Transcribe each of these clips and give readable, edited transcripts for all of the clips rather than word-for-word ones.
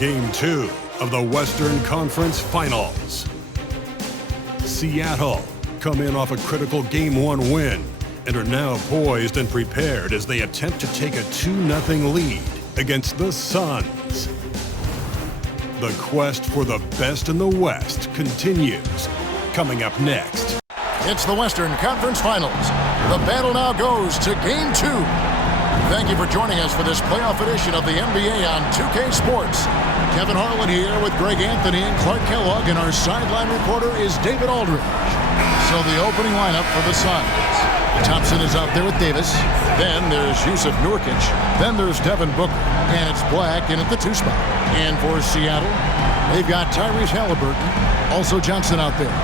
Game 2 of the Western Conference Finals. Seattle come in off a critical Game 1 win and are now poised and prepared as they attempt to take a 2-0 lead against the Suns. The quest for the best in the West continues. Coming up next. It's the Western Conference Finals. The battle now goes to Game 2. Thank you for joining us for this playoff edition of the NBA on 2ksports. Kevin Harlan here with Greg Anthony and Clark Kellogg, and our sideline reporter is David Aldridge. So the opening lineup for the Suns. Thompson is out there with Davis. Then there's Jusuf Nurkic. Then there's Devin Booker. And it's Black in at the 2 spot. And for Seattle, they've got Tyrese Halliburton. Also Johnson out there.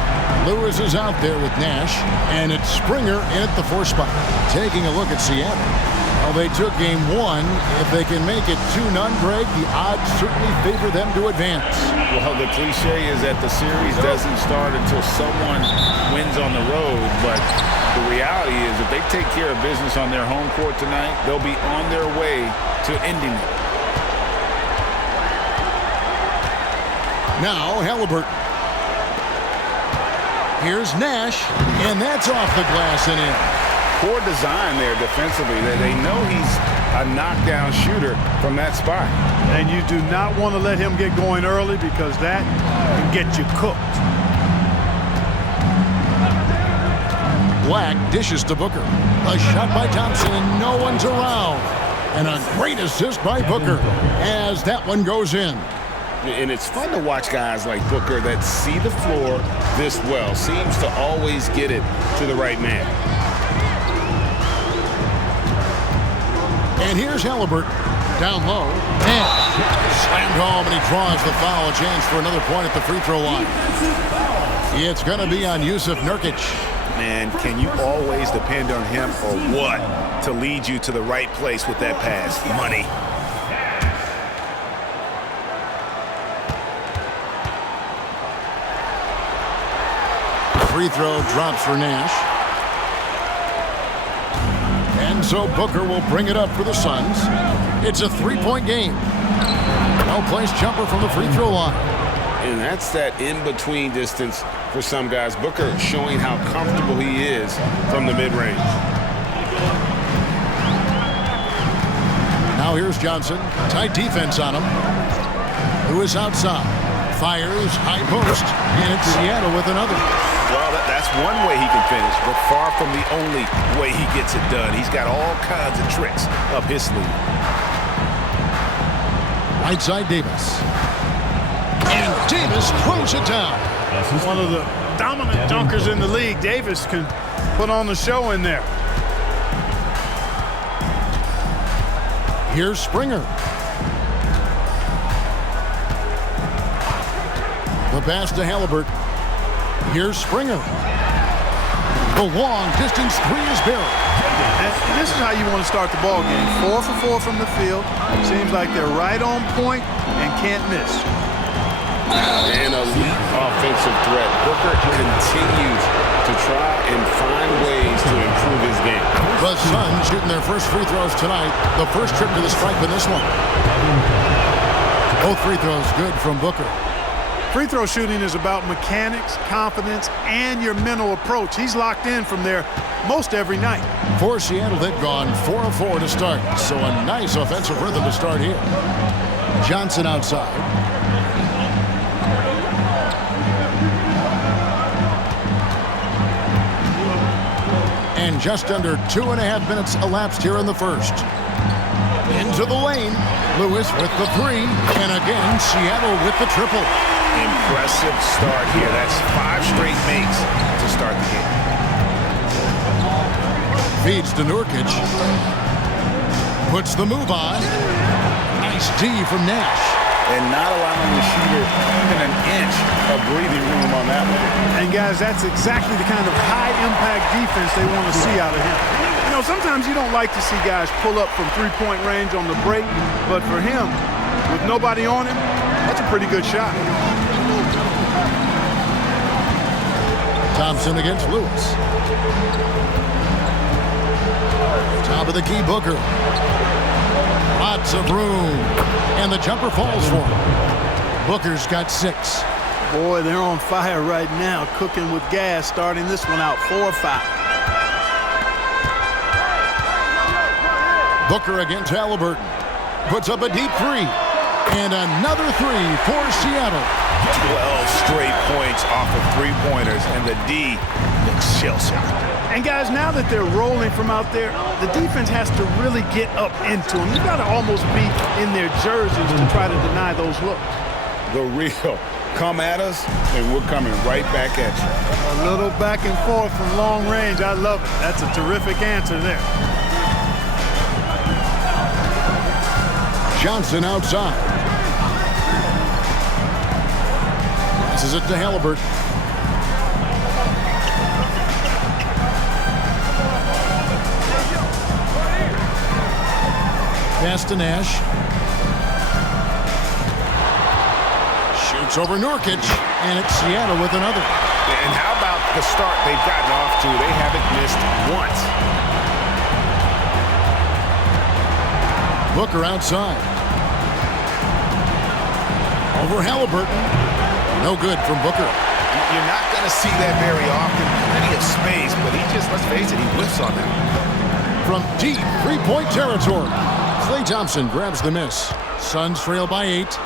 Lewis is out there with Nash. And it's Springer in at the 4 spot. Taking a look at Seattle. Well, they took Game 1. If they can make it 2-0, Greg, the odds certainly favor them to advance. Well, the cliche is that the series doesn't start until someone wins on the road, but the reality is if they take care of business on their home court tonight, they'll be on their way to ending it. Now, Halliburton. Here's Nash, and that's off the glass and in. Poor design there defensively. They know he's a knockdown shooter from that spot. And you do not want to let him get going early because that can get you cooked. Black dishes to Booker. A shot by Thompson, and no one's around. And a great assist by Booker as that one goes in. And it's fun to watch guys like Booker that see the floor this well. Seems to always get it to the right man. And here's Halliburton. Down low. And slammed home, and he draws the foul. A chance for another point at the free throw line. It's going to be on Jusuf Nurkic. Man, can you always depend on him or what to lead you to the right place with that pass? Money. Free throw drops for Nash. And so Booker will bring it up for the Suns. It's a 3-point game. No-place jumper from the free throw line. And that's that in-between distance for some guys. Booker showing how comfortable he is from the mid-range. Now here's Johnson. Tight defense on him. Who is outside. Fires, high post, and it's Seattle with another. Well, that's one way he can finish, but far from the only way he gets it done. He's got all kinds of tricks up his sleeve. Right side Davis. And Davis throws it down. One of the dominant dunkers in the league. Davis can put on the show in there. Here's Springer. The pass to Halliburton. Here's Springer. The long distance 3 is buried. And this is how you want to start the ball game. 4 for 4 from the field. Seems like they're right on point and can't miss. And a elite offensive threat. Booker continues to try and find ways to improve his game. The Suns shooting their first free throws tonight. The first trip to the stripe in this one. Both free throws good from Booker. Free throw shooting is about mechanics, confidence, and your mental approach. He's locked in from there most every night. For Seattle, they've gone 4 of 4 to start. So a nice offensive rhythm to start here. Johnson outside. And just under 2.5 minutes elapsed here in the first. Into the lane. Lewis with the 3. And again, Seattle with the triple. Impressive start here. That's 5 straight makes to start the game. Feeds to Nurkic. Puts the move on. Nice D from Nash. And not allowing the shooter even an inch of breathing room on that one. And guys, that's exactly the kind of high-impact defense they want to see out of him. You know, sometimes you don't like to see guys pull up from 3-point range on the break, but for him, with nobody on him, that's a pretty good shot. Thompson against Lewis. Top of the key, Booker. Lots of room. And the jumper falls for him. Booker's got 6. Boy, they're on fire right now, cooking with gas, starting this one out 4 or 5. Booker against Halliburton. Puts up a deep 3. And another 3 for Seattle. 12 straight points off of three-pointers, and the D looks shell-shocked. And guys, now that they're rolling from out there, the defense has to really get up into them. You got to almost be in their jerseys to try to deny those looks. The real come at us, and we're coming right back at you. A little back and forth from long range. I love it. That's a terrific answer there. Johnson outside. Passes it to Halliburton. Pass to Nash. Shoots over Nurkic, and it's Seattle with another. And how about the start they've gotten off to? They haven't missed once. Booker outside. Over Halliburton. No good from Booker. You're not going to see that very often. Plenty of space, but he just, let's face it, he whiffs on that. From deep three-point territory, Klay Thompson grabs the miss. Suns trail by 8.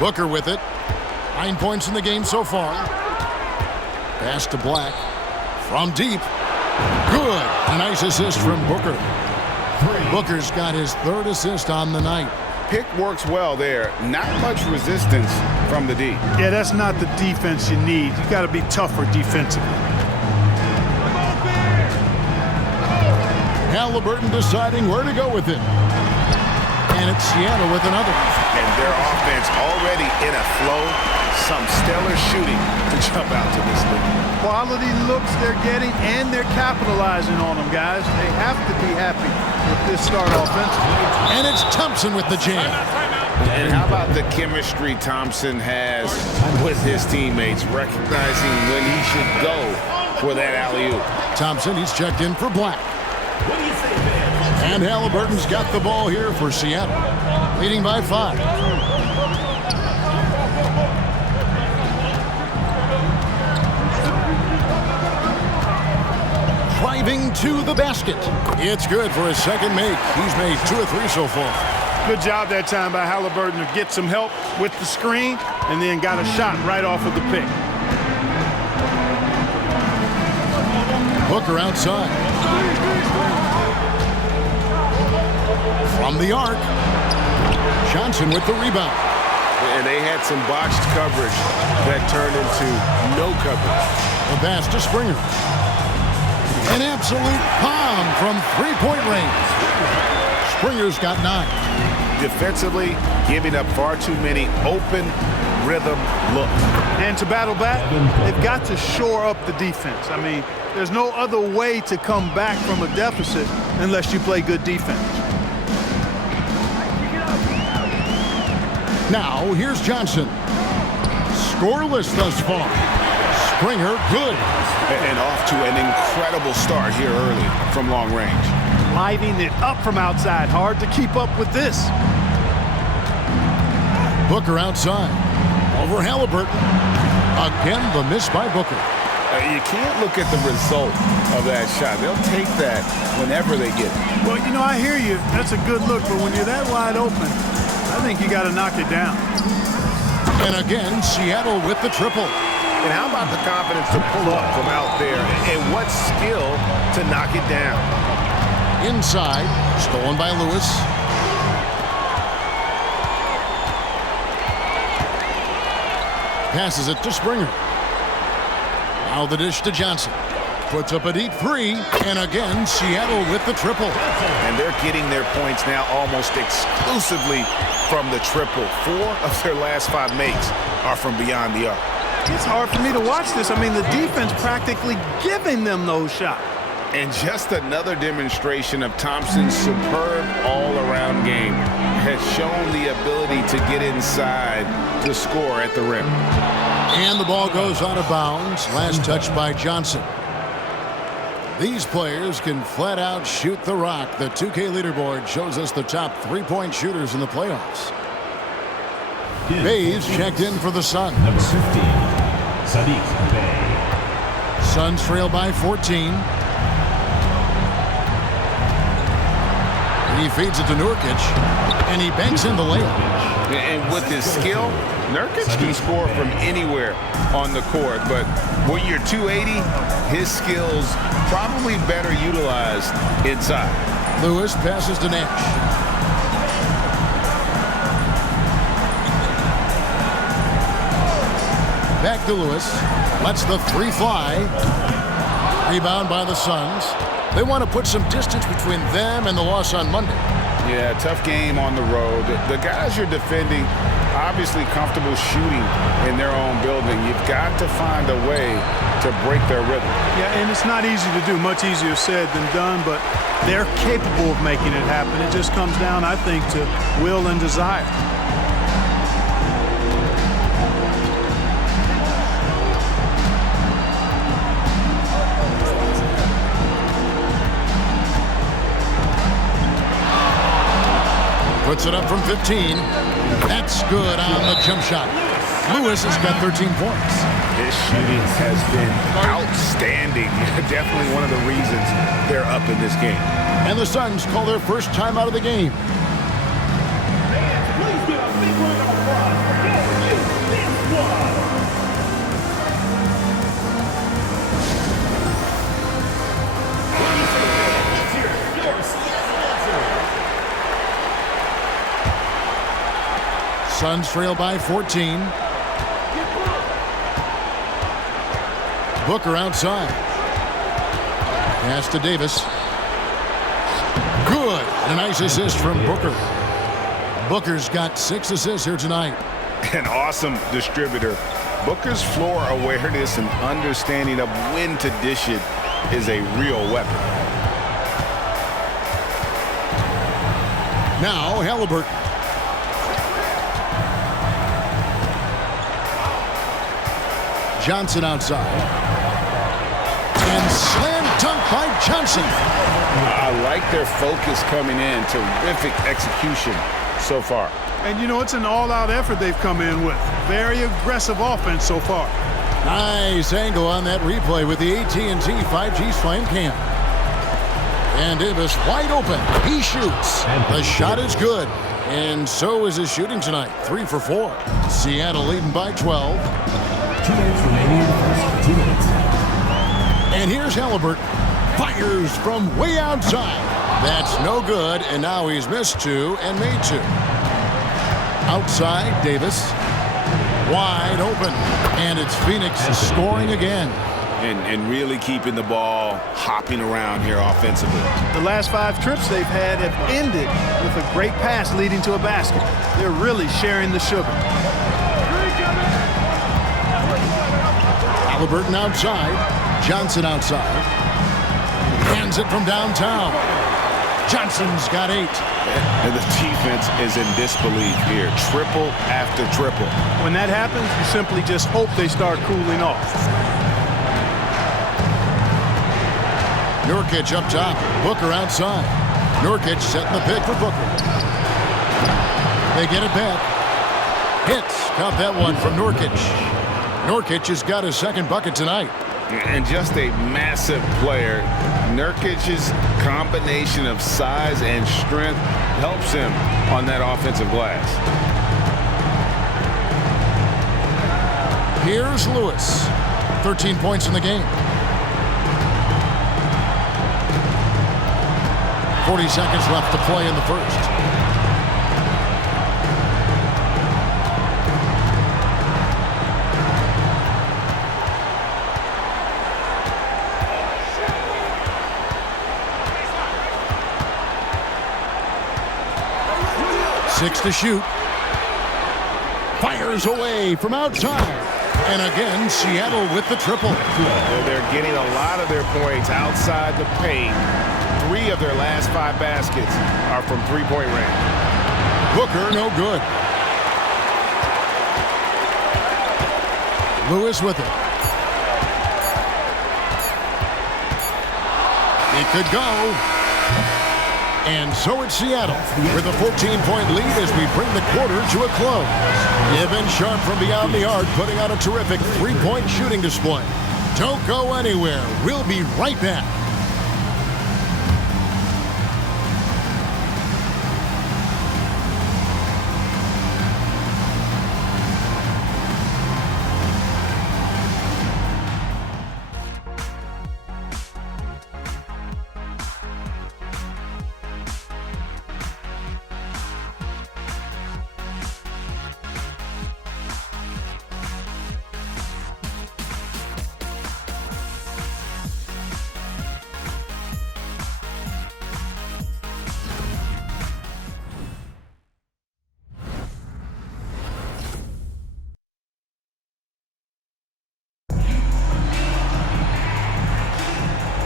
Booker with it. 9 points in the game so far. Pass to Black. From deep. Good. A nice assist from Booker. Booker's got his 3rd assist on the night. Pick works well there. Not much resistance from the D. Yeah, that's not the defense you need. You got to be tougher defensively. Halliburton deciding where to go with it. And it's Seattle with another. And their offense already in a flow. Some stellar shooting to jump out to this league. Quality looks they're getting, and they're capitalizing on them, guys. They have to be happy with this start offensively. And it's Thompson with the jam. And how about the chemistry Thompson has with his teammates, recognizing when he should go for that alley-oop. Thompson, he's checked in for Black. And Halliburton's got the ball here for Seattle, leading by 5. Driving to the basket. It's good for his second make. He's made 2 or 3 so far. Good job that time by Halliburton to get some help with the screen and then got a shot right off of the pick. Booker outside. From the arc. Johnson with the rebound. And they had some botched coverage that turned into no coverage. The pass to Springer. An absolute bomb from three-point range. Springer's got 9. Defensively, giving up far too many open rhythm looks. And to battle back, they've got to shore up the defense. I mean, there's no other way to come back from a deficit unless you play good defense. Now, here's Johnson. Scoreless thus far. Springer, good. And off to an incredible start here early from long range. Lighting it up from outside. Hard to keep up with this. Booker outside. Over Halliburton. Again, the miss by Booker. You can't look at the result of that shot. They'll take that whenever they get it. Well, you know, I hear you. That's a good look, but when you're that wide open, I think you got to knock it down. And again, Seattle with the triple. And how about the confidence to pull up from out there? And what skill to knock it down? Inside, stolen by Lewis. Passes it to Springer. Now the dish to Johnson. Puts up a deep 3, and again, Seattle with the triple. And they're getting their points now almost exclusively from the triple. 4 of their last 5 makes are from beyond the arc. It's hard for me to watch this. I mean, the defense practically giving them those shots. And just another demonstration of Thompson's superb all-around game. Has shown the ability to get inside to score at the rim. And the ball goes out of bounds. Last touch by Johnson. These players can flat out shoot the rock. The 2K leaderboard shows us the top 3-point shooters in the playoffs. Bayes checked in for the Suns. Number 15, Sadiq Bey. Suns trail by 14. He feeds it to Nurkic, and he banks in the layup. And with his skill, Nurkic can score from anywhere on the court. But when you're 280, his skills probably better utilized inside. Lewis passes to Nash. Back to Lewis. Lets the three fly. Rebound by the Suns. They want to put some distance between them and the loss on Monday. Yeah, tough game on the road. The guys you're defending, obviously comfortable shooting in their own building. You've got to find a way to break their rhythm. Yeah, and it's not easy to do. Much easier said than done, but they're capable of making it happen. It just comes down, I think, to will and desire. Puts it up from 15. That's good on the jump shot. Lewis has got 13 points. His shooting has been outstanding. Definitely one of the reasons they're up in this game. And the Suns call their first time out of the game. Suns trail by 14. Booker outside. Pass to Davis. Good. A nice assist from Booker. Booker's got 6 assists here tonight. An awesome distributor. Booker's floor awareness and understanding of when to dish it is a real weapon. Now Halliburton. Johnson outside. And slam dunk by Johnson. I like their focus coming in. Terrific execution so far. And, you know, it's an all-out effort they've come in with. Very aggressive offense so far. Nice angle on that replay with the AT&T 5G Slam Cam. And Davis wide open. He shoots. The shot is good. And so is his shooting tonight. 3 for 4. Seattle leading by 12. 2 minutes remaining in the first. 2 minutes. And here's Halliburton. Fires from way outside. That's no good. And now he's missed 2 and made 2. Outside, Davis. Wide open. And it's Phoenix scoring again. And really keeping the ball hopping around here offensively. The last 5 trips they've had have ended with a great pass leading to a basket. They're really sharing the sugar. Halliburton outside. Johnson outside. Hands it from downtown. Johnson's got 8. And the defense is in disbelief here. Triple after triple. When that happens, you simply just hope they start cooling off. Nurkic up top. Booker outside. Nurkic setting the pick for Booker. They get it back. Hits. Count that one from Nurkic. Nurkic has got his second bucket tonight. And just a massive player. Nurkic's combination of size and strength helps him on that offensive glass. Here's Lewis. 13 points in the game. 40 seconds left to play in the first. Six to shoot. Fires away from outside. And again, Seattle with the triple. They're getting a lot of their points outside the paint. 3 of their last 5 baskets are from three-point range. Booker, no good. Lewis with it. It could go. And so it's Seattle with a 14-point lead as we bring the quarter to a close. Evan Sharp from beyond the arc putting on a terrific three-point shooting display. Don't go anywhere. We'll be right back.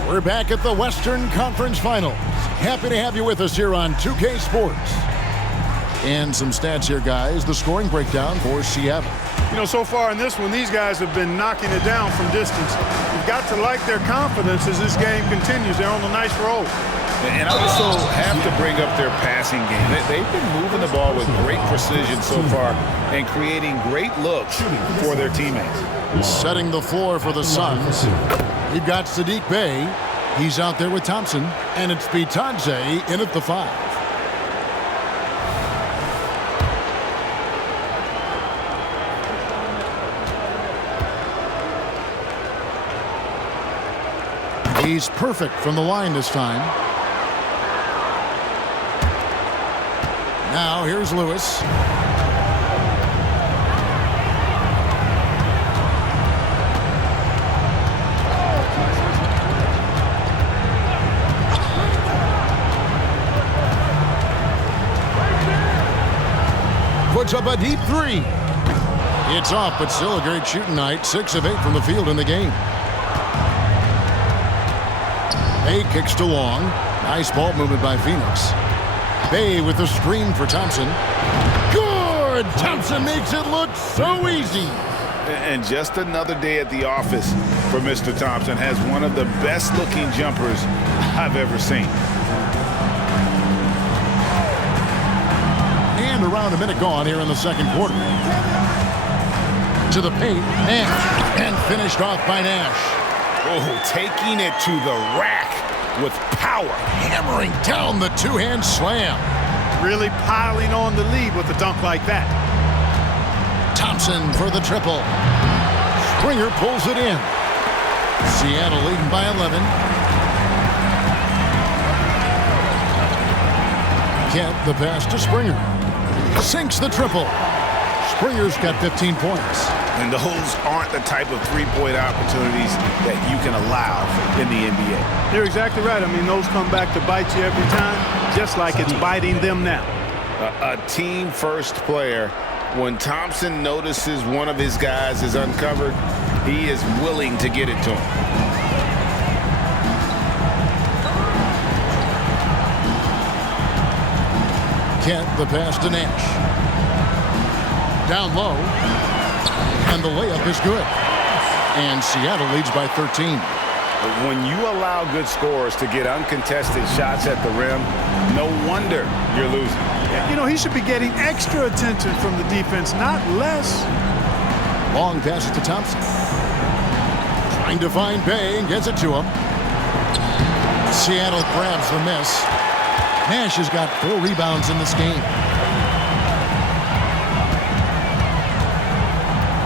We're back at the Western Conference Finals. Happy to have you with us here on 2K Sports. And some stats here, guys. The scoring breakdown for Seattle. You know, so far in this one, these guys have been knocking it down from distance. You've got to like their confidence as this game continues. They're on a nice roll. And I also have to bring up their passing game. They've been moving the ball with great precision so far and creating great looks for their teammates. Setting the floor for the Suns. We've got Saddiq Bey. He's out there with Thompson. And it's Bitadze in at the 5. He's perfect from the line this time. Now here's Lewis. Puts up a deep 3. It's off, but still a great shooting night. 6 of 8 from the field in the game. Bey kicks to Long. Nice ball movement by Phoenix. Bey with the screen for Thompson. Good! Thompson makes it look so easy. And just another day at the office for Mr. Thompson. Has one of the best looking jumpers I've ever seen. And around a minute gone here in the second quarter. To the paint. Nash. And finished off by Nash. Oh, taking it to the rack with power. Hammering down the two-hand slam. Really piling on the lead with a dunk like that. Thompson for the triple. Springer pulls it in. Seattle leading by 11. Kent the pass to Springer. Sinks the triple. Springer's got 15 points. And those aren't the type of three-point opportunities that you can allow in the NBA. You're exactly right. I mean, those come back to bite you every time, just like it's biting them now. A team-first player, when Thompson notices one of his guys is uncovered, he is willing to get it to him. Kent the pass to Nash. Down low. And the layup is good. And Seattle leads by 13. When you allow good scorers to get uncontested shots at the rim, no wonder you're losing. You know, he should be getting extra attention from the defense, not less. Long pass it to Thompson. Trying to find Bey and gets it to him. Seattle grabs the miss. Nash has got 4 rebounds in this game.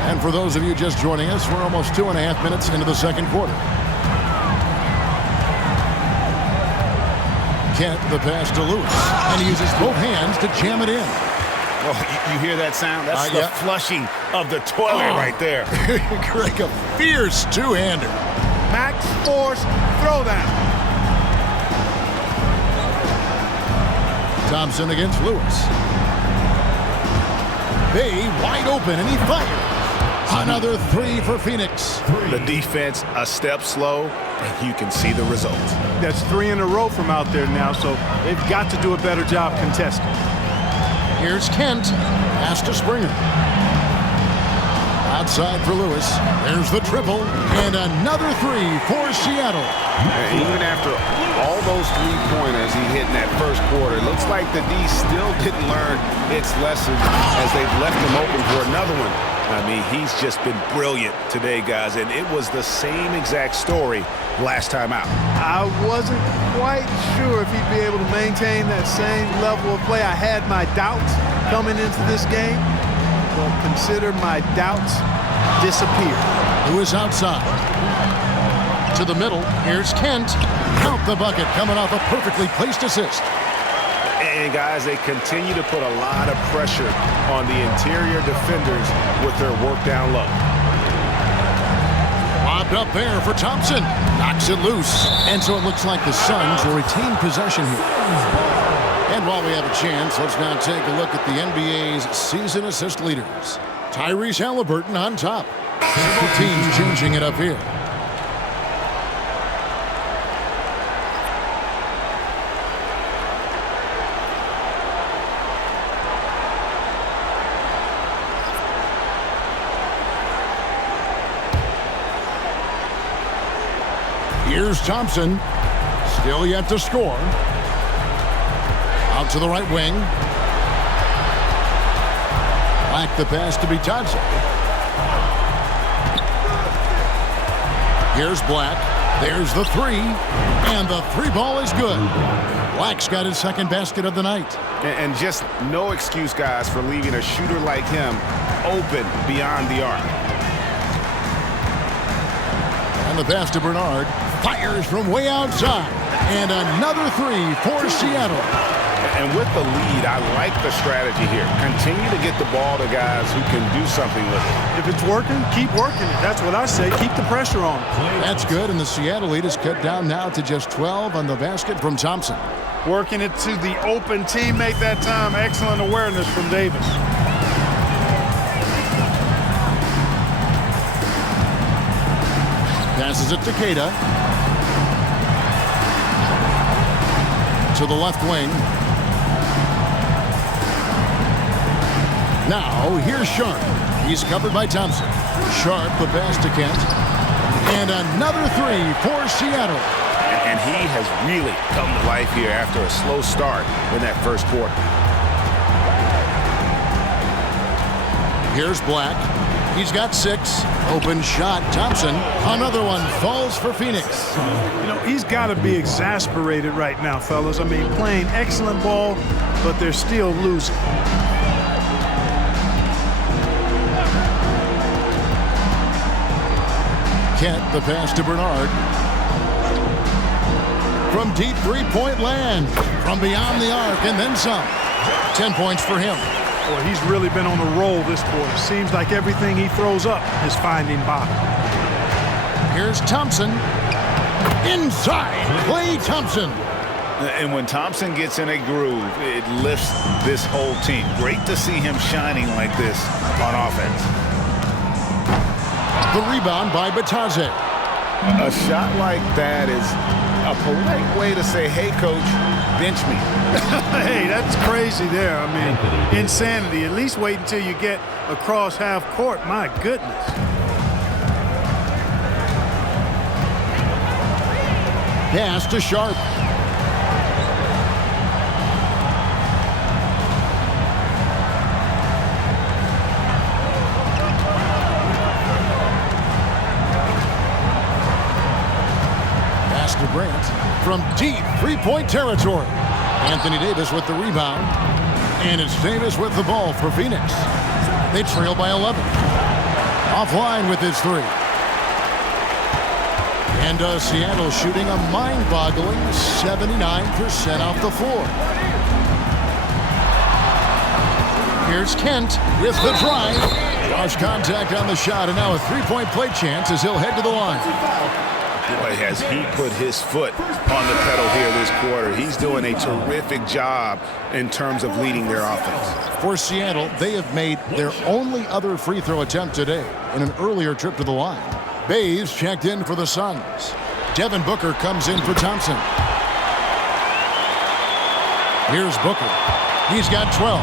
And for those of you just joining us, we're almost 2.5 minutes into the second quarter. Kent the pass to Lewis, and he uses both hands to jam it in. Oh, you hear that sound? That's the flushing of the toilet right there. Greg, a fierce two-hander. Max Force throwdown. Thompson against Lewis. Bey wide open, and he fires. Another 3 for Phoenix. The defense a step slow, and you can see the result. That's 3 in a row from out there now, so they've got to do a better job contesting. Here's Kent. Pass to Springer. Outside for Lewis. There's the triple. And another three for Seattle. And even after all those three-pointers he hit in that first quarter, it looks like the D still didn't learn its lesson as they've left him open for another one. I mean, he's just been brilliant today, guys, and it was the same exact story last time out. I wasn't quite sure if he'd be able to maintain that same level of play. I had my doubts coming into this game, but consider my doubts disappear. Lewis outside. To the middle. Here's Kent. Count the bucket coming off a perfectly placed assist. And, guys, they continue to put a lot of pressure on the interior defenders with their work down low. Lobbed up there for Thompson. Knocks it loose. And so it looks like the Suns will retain possession here. And while we have a chance, let's now take a look at the NBA's season assist leaders. Tyrese Halliburton on top. Several teams changing it up here. Here's Thompson. Still yet to score. Out to the right wing. Back the pass to Bitadze. Here's Black. There's the three. And the three ball is good. Black's got his second basket of the night. And just no excuse, guys, for leaving a shooter like him open beyond the arc. And the pass to Bernard. Fires from way outside. And another three for Seattle. And with the lead, I like the strategy here. Continue to get the ball to guys who can do something with it. If it's working, keep working it. That's what I say. Keep the pressure on. That's good, and the Seattle lead is cut down now to just 12 on the basket from Thompson. Working it to the open teammate that time. Excellent awareness from Davis. Passes it to Queta. To the left wing. Now, here's Sharp. He's covered by Thompson. Sharp, the pass to Kent. And another three for Seattle. And he has really come to life here after a slow start in that first quarter. Here's Black. He's got 6. Open shot. Thompson. Another one falls for Phoenix. You know, he's got to be exasperated right now, fellas. I mean, playing excellent ball, but they're still losing. Kent, the pass to Bernard. From deep three-point land. From beyond the arc, and then some. 10 points for him. Boy, he's really been on a roll this quarter. Seems like everything he throws up is finding bottom. Here's Thompson. Inside, Klay Thompson. And when Thompson gets in a groove, it lifts this whole team. Great to see him shining like this on offense. The rebound by Bitadze. A shot like that is a polite way to say, hey, coach, bench me. Hey, that's crazy there. I mean, insanity. At least wait until you get across half court. My goodness. Pass to Sharp. Pass to Grant from deep three-point territory. Anthony Davis with the rebound. And it's Davis with the ball for Phoenix. They trail by 11. Offline with his three. And Seattle shooting a mind-boggling 79% off the floor. Here's Kent with the drive. Lost contact on the shot, and now a three-point play chance as he'll head to the line. Boy, has he put his foot on the pedal here this quarter. He's doing a terrific job in terms of leading their offense. For Seattle, they have made their only other free throw attempt today in an earlier trip to the line. Bays checked in for the Suns. Devin Booker comes in for Thompson. Here's Booker. He's got 12.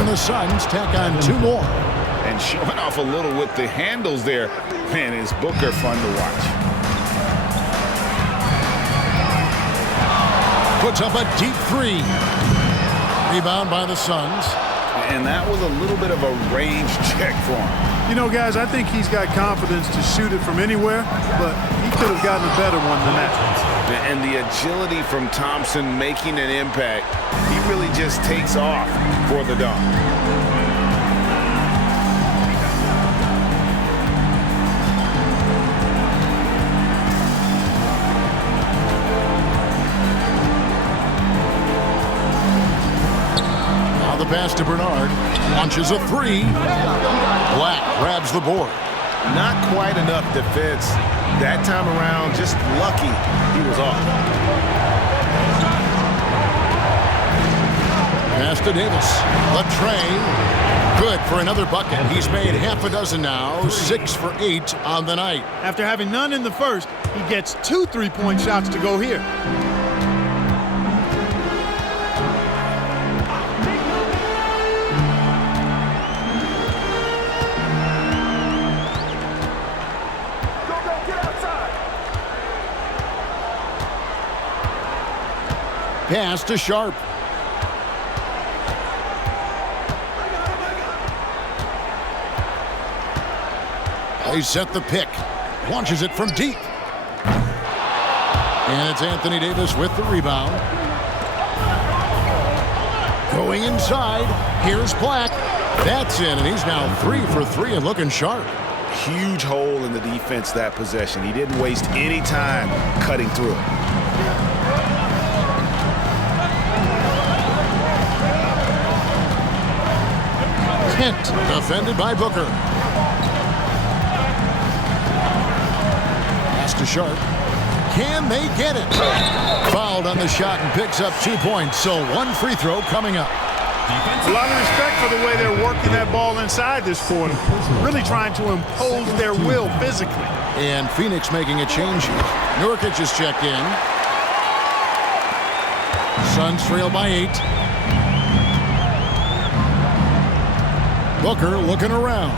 And the Suns tack on 2 more. And showing off a little with the handles there. Man, is Booker fun to watch. Puts up a deep 3. Rebound by the Suns. And that was a little bit of a range check for him. You know, guys, I think he's got confidence to shoot it from anywhere, but he could have gotten a better one than that. And the agility from Thompson making an impact, he really just takes off for the dunk. Now the pass to Bernard. Launches a 3. Black grabs the board. Not quite enough defense. That time around, just lucky he was off. Pass to Davis. The tray. Good for another bucket. He's made half a dozen now. 6 for 8 on the night. After having none in the first, he gets 2 3-point shots to go here. Pass to Sharp. They set the pick. Launches it from deep. And it's Anthony Davis with the rebound. Going inside. Here's Black. That's in, and he's now 3 for 3 and looking sharp. Huge hole in the defense that possession. He didn't waste any time cutting through it. Kent, defended by Booker. Pass to Sharp. Can they get it? Fouled on the shot and picks up 2 points, so 1 free throw coming up. A lot of respect for the way they're working that ball inside this quarter. Really trying to impose their will physically. And Phoenix making a change here. Nurkic is checked in. Suns trail by 8. Booker looking around.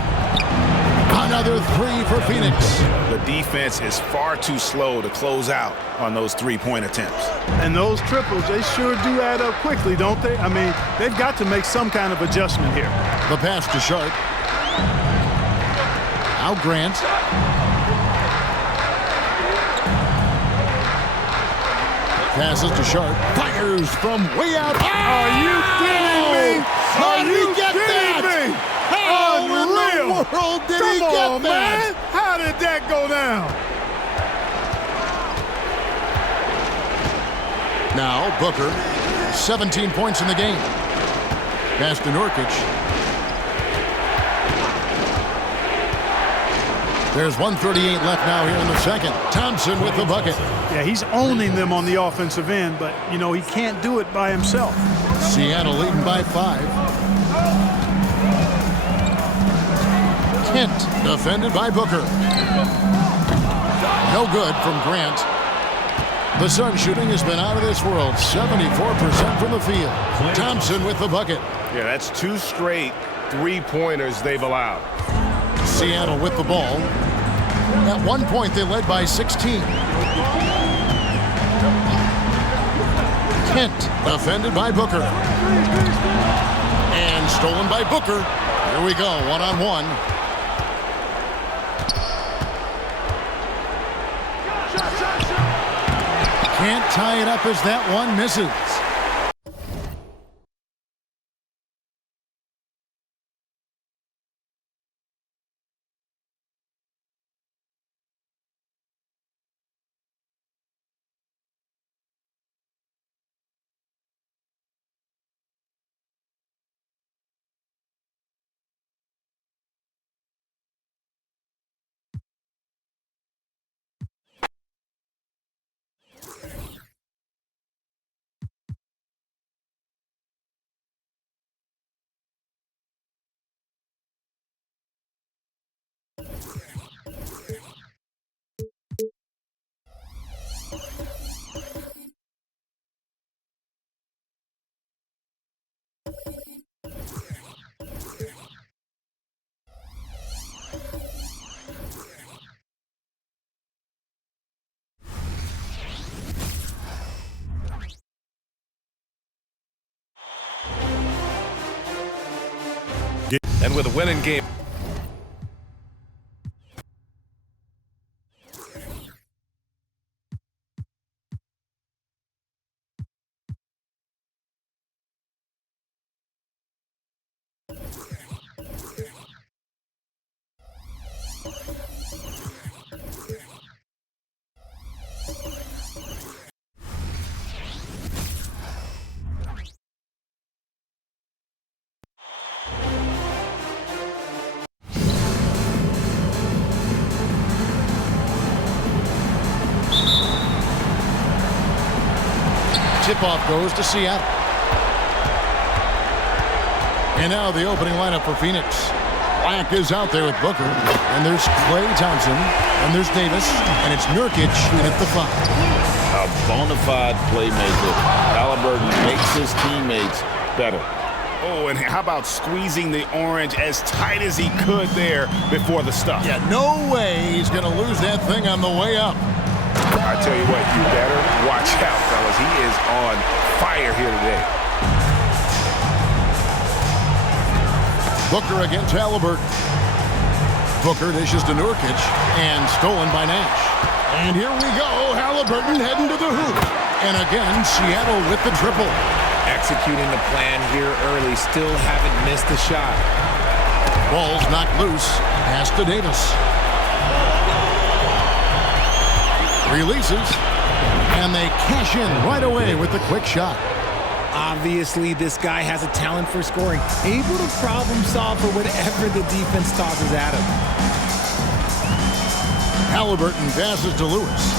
Another 3 for Phoenix. The defense is far too slow to close out on those 3-point attempts. And those triples, they sure do add up quickly, don't they? I mean, they've got to make some kind of adjustment here. The pass to Sharp. Now Grant. Passes to Sharp. Fires from way out. Are you kidding me? How did he get that? How in the world did he get that? Man. How did that go down? Now Booker, 17 points in the game. Pass to Nurkic. There's 1:38 left now here in the second. Thompson with the bucket. Yeah, he's owning them on the offensive end, but, you know, he can't do it by himself. Seattle leading by 5. Kent defended by Booker. No good from Grant. The Sun shooting has been out of this world. 74% from the field. Thompson with the bucket. Yeah, that's 2 straight 3-pointers they've allowed. Seattle with the ball. At one point, they led by 16. Kent defended by Booker. And stolen by Booker. Here we go, one-on-one. Can't tie it up as that one misses. And with a winning game. Tip-off goes to Seattle. And now the opening lineup for Phoenix. Black is out there with Booker. And there's Klay Thompson. And there's Davis. And it's Nurkic at the 5. A bona fide playmaker. Halliburton makes his teammates better. Oh, and how about squeezing the orange as tight as he could there before the stuff? Yeah, no way he's going to lose that thing on the way up. I tell you what, you better watch out, fellas. He is on fire here today. Booker against Halliburton. Booker dishes to Nurkic and stolen by Nash. And here we go, Halliburton heading to the hoop. And again, Seattle with the triple. Executing the plan here early, still haven't missed a shot. Ball's knocked loose. Pass to Davis. Releases. And they cash in right away with the quick shot. Obviously, this guy has a talent for scoring. Able to problem solve for whatever the defense tosses at him. Halliburton passes to Lewis.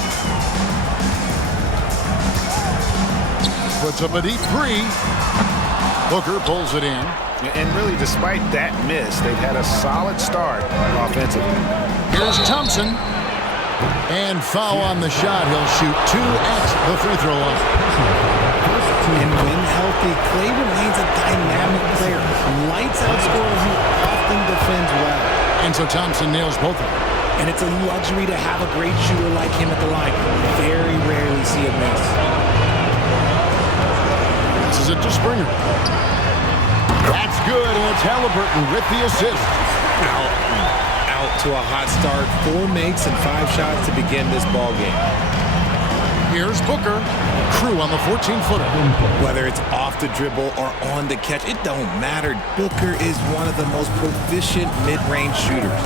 Puts up a deep 3. Booker pulls it in. And really, despite that miss, they've had a solid start offensively. Here's Thompson. And foul on the shot. He'll shoot 2 at the free throw line. And when healthy, Klay remains a dynamic player. Lights out scorer who often defends well. And so Thompson nails both of them. And it's a luxury to have a great shooter like him at the line. Very rarely see a miss. This is it to Springer. That's good, and it's Halliburton with the assist. Out to a hot start. 4 makes and 5 shots to begin this ball game. Here's Booker. Crew on the 14-footer. Whether it's off the dribble or on the catch, it don't matter. Booker is one of the most proficient mid-range shooters.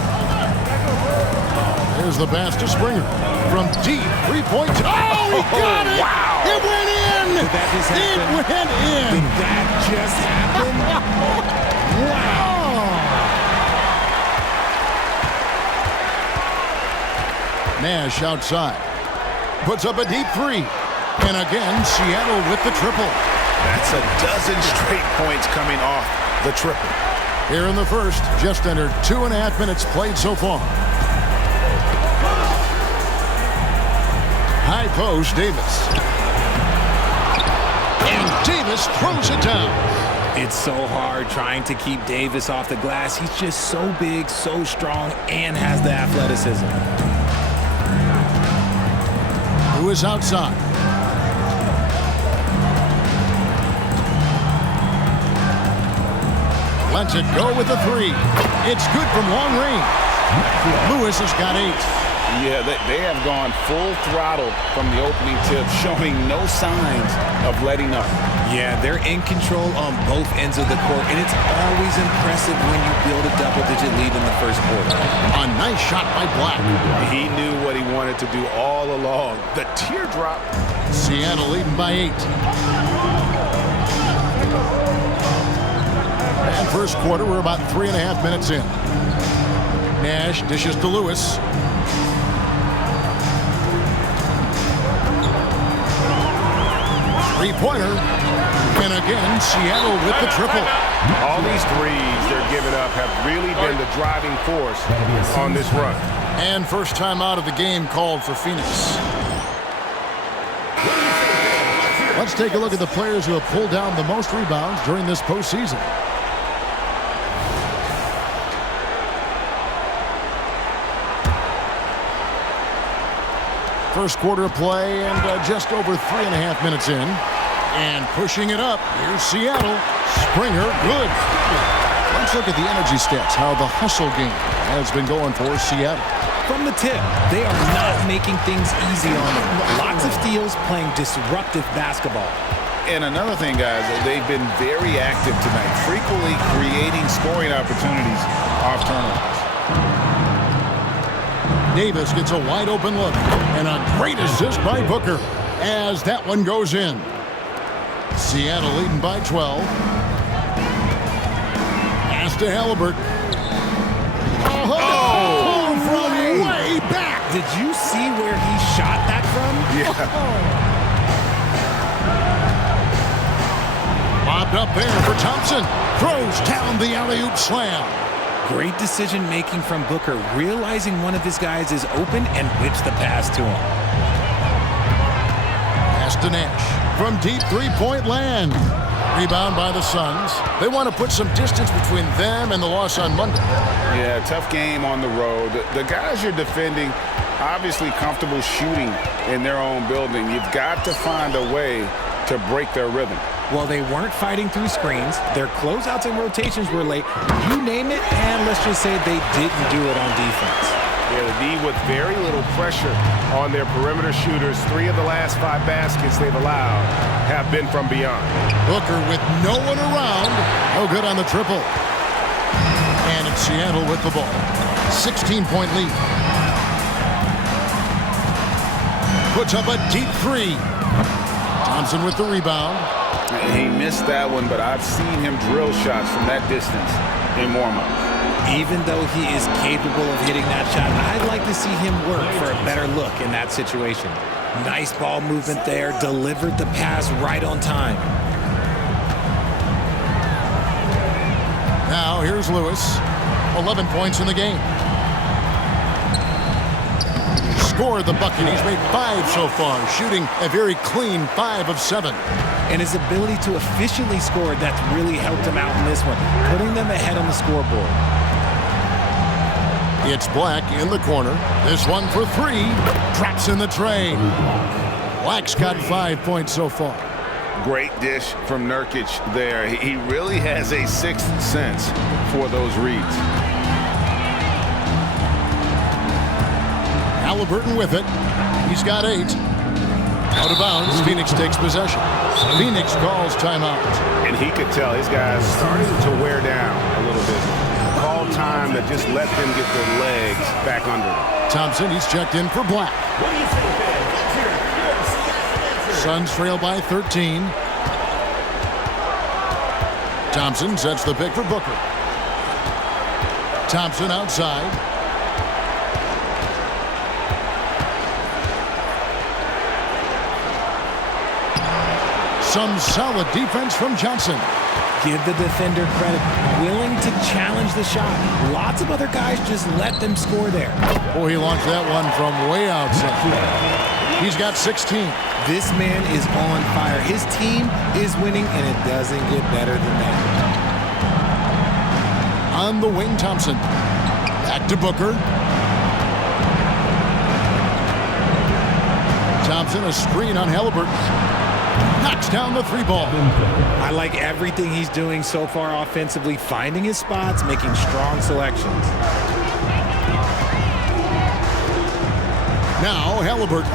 There's the pass to Springer. From deep, 3-point. Oh, he got it! Wow! It went in! Did that just happen? It went in! Did that just happen? Wow! Nash outside. Puts up a deep 3. And again, Seattle with the triple. That's a dozen straight points coming off the triple. Here in the first, just under 2.5 minutes played so far. High post, Davis. And Davis throws it down. It's so hard trying to keep Davis off the glass. He's just so big, so strong, and has the athleticism. Who is outside? Lets it go with a 3. It's good from long range. Lewis has got 8. Yeah, they have gone full throttle from the opening tip, showing no signs of letting up. Yeah, they're in control on both ends of the court, and it's always impressive when you build a double-digit lead in the first quarter. A nice shot by Black. He knew what he wanted to do all along. The teardrop. Seattle leading by 8. And first quarter, we're about 3.5 minutes in. Nash dishes to Lewis. Three-pointer. And again, Seattle with the triple. All these threes they're giving up have really been the driving force on this run. And first time out of the game called for Phoenix. Let's take a look at the players who have pulled down the most rebounds during this postseason. First quarter of play and just over 3.5 minutes in. And pushing it up, here's Seattle. Springer, good. Let's look at the energy stats, how the hustle game has been going for Seattle. From the tip, they are not making things easy on them. Lots of steals, playing disruptive basketball. And another thing, guys, they've been very active tonight, frequently creating scoring opportunities off turnovers. Davis gets a wide open look, and a great assist by Booker as that one goes in. Seattle leading by 12. Pass to Halliburton. Oh, from way back. Did you see where he shot that from? Yeah. Lobbed up there for Thompson. Throws down the alley-oop slam. Great decision-making from Booker, realizing one of his guys is open and whips the pass to him. Pass to Nash from deep three-point land. Rebound by the Suns. They want to put some distance between them and the loss on Monday. Yeah, tough game on the road. The guys you're defending, obviously comfortable shooting in their own building. You've got to find a way to break their rhythm. Well, they weren't fighting through screens. Their closeouts and rotations were late. You name it, and let's just say they didn't do it on defense. Yeah, the D with very little pressure on their perimeter shooters. 3 of the last 5 baskets they've allowed have been from beyond. Booker with no one around. No good on the triple. And it's Seattle with the ball. 16-point lead. Puts up a deep 3. Thompson with the rebound. He missed that one, but I've seen him drill shots from that distance in warm-ups. Even though he is capable of hitting that shot, I'd like to see him work for a better look in that situation. Nice ball movement there, delivered the pass right on time. Now here's Lewis. 11 points in the game. Scored the bucket. He's made 5 so far, shooting a very clean 5 of 7. And his ability to efficiently score, that's really helped him out in this one, putting them ahead on the scoreboard. It's Black in the corner. This one for 3. Drops in the tray. Black's got 5 points so far. Great dish from Nurkic there. He really has a sixth sense for those reads. Halliburton with it. He's got 8. Out of bounds. Phoenix takes possession. Phoenix calls timeout. And he could tell his guys starting to wear down a little bit. Call time that just let them get their legs back under them. Thompson, he's checked in for Black. Suns trail by 13. Thompson sets the pick for Booker. Thompson outside. Some solid defense from Johnson. Give the defender credit. Willing to challenge the shot. Lots of other guys just let them score there. Oh, he launched that one from way outside. He's got 16. This man is on fire. His team is winning, and it doesn't get better than that. On the wing, Thompson. Back to Booker. Thompson, a screen on Halliburton. Knocks down the 3 ball. I like everything he's doing so far offensively, finding his spots, making strong selections. Now Halliburton.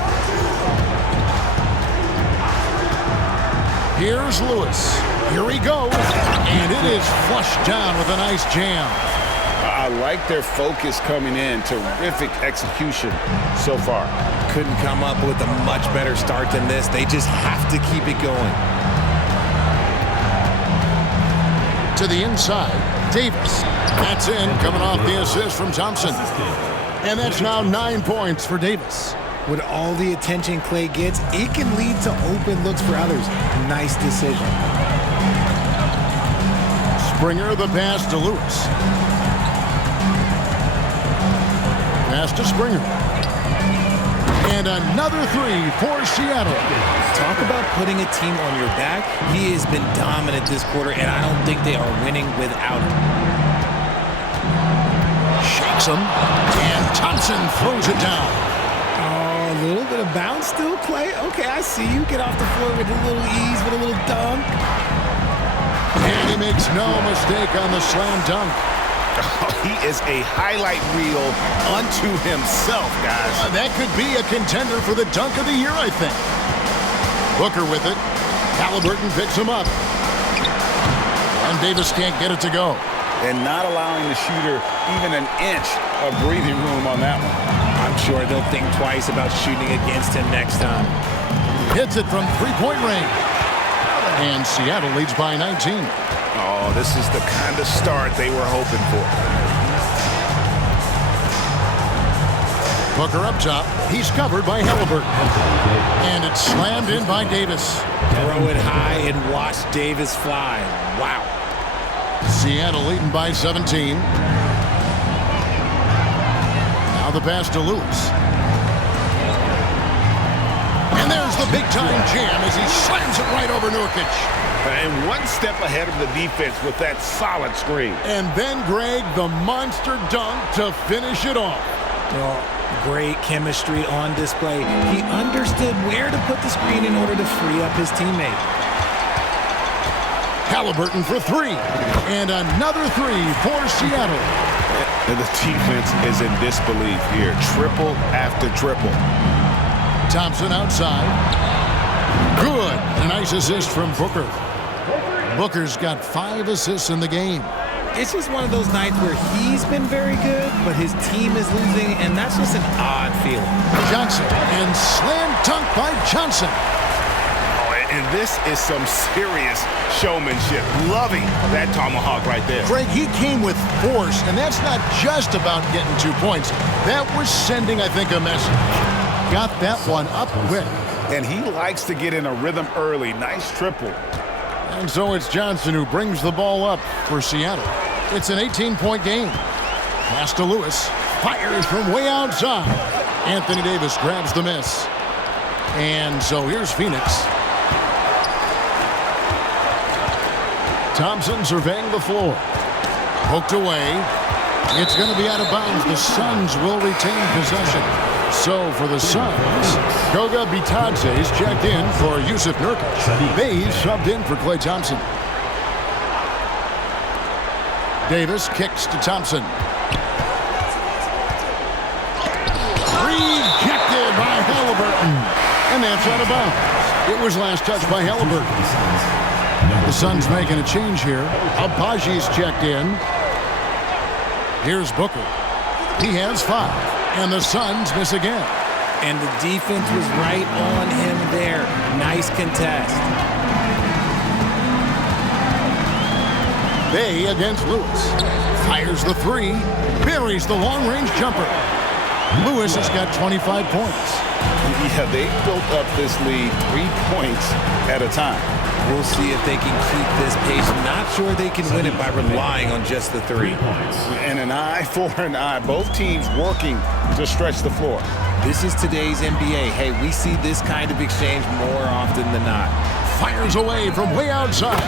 Here's Lewis. Here he goes. And it is flushed down with a nice jam. I like their focus coming in. Terrific execution so far. Couldn't come up with a much better start than this. They just have to keep it going. To the inside, Davis. That's in, coming off the assist from Thompson. And that's now 9 points for Davis. With all the attention Clay gets, it can lead to open looks for others. Nice decision. Springer the pass to Lewis. Pass to Springer. And another 3 for Seattle. Talk about putting a team on your back. He has been dominant this quarter, and I don't think they are winning without him. Shakes him. And Thompson throws it down. Oh, a little bit of bounce still, Clay. Okay, I see you. Get off the floor with a little ease, with a little dunk. And he makes no mistake on the slam dunk. He is a highlight reel unto himself, guys. That could be a contender for the dunk of the year, I think. Booker with it. Halliburton picks him up. And Davis can't get it to go. And not allowing the shooter even an inch of breathing room on that one. I'm sure they'll think twice about shooting against him next time. Hits it from three-point range. And Seattle leads by 19. Oh, this is the kind of start they were hoping for. Booker up top. He's covered by Halliburton. And it's slammed in by Davis. Throw it high and watch Davis fly. Wow. Seattle leading by 17. Now the pass to Lewis. And there's the big-time jam as he slams it right over Nurkic. And one step ahead of the defense with that solid screen. And then, Greg, the monster dunk to finish it off. Well, great chemistry on display. He understood where to put the screen in order to free up his teammate. Halliburton for three. And another three for Seattle. And the defense is in disbelief here. Triple after triple. Thompson outside. Good. A nice assist from Booker. Booker's got 5 assists in the game. It's just one of those nights where he's been very good, but his team is losing, and that's just an odd feeling. Johnson, and slam dunk by Johnson. And this is some serious showmanship. Loving that tomahawk right there. Greg, he came with force, and that's not just about getting 2 points. That was sending, I think, a message. Got that one up quick. And he likes to get in a rhythm early. Nice triple. And so it's Johnson who brings the ball up for Seattle. It's an 18-point game. Pass to Lewis. Fires from way outside. Anthony Davis grabs the miss. And so here's Phoenix. Thompson surveying the floor. Poked away. It's going to be out of bounds. The Suns will retain possession. So for the Suns, Goga Bitadze's checked in for Yusuf Nurkic. Bayes subbed in for Klay Thompson. Davis kicks to Thompson. Rejected by Halliburton. And that's out of bounds. It was last touched by Halliburton. The Suns making a change here. Abaji's checked in. Here's Booker. He has 5. And the Suns miss again. And the defense was right on him there. Nice contest. Bay against Lewis. Fires the three. Buries the long-range jumper. Lewis has got 25 points. Yeah, they built up this lead 3 points at a time. We'll see if they can keep this pace. Not sure they can win it by relying on just the 3. And an eye for an eye. Both teams working to stretch the floor. This is today's NBA. Hey, we see this kind of exchange more often than not. Fires away from way outside.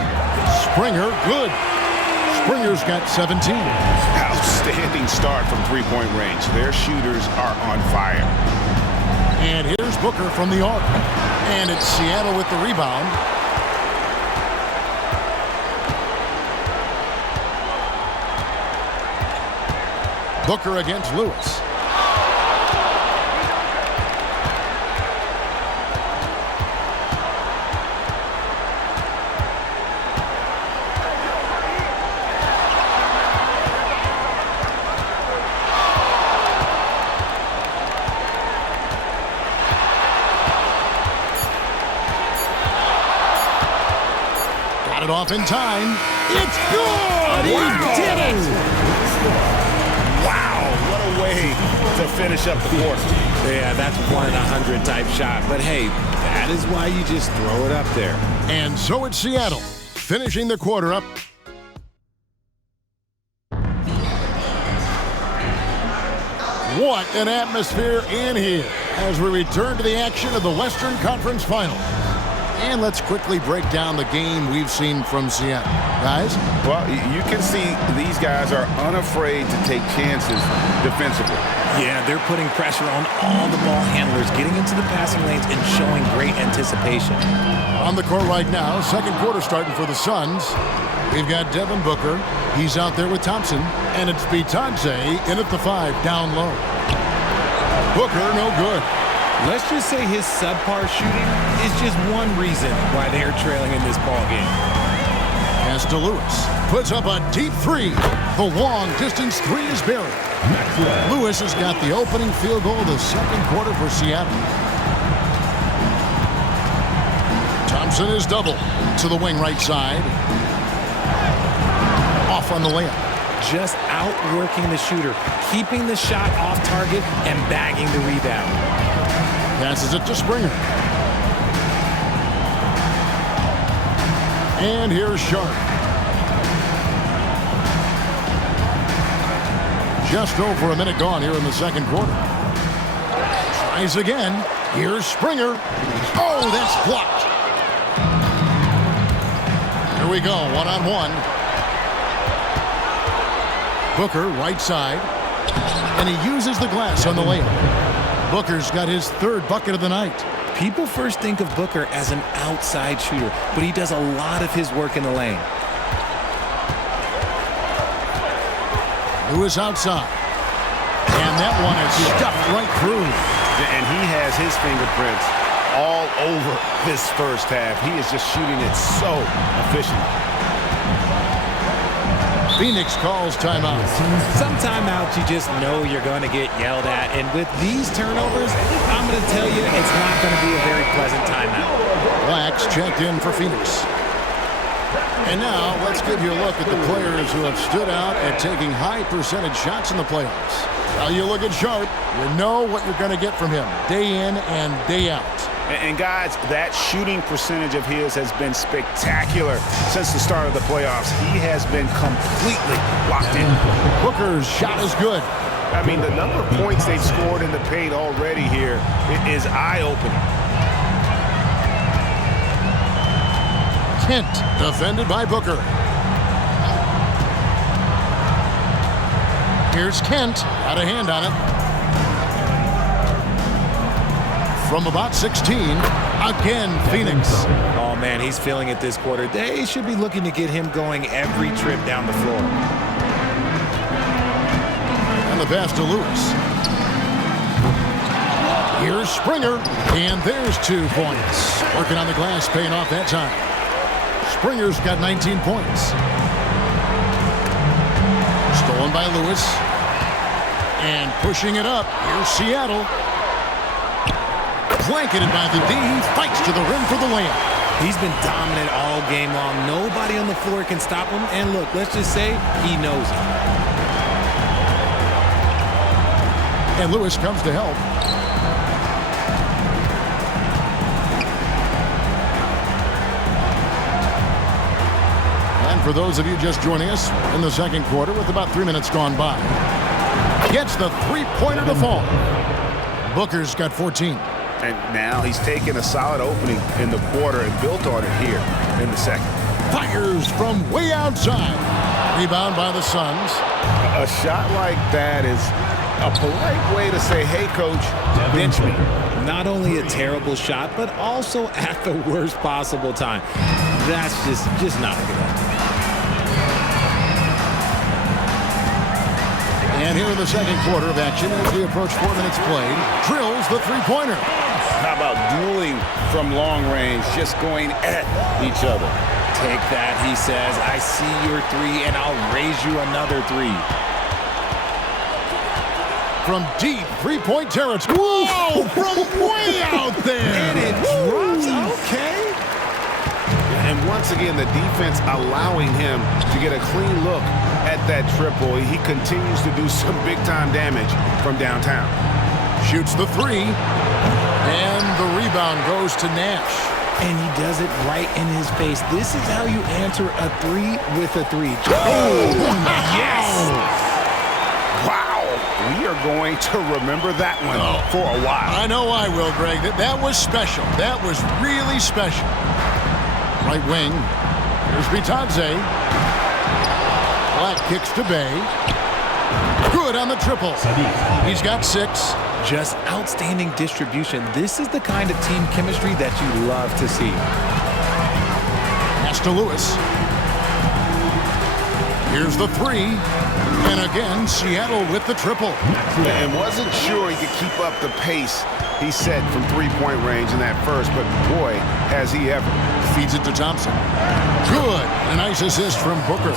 Springer, good. Springer's got 17. Outstanding start from three-point range. Their shooters are on fire. And here's Booker from the arc. And it's Seattle with the rebound. Booker against Lewis. Got it off in time. It's good! He did it! Way to finish up the court. Yeah, that's 1 in 100 type shot. But hey, that is why you just throw it up there. And so it's Seattle, finishing the quarter up. What an atmosphere in here as we return to the action of the Western Conference Final. And let's quickly break down the game we've seen from Seattle. Guys? Well, you can see these guys are unafraid to take chances defensively. Yeah, they're putting pressure on all the ball handlers, getting into the passing lanes and showing great anticipation. On the court right now, second quarter starting for the Suns. We've got Devin Booker. He's out there with Thompson. And it's Bitadze in at the 5, down low. Booker, no good. Let's just say his subpar shooting is just one reason why they're trailing in this ball game. Pass to Lewis. Puts up a deep 3. The long distance 3 is buried. Lewis has got the opening field goal of the second quarter for Seattle. Thompson is double to the wing right side. Off on the layup. Just outworking the shooter, keeping the shot off target and bagging the rebound. Passes it to Springer. And here's Sharp. Just over a minute gone here in the second quarter. Tries again. Here's Springer. Oh, that's blocked. Here we go, one-on-one. Booker, right side. And he uses the glass on the layup. Booker's got his 3rd bucket of the night. People first think of Booker as an outside shooter, but he does a lot of his work in the lane. Lewis outside. And that one is stuffed right through. And he has his fingerprints all over this first half. He is just shooting it so efficient. Phoenix calls timeout. Some timeouts you just know you're going to get yelled at. And with these turnovers, I'm going to tell you it's not going to be a very pleasant timeout. Black's checked in for Phoenix. And now let's give you a look at the players who have stood out at taking high percentage shots in the playoffs. Now you look at Sharp, you know what you're going to get from him day in and day out. And guys, that shooting percentage of his has been spectacular since the start of the playoffs. He has been completely locked in. Booker's shot is good. I mean, the number of points they've scored in the paint already here is eye-opening. Kent defended by Booker. Here's Kent, got a hand on it. From about 16, again, Phoenix. Oh, man, he's feeling it this quarter. They should be looking to get him going every trip down the floor. And the pass to Lewis. Here's Springer, and there's 2 points. Working on the glass, paying off that time. Springer's got 19 points. Stolen by Lewis. And pushing it up, here's Seattle. Blanketed by the D, he fights to the rim for the layup. He's been dominant all game long. Nobody on the floor can stop him. And look, let's just say he knows it. And Lewis comes to help. And for those of you just joining us in the second quarter with about 3 minutes gone by, gets the 3-pointer to fall. Booker's got 14. And now he's taken a solid opening in the quarter and built on it here in the second. Fires from way outside. Rebound by the Suns. A shot like that is a polite way to say, hey, coach, bench me. Not only a terrible shot, but also at the worst possible time. That's just not a good idea. And here in the second quarter of action, as we approach 4 minutes played, drills the 3-pointer. How about dueling from long range, just going at each other? Take that, he says. I see your 3, and I'll raise you another 3. From deep 3-point territory. Whoa! From way out there! And it drops. Okay. And once again, the defense allowing him to get a clean look at that triple. He continues to do some big-time damage from downtown. Shoots the 3. And the rebound goes to Nash. And he does it right in his face. This is how you answer a 3 with a 3. Oh, yes! Wow! We are going to remember that one for a while. I know I will, Greg. That was special. That was really special. Right wing. Here's Bitadze. Black kicks to Bay. Good on the triple. He's got 6. Just outstanding distribution. This is the kind of team chemistry that you love to see. Pass to Lewis. Here's the three. And again, Seattle with the triple. And wasn't sure he could keep up the pace he set from three-point range in that first, but boy, has he ever. Feeds it to Thompson. Good. A nice assist from Booker.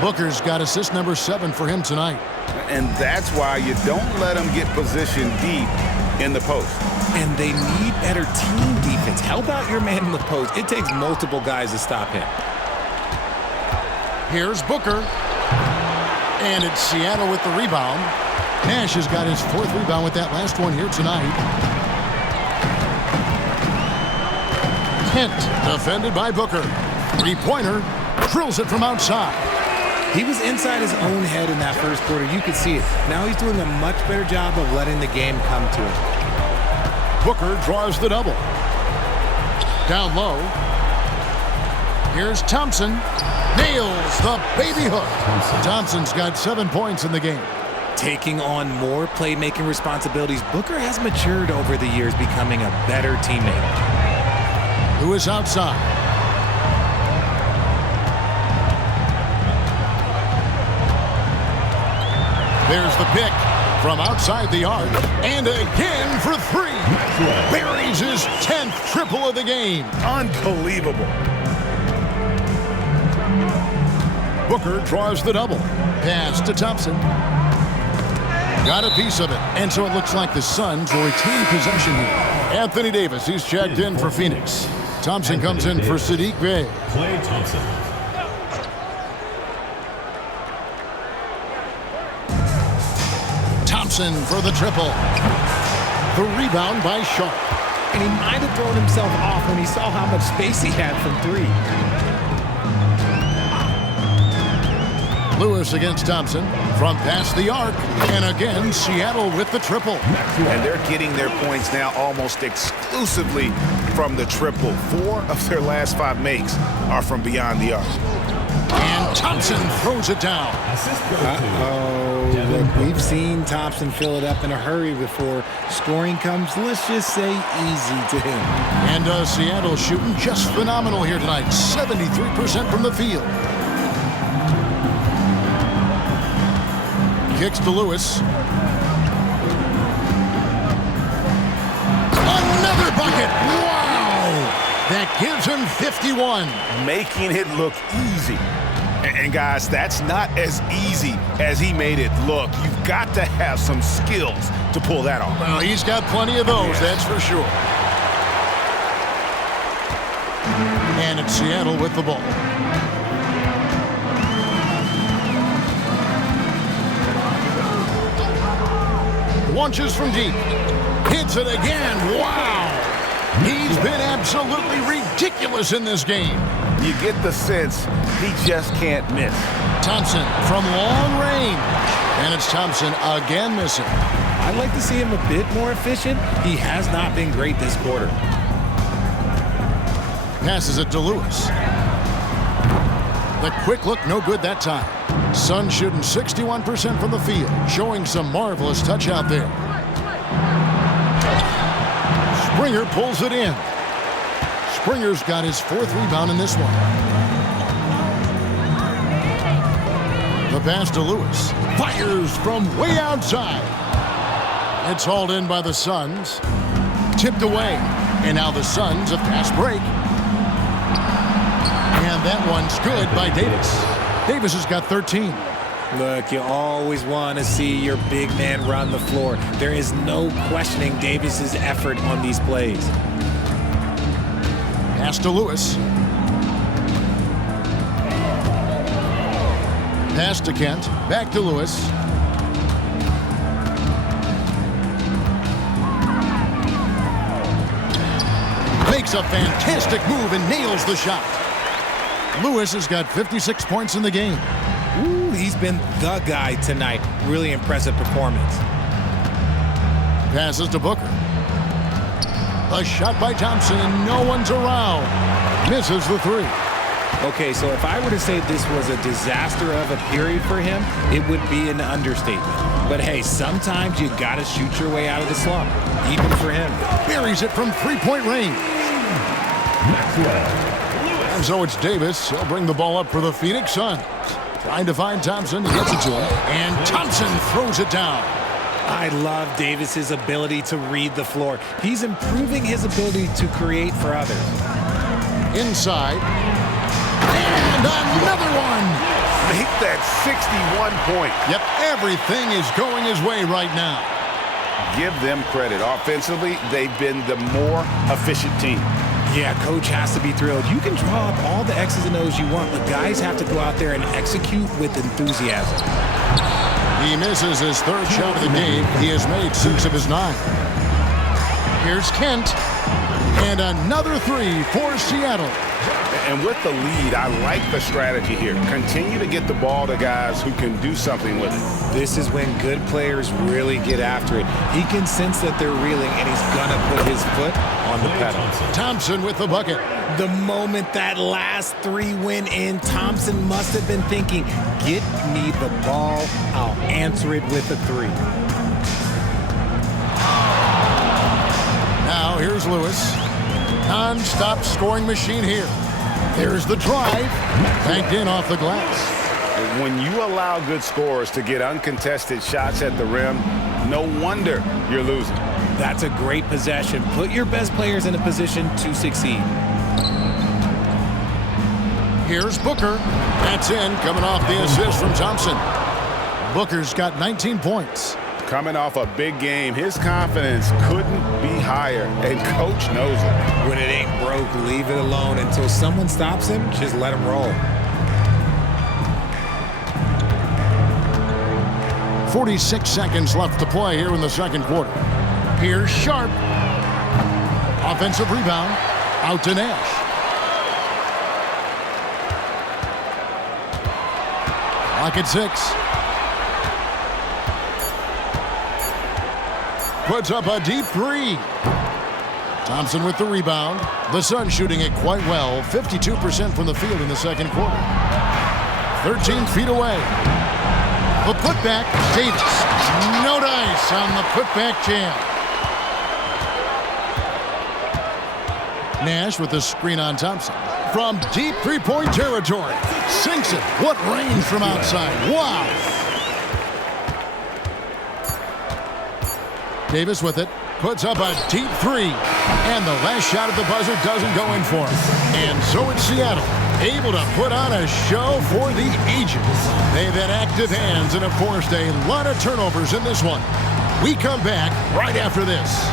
Booker's got assist number 7 for him tonight. And that's why you don't let him get positioned deep in the post. And they need better team defense. Help out your man in the post. It takes multiple guys to stop him. Here's Booker. And it's Seattle with the rebound. Nash has got his 4th rebound with that last one here tonight. Kent defended by Booker. Three-pointer. Drills it from outside. He was inside his own head in that first quarter. You could see it. Now he's doing a much better job of letting the game come to him. Booker draws the double. Down low. Here's Thompson. Nails the baby hook. Thompson's got 7 points in the game. Taking on more playmaking responsibilities, Booker has matured over the years, becoming a better teammate. Who is outside? There's the pick from outside the arc. And again for 3. Buries his 10th triple of the game. Unbelievable. Booker draws the double. Pass to Thompson. Got a piece of it. And so it looks like the Suns will retain possession here. Anthony Davis, he's checked in for Phoenix. Thompson comes in for Sadiq Bey. Klay Thompson. Thompson for the triple. The rebound by Sharp. And he might have thrown himself off when he saw how much space he had from 3. Lewis against Thompson from past the arc. And again, Seattle with the triple. And they're getting their points now almost exclusively from the triple. 4 of their last 5 makes are from beyond the arc. And Thompson throws it down. Look, we've seen Thompson fill it up in a hurry before. Scoring comes, let's just say, easy to him. And Seattle shooting just phenomenal here tonight. 73% from the field. Kicks to Lewis. Another bucket. Wow! That gives him 51. Making it look easy. And guys, that's not as easy as he made it look. You've got to have some skills to pull that off. Well, he's got plenty of those, that's for sure. And it's Seattle with the ball. Launches from deep. Hits it again. Wow! He's been absolutely ridiculous in this game. You get the sense he just can't miss. Thompson from long range. And it's Thompson again missing. I'd like to see him a bit more efficient. He has not been great this quarter. Passes it to Lewis. The quick look, no good that time. Suns shooting 61% from the field, showing some marvelous touch out there. Springer pulls it in. Springer's got his 4th rebound in this one. The pass to Lewis. Fires from way outside. It's hauled in by the Suns. Tipped away. And now the Suns a fast break. And that one's good by Davis. Davis has got 13. Look, you always want to see your big man run the floor. There is no questioning Davis's effort on these plays. Pass to Lewis. Pass to Kent. Back to Lewis. Makes a fantastic move and nails the shot. Lewis has got 56 points in the game. Ooh, he's been the guy tonight. Really impressive performance. Passes to Booker. A shot by Thompson and no one's around. Misses the 3. Okay, so if I were to say this was a disaster of a period for him, it would be an understatement. But hey, sometimes you gotta shoot your way out of the slump, even for him. Buries it from 3-point range. And so it's Davis. He'll bring the ball up for the Phoenix Suns. Trying to find Thompson. He gets it to him. And Thompson throws it down. I love Davis's ability to read the floor. He's improving his ability to create for others. Inside. And another one. Make that 61 point. Yep, everything is going his way right now. Give them credit. Offensively, they've been the more efficient team. Yeah, coach has to be thrilled. You can draw up all the X's and O's you want, but guys have to go out there and execute with enthusiasm. He misses his third shot of the game. He has made 6 of his 9. Here's Kent. And another 3 for Seattle. And with the lead, I like the strategy here. Continue to get the ball to guys who can do something with it. This is when good players really get after it. He can sense that they're reeling, and he's going to put his foot on the pedal. Thompson with the bucket. The moment that last 3 went in, Thompson must have been thinking, get me the ball, I'll answer it with a 3. Now here's Lewis. Non-stop scoring machine here. There's the drive. Banked in off the glass. When you allow good scorers to get uncontested shots at the rim, no wonder you're losing. That's a great possession. Put your best players in a position to succeed. Here's Booker. That's in, coming off the assist from Thompson. Booker's got 19 points. Coming off a big game, his confidence couldn't be higher, and coach knows it. When it ain't broke, leave it alone. Until someone stops him, just let him roll. 46 seconds left to play here in the second quarter. Here's Sharp. Offensive rebound. Out to Nash. Clock at 6. Puts up a deep 3. Thompson with the rebound. The Suns shooting it quite well. 52% from the field in the second quarter. 13 feet away. The putback, Davis. No dice on the putback jam. Nash with the screen on Thompson. From deep three-point territory. Sinks it. What range from outside. Wow. Davis with it. Puts up a deep 3. And the last shot at the buzzer doesn't go in for him. And so it's Seattle, able to put on a show for the ages. They've had active hands and have forced a lot of turnovers in this one. We come back right after this.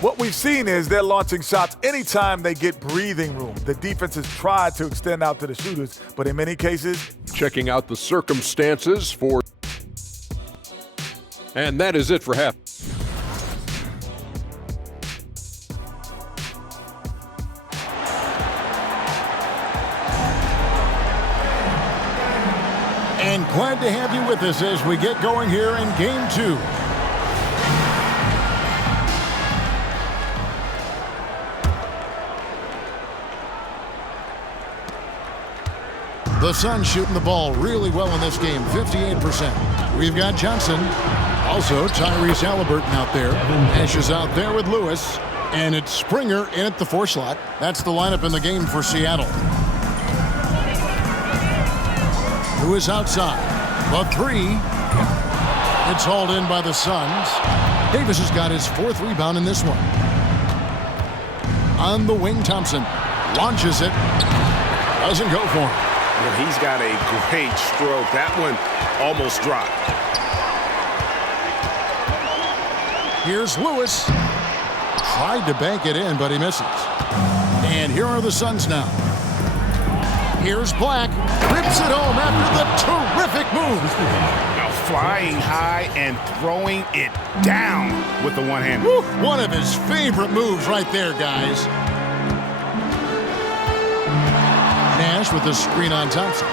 What we've seen is they're launching shots anytime they get breathing room. The defense has tried to extend out to the shooters, but in many cases, checking out the circumstances for. And that is it for half. And glad to have you with us as we get going here in Game 2. The Suns shooting the ball really well in this game, 58%. We've got Johnson, also Tyrese Halliburton out there. Nash is out there with Lewis, and it's Springer in at the 4 slot. That's the lineup in the game for Seattle. Lewis outside, the 3. It's hauled in by the Suns. Davis has got his 4th rebound in this one. On the wing, Thompson launches it, doesn't go for him. Well, he's got a great stroke. That one almost dropped. Here's Lewis. Tried to bank it in, but he misses. And here are the Suns now. Here's Black. Rips it home after the terrific move. Now flying high and throwing it down with the one-hand. One of his favorite moves right there, guys. Nash with the screen on Thompson.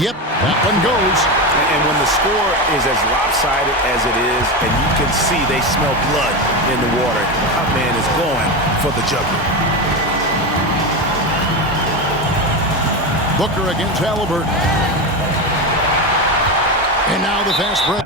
Yep, that one goes. And when the score is as lopsided as it is, and you can see they smell blood in the water, our man is going for the jugular. Booker against Halliburton. And now the fast break.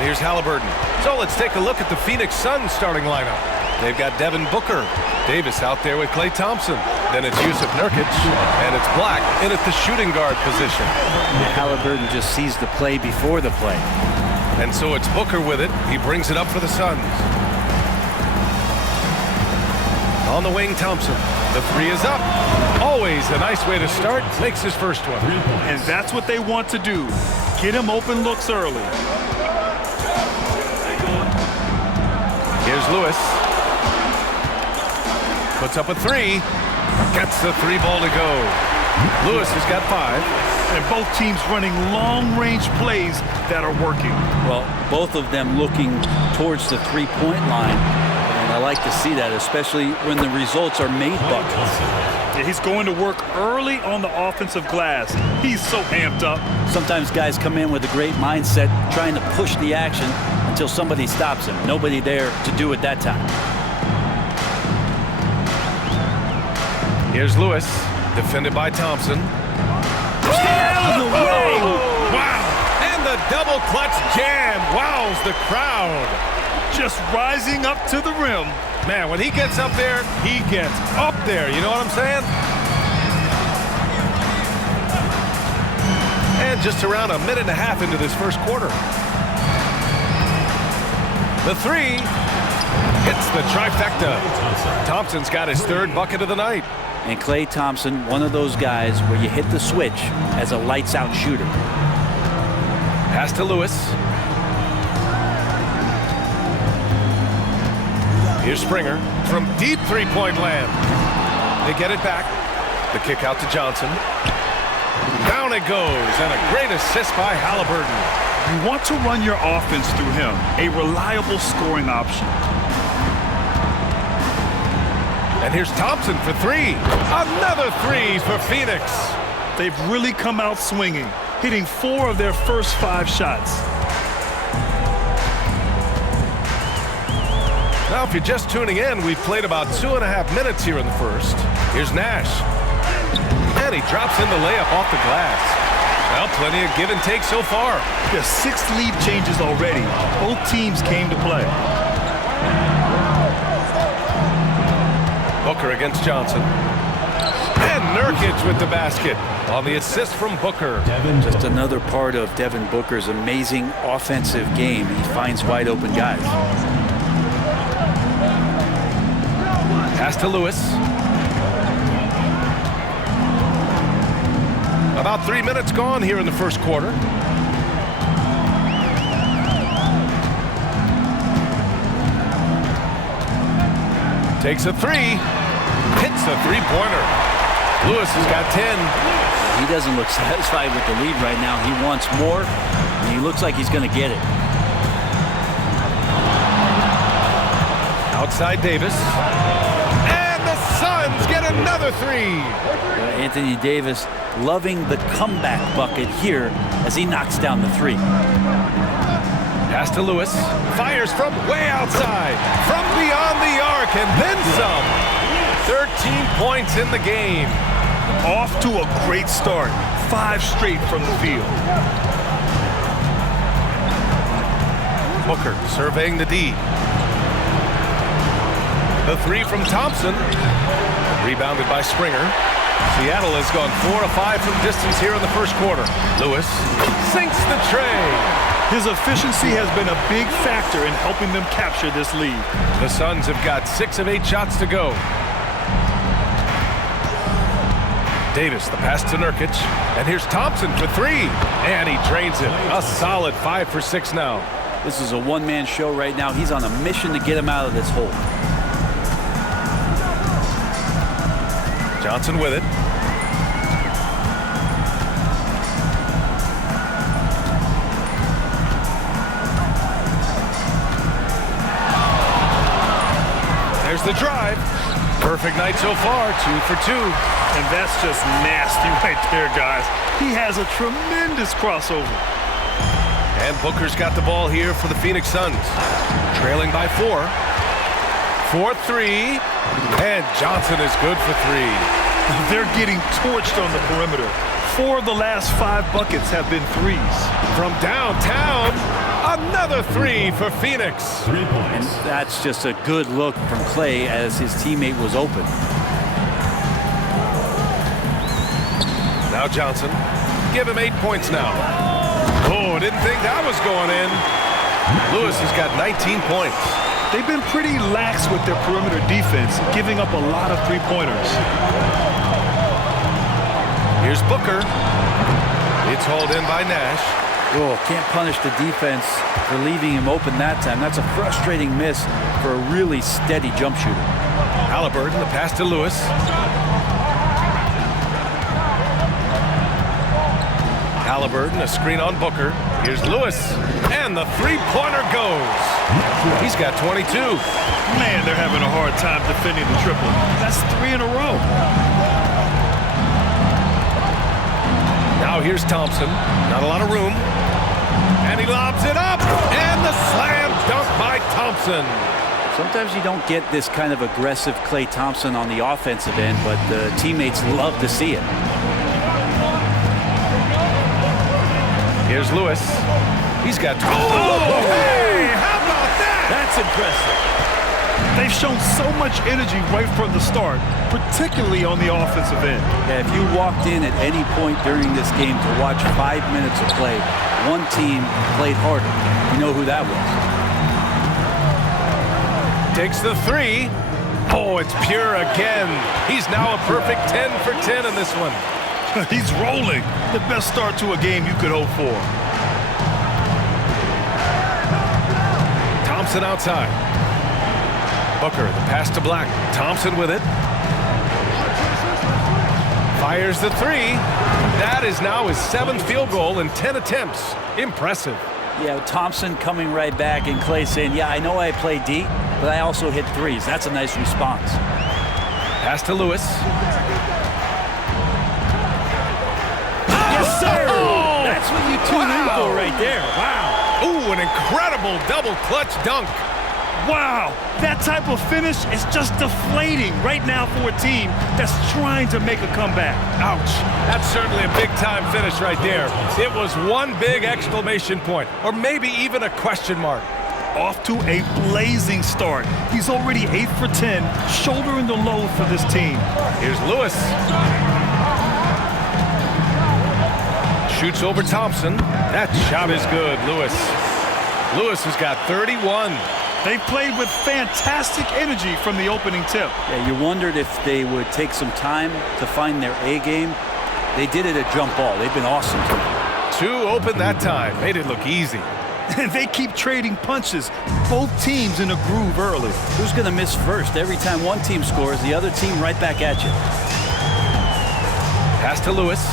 And here's Halliburton. So let's take a look at the Phoenix Suns starting lineup. They've got Devin Booker, Davis out there with Klay Thompson. Then it's Yusuf Nurkic, and it's Black in at the shooting guard position. Halliburton just sees the play before the play. And so it's Booker with it. He brings it up for the Suns. On the wing, Thompson. The three is up. Always a nice way to start. Makes his first one. And that's what they want to do. Get him open looks early. Here's Lewis. Puts up a three. Gets the three ball to go. Lewis has got 5. And both teams running long-range plays that are working. Well, both of them looking towards the three-point line. And I like to see that, especially when the results are made buckets. Yeah, he's going to work early on the offensive glass. He's so amped up. Sometimes guys come in with a great mindset, trying to push the action until somebody stops him. Nobody there to do it that time. Here's Lewis, defended by Thompson. Out of the way! Wow! And the double clutch jam wows the crowd. Just rising up to the rim. Man, when he gets up there, he gets up there. You know what I'm saying? And just around a minute and a half into this first quarter. The three hits the trifecta. Thompson's got his 3rd bucket of the night. And Klay Thompson, one of those guys where you hit the switch as a lights-out shooter. Pass to Lewis. Here's Springer from deep three-point land. They get it back. The kick out to Johnson. Down it goes, and a great assist by Halliburton. You want to run your offense through him, a reliable scoring option. And here's Thompson for 3. Another 3 for Phoenix. They've really come out swinging, hitting 4 of their first 5 shots. Now, if you're just tuning in, we've played about 2.5 minutes here in the first. Here's Nash. And he drops in the layup off the glass. Well, plenty of give and take so far. There's 6 lead changes already. Both teams came to play. Booker against Johnson. And Nurkic with the basket on the assist from Booker. Just another part of Devin Booker's amazing offensive game. He finds wide open guys. Pass to Lewis. About 3 minutes gone here in the first quarter. Takes a 3. Hits a three-pointer. Lewis has got 10. He doesn't look satisfied with the lead right now. He wants more, and he looks like he's going to get it. Outside Davis. And the Suns get another 3. Anthony Davis loving the comeback bucket here as he knocks down the 3. Pass to Lewis. Fires from way outside. From beyond the arc and then some. 13 points in the game. Off to a great start. 5 straight from the field. Booker surveying the D. The 3 from Thompson. Rebounded by Springer. Seattle has gone 4 of 5 from distance here in the first quarter. Lewis sinks the tray. His efficiency has been a big factor in helping them capture this lead. The Suns have got 6 of 8 shots to go. Davis, the pass to Nurkic. And here's Thompson for 3. And he drains it. A solid 5 for 6 now. This is a one-man show right now. He's on a mission to get him out of this hole. Johnson with it. There's the drive. Perfect night so far, 2 for 2. And that's just nasty right there, guys. He has a tremendous crossover. And Booker's got the ball here for the Phoenix Suns. Trailing by 4. 4-3. And Johnson is good for 3. They're getting torched on the perimeter. 4 of the last 5 buckets have been threes. From downtown, another 3 for Phoenix. 3 points. And that's just a good look from Clay as his teammate was open. Now Johnson. Give him 8 points now. Oh, didn't think that was going in. Lewis has got 19 points. They've been pretty lax with their perimeter defense, giving up a lot of three-pointers. Here's Booker. It's hauled in by Nash. Oh, can't punish the defense for leaving him open that time. That's a frustrating miss for a really steady jump shooter. Halliburton, the pass to Lewis. Halliburton, a screen on Booker. Here's Lewis, and the three-pointer goes. He's got 22. Man, they're having a hard time defending the triple. That's 3 in a row. Now here's Thompson. Not a lot of room. And he lobs it up, and the slam dunk by Thompson. Sometimes you don't get this kind of aggressive Klay Thompson on the offensive end, but the teammates love to see it. Here's Lewis. He's got 12. Oh, hey, how about that? That's impressive. They've shown so much energy right from the start, particularly on the offensive end. Yeah, if you walked in at any point during this game to watch 5 minutes of play, one team played harder. You know who that was. Takes the 3. Oh, it's pure again. He's now a perfect 10 for 10 in this one. He's rolling. The best start to a game you could hope for. Thompson outside. Booker, the pass to Black. Thompson with it. Fires the 3. That is now his 7th field goal in 10 attempts. Impressive. Yeah, Thompson coming right back and Klay saying, yeah, I know I play D, but I also hit 3s. That's a nice response. Pass to Lewis. Yes, sir! Oh! That's what you tune in for right there. Wow. Ooh, an incredible double clutch dunk. Wow, that type of finish is just deflating right now for a team that's trying to make a comeback. Ouch. That's certainly a big-time finish right there. It was one big exclamation point, or maybe even a question mark. Off to a blazing start. He's already 8 for 10, shouldering the load for this team. Here's Lewis. Shoots over Thompson. That shot is good, Lewis. Lewis has got 31. They played with fantastic energy from the opening tip. Yeah, you wondered if they would take some time to find their A game. They did it at jump ball. They've been awesome tonight. 2 open that time. Made it look easy. They keep trading punches. Both teams in a groove early. Who's going to miss first? Every time one team scores, the other team right back at you. Pass to Lewis.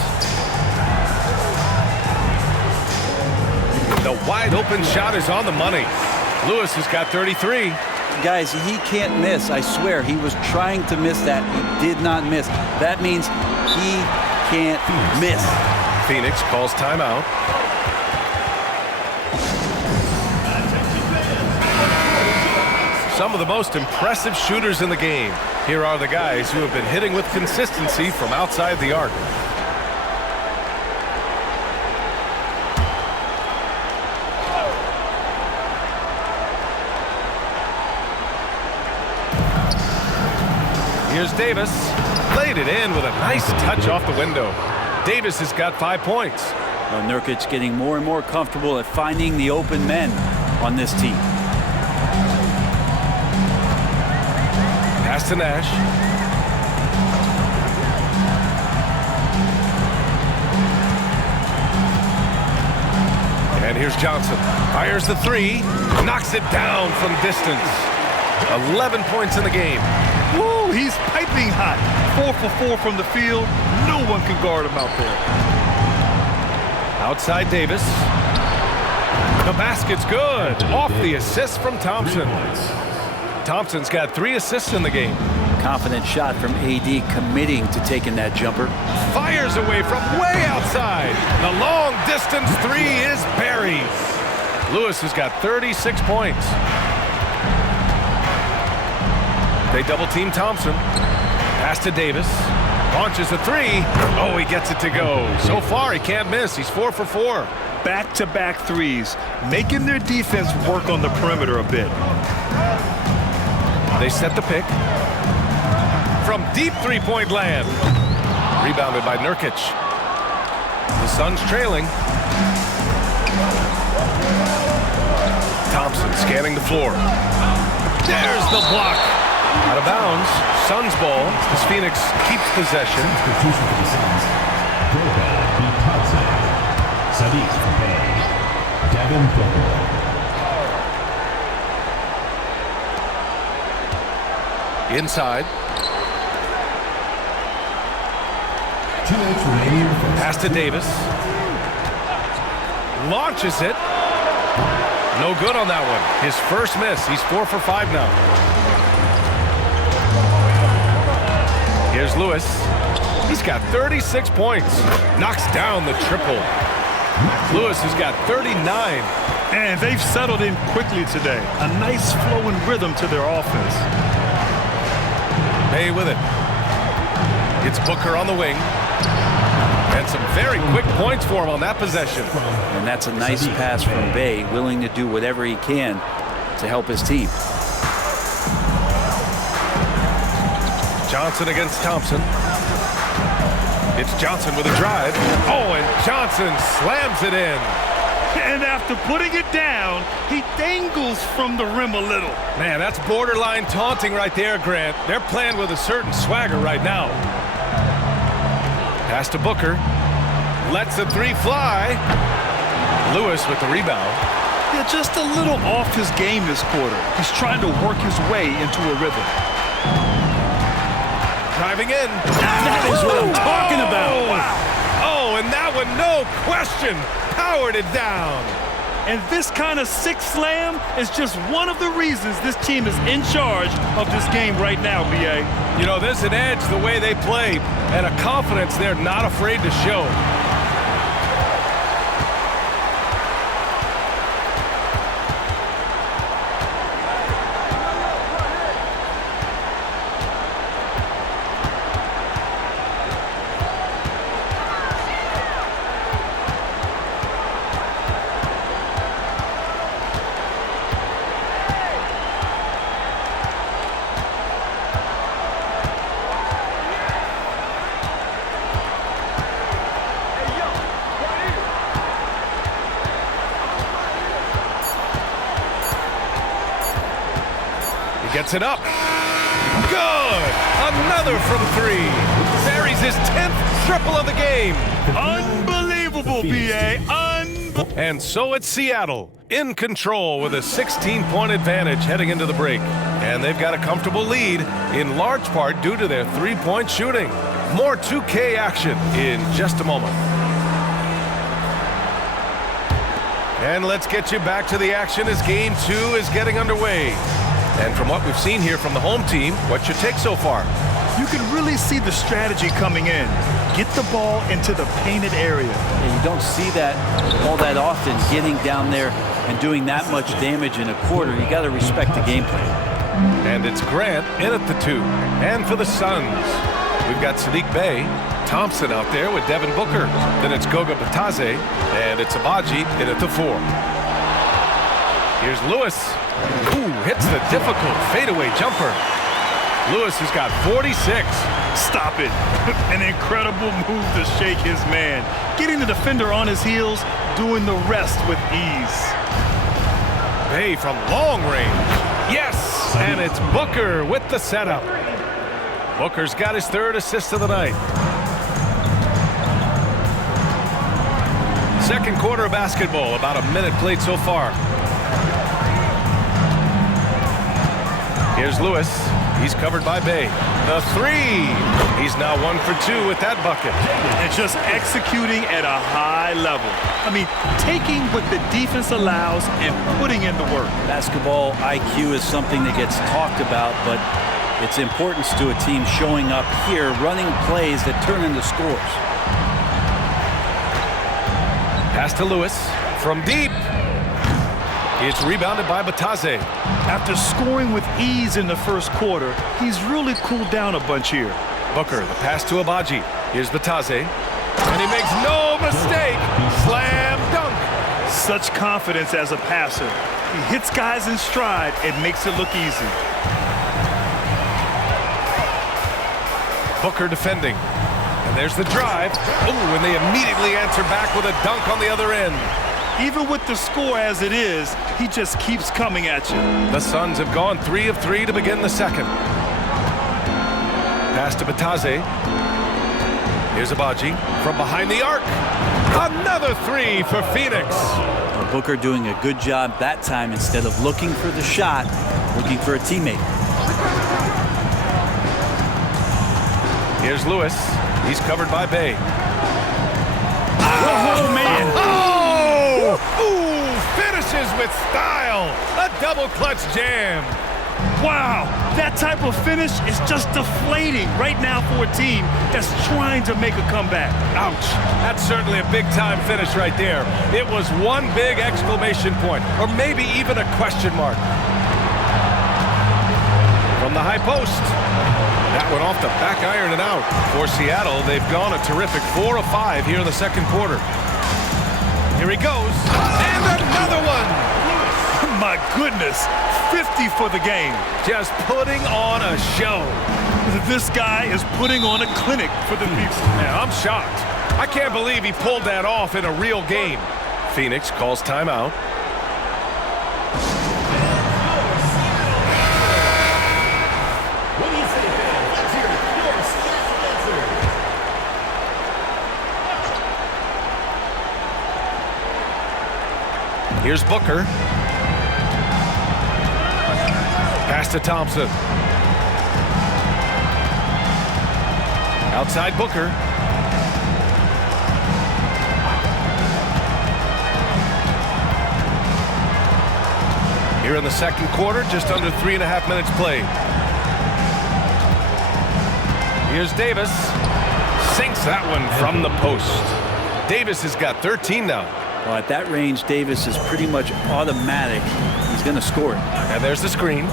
The wide open shot is on the money. Lewis has got 33. Guys, he can't miss. I swear, he was trying to miss that. He did not miss. That means he can't miss. Phoenix calls timeout. Some of the most impressive shooters in the game. Here are the guys who have been hitting with consistency from outside the arc. Here's Davis. Laid it in with a nice touch off the window. Davis has got 5 points. Nurkic getting more and more comfortable at finding the open men on this team. Pass to Nash. And here's Johnson. Fires the three. Knocks it down from distance. 11 points in the game. Woo, he's piping hot. 4 for 4 from the field. No one can guard him out there. Outside Davis. The basket's good. Off the assist from Thompson. Thompson's got 3 assists in the game. Confident shot from AD, committing to taking that jumper. Fires away from way outside. The long distance 3 is buried. Lewis has got 36 points. They double team Thompson. Pass to Davis. Launches a 3. Oh, he gets it to go. So far, he can't miss. He's 4 for 4. Back-to-back threes, making their defense work on the perimeter a bit. They set the pick. From deep three-point land. Rebounded by Nurkic. The Suns trailing. Thompson scanning the floor. There's the block. Out of bounds. Suns ball as Phoenix keeps possession. Substitution for the Suns. Brogan beat Thompson. Sadiq Bey. Devin Booker. Inside. 2 minutes remaining. Pass to Davis. Launches it. No good on that one. His first miss. He's 4 for 5 now. Here's Lewis. He's got 36 points. Knocks down the triple. Lewis has got 39. And they've settled in quickly today. A nice flowing rhythm to their offense. Bay with it. It's Booker on the wing. And some very quick points for him on that possession. And that's a nice pass from Bay, willing to do whatever he can to help his team. Johnson against Thompson. It's Johnson with a drive. Oh, and Johnson slams it in. And after putting it down, he dangles from the rim a little. Man, that's borderline taunting right there, Grant. They're playing with a certain swagger right now. Pass to Booker. Lets the 3 fly. Lewis with the rebound. Yeah, just a little off his game this quarter. He's trying to work his way into a rhythm. Driving in. That is what I'm talking about. Wow. Oh, and that one, no question, powered it down. And this kind of sick slam is just one of the reasons this team is in charge of this game right now, B.A. You know, there's an edge the way they play and a confidence they're not afraid to show. Gets it up. Good. Another from 3. Buries his 10th triple of the game. Unbelievable, B.A. And so it's Seattle in control with a 16-point advantage heading into the break. And they've got a comfortable lead in large part due to their 3-point shooting. More 2K action in just a moment. And let's get you back to the action as Game 2 is getting underway. And from what we've seen here from the home team, what's your take so far? You can really see the strategy coming in. Get the ball into the painted area. And you don't see that all that often, getting down there and doing that much damage in a quarter. You got to respect the game plan. And it's Grant in at the 2. And for the Suns, we've got Sadiq Bey, Thompson out there with Devin Booker. Then it's Goga Bitadze, and it's Abaji in at the 4. Here's Lewis. Ooh, hits the difficult fadeaway jumper. Lewis has got 46. Stop it. An incredible move to shake his man. Getting the defender on his heels, doing the rest with ease. Bey from long range. Yes, and it's Booker with the setup. Booker's got his 3rd assist of the night. Second quarter of basketball, about a minute played so far. Here's Lewis. He's covered by Bey. The 3. He's now 1 for 2 with that bucket. And just executing at a high level. I mean, taking what the defense allows and putting in the work. Basketball IQ is something that gets talked about, but its importance to a team showing up here, running plays that turn into scores. Pass to Lewis from deep. It's rebounded by Bitadze. After scoring with ease in the first quarter, he's really cooled down a bunch here. Booker, the pass to Abaji. Here's Bitadze. And he makes no mistake. Slam dunk. Such confidence as a passer. He hits guys in stride and makes it look easy. Booker defending. And there's the drive. Ooh, and they immediately answer back with a dunk on the other end. Even with the score as it is, he just keeps coming at you. The Suns have gone 3 of 3 to begin the second. Pass to Bitadze. Here's Abaji from behind the arc. Another 3 for Phoenix. Well, Booker doing a good job that time. Instead of looking for the shot, looking for a teammate. Here's Lewis. He's covered by Bey. Oh, man. Ooh, finishes with style. A double clutch jam. Wow, that type of finish is just deflating right now for a team that's trying to make a comeback. Ouch. That's certainly a big-time finish right there. It was one big exclamation point, or maybe even a question mark. From the high post. That one off the back iron and out. For Seattle, they've gone a terrific 4 of 5 here in the second quarter. Here he goes, and another one! My goodness, 50 for the game. Just putting on a show. This guy is putting on a clinic for the people. Yeah, I'm shocked. I can't believe he pulled that off in a real game. Phoenix calls timeout. Here's Booker. Pass to Thompson. Outside Booker. Here in the second quarter, just under 3.5 minutes played. Here's Davis. Sinks that one from the post. Davis has got 13 now. Well, at that range, Davis is pretty much automatic. He's going to score it. And there's the screen.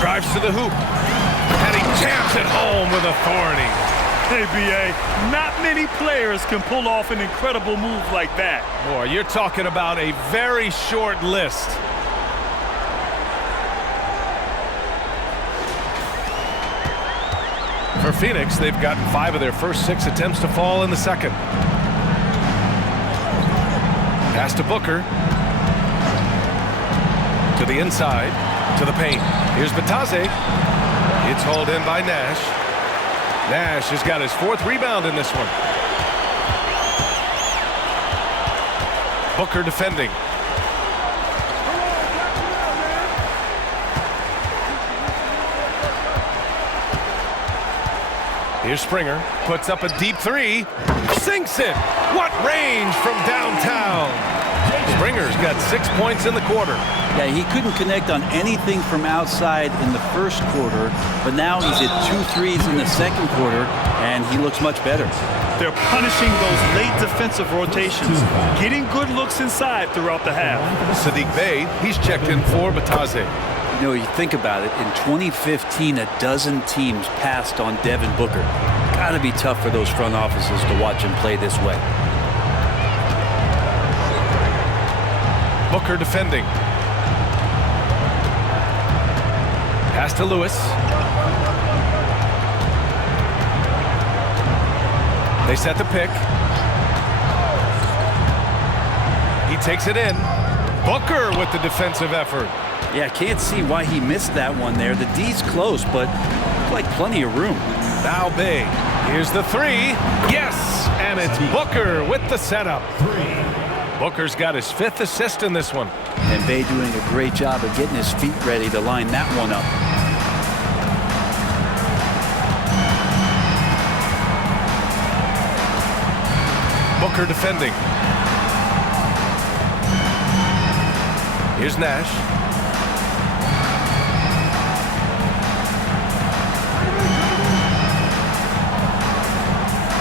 Drives to the hoop. And he jams it home with authority. Hey, B.A., not many players can pull off an incredible move like that. Boy, you're talking about a very short list. For Phoenix, they've gotten 5 of their first 6 attempts to fall in the second. Pass to Booker. To the inside. To the paint. Here's Bitadze. It's hauled in by Nash. Nash has got his 4th rebound in this one. Booker defending. Here's Springer. Puts up a deep 3. Sinks it. What range from downtown. Springer's got 6 points in the quarter. Yeah, he couldn't connect on anything from outside in the first quarter, but now he's at 2 threes in the second quarter, and he looks much better. They're punishing those late defensive rotations, getting good looks inside throughout the half. Sadiq Bey, he's checked in for Bitadze. You know, you think about it, in 2015, a dozen teams passed on Devin Booker. Gotta be tough for those front offices to watch him play this way. Booker defending. Pass to Lewis. They set the pick. He takes it in. Booker with the defensive effort. Yeah, can't see why he missed that one there. The D's close, but like plenty of room. Now Bay. Here's the three. Yes! And it's Booker with the setup. Booker's got his 5th assist in this one. And Bay doing a great job of getting his feet ready to line that one up. Booker defending. Here's Nash.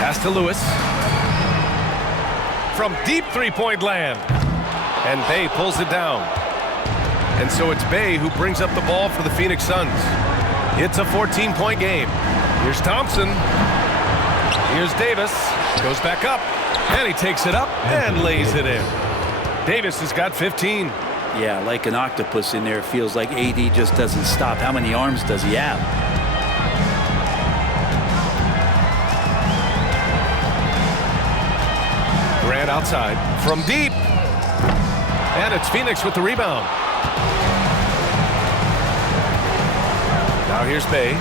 Pass to Lewis. From deep three-point land. And Bay pulls it down. And so it's Bay who brings up the ball for the Phoenix Suns. It's a 14-point game. Here's Thompson. Here's Davis. Goes back up. And he takes it up and lays it in. Davis has got 15. Yeah, like an octopus in there. It feels like AD just doesn't stop. How many arms does he have? Grant outside from deep. And it's Phoenix with the rebound. Now here's Bay.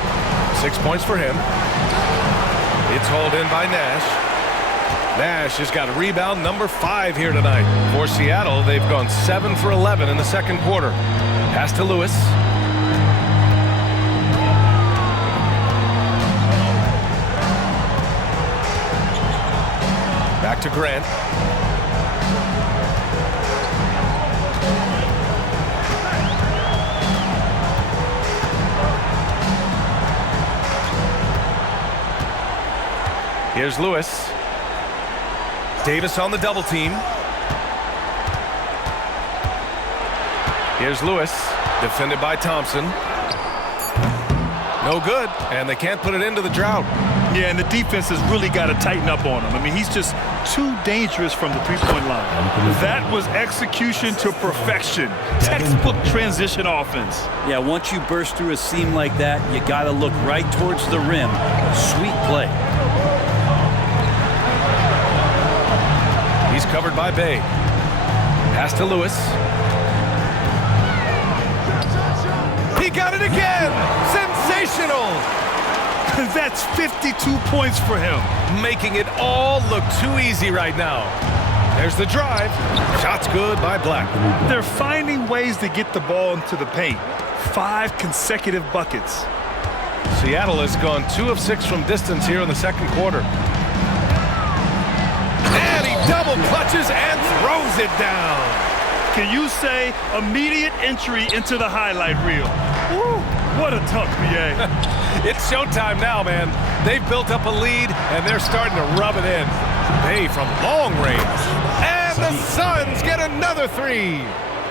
6 points for him. It's hauled in by Nash. Nash has got a rebound number 5 here tonight. For Seattle, they've gone 7 for 11 in the second quarter. Pass to Lewis. Back to Grant. Here's Lewis. Davis on the double team. Here's Lewis, defended by Thompson. No good, and they can't put it into the drought. Yeah, and the defense has really got to tighten up on him. I mean, he's just too dangerous from the three-point line. That was execution to perfection. Textbook transition offense. Yeah, once you burst through a seam like that, you got to look right towards the rim. Sweet play. He's covered by Bay. Pass to Lewis. He got it again! Sensational! That's 52 points for him. Making it all look too easy right now. There's the drive. Shot's good by Black. They're finding ways to get the ball into the paint. 5 consecutive buckets. Seattle has gone 2 of 6 from distance here in the second quarter. And he double clutches and throws it down. Can you say immediate entry into the highlight reel? Woo, what a dunk, BA. It's showtime now, man. They've built up a lead, and they're starting to rub it in. Bay from long range. And the Suns get another 3.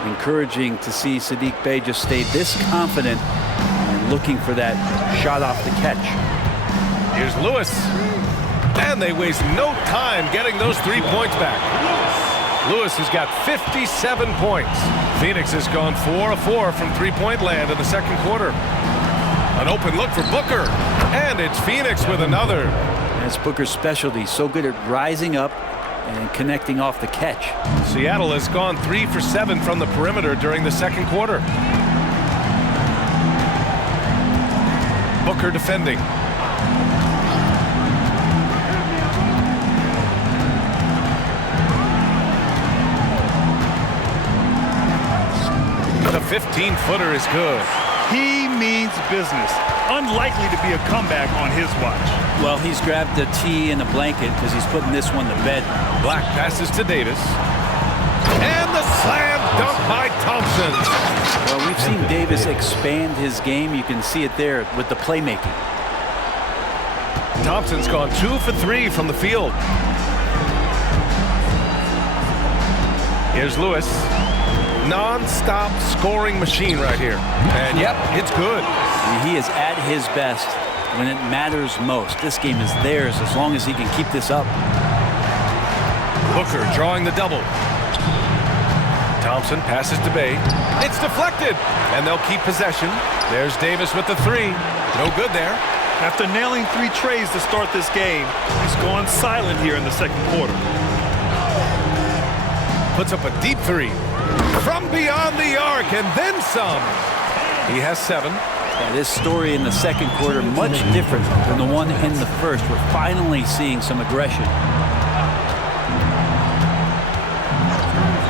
Encouraging to see Saddiq Bey just stay this confident and looking for that shot off the catch. Here's Lewis. And they waste no time getting those 3 points back. Lewis has got 57 points. Phoenix has gone 4 of 4 from three-point land in the second quarter. An open look for Booker. And it's Phoenix with another. That's Booker's specialty. So good at rising up and connecting off the catch. Seattle has gone 3 for 7 from the perimeter during the second quarter. Booker defending. The 15-footer is good. He means business. Unlikely to be a comeback on his watch. Well, he's grabbed a tee and a blanket because he's putting this one to bed. Black passes to Davis. And the slam dunk by Thompson. Well, we've seen Davis expand his game. You can see it there with the playmaking. Thompson's gone 2 for 3 from the field. Here's Lewis. non-stop scoring machine right here. And yep, it's good. He is at his best when it matters most. This game is theirs as long as he can keep this up. Booker drawing the double. Thompson passes to Bay. It's deflected, and they'll keep possession. There's Davis with the three. No good there. After nailing 3 trays to start this game, he's gone silent here in the second quarter. Puts up a deep three from beyond the arc, and then some. He has 7. Yeah, this story in the second quarter much different than the one in the first. We're finally seeing some aggression.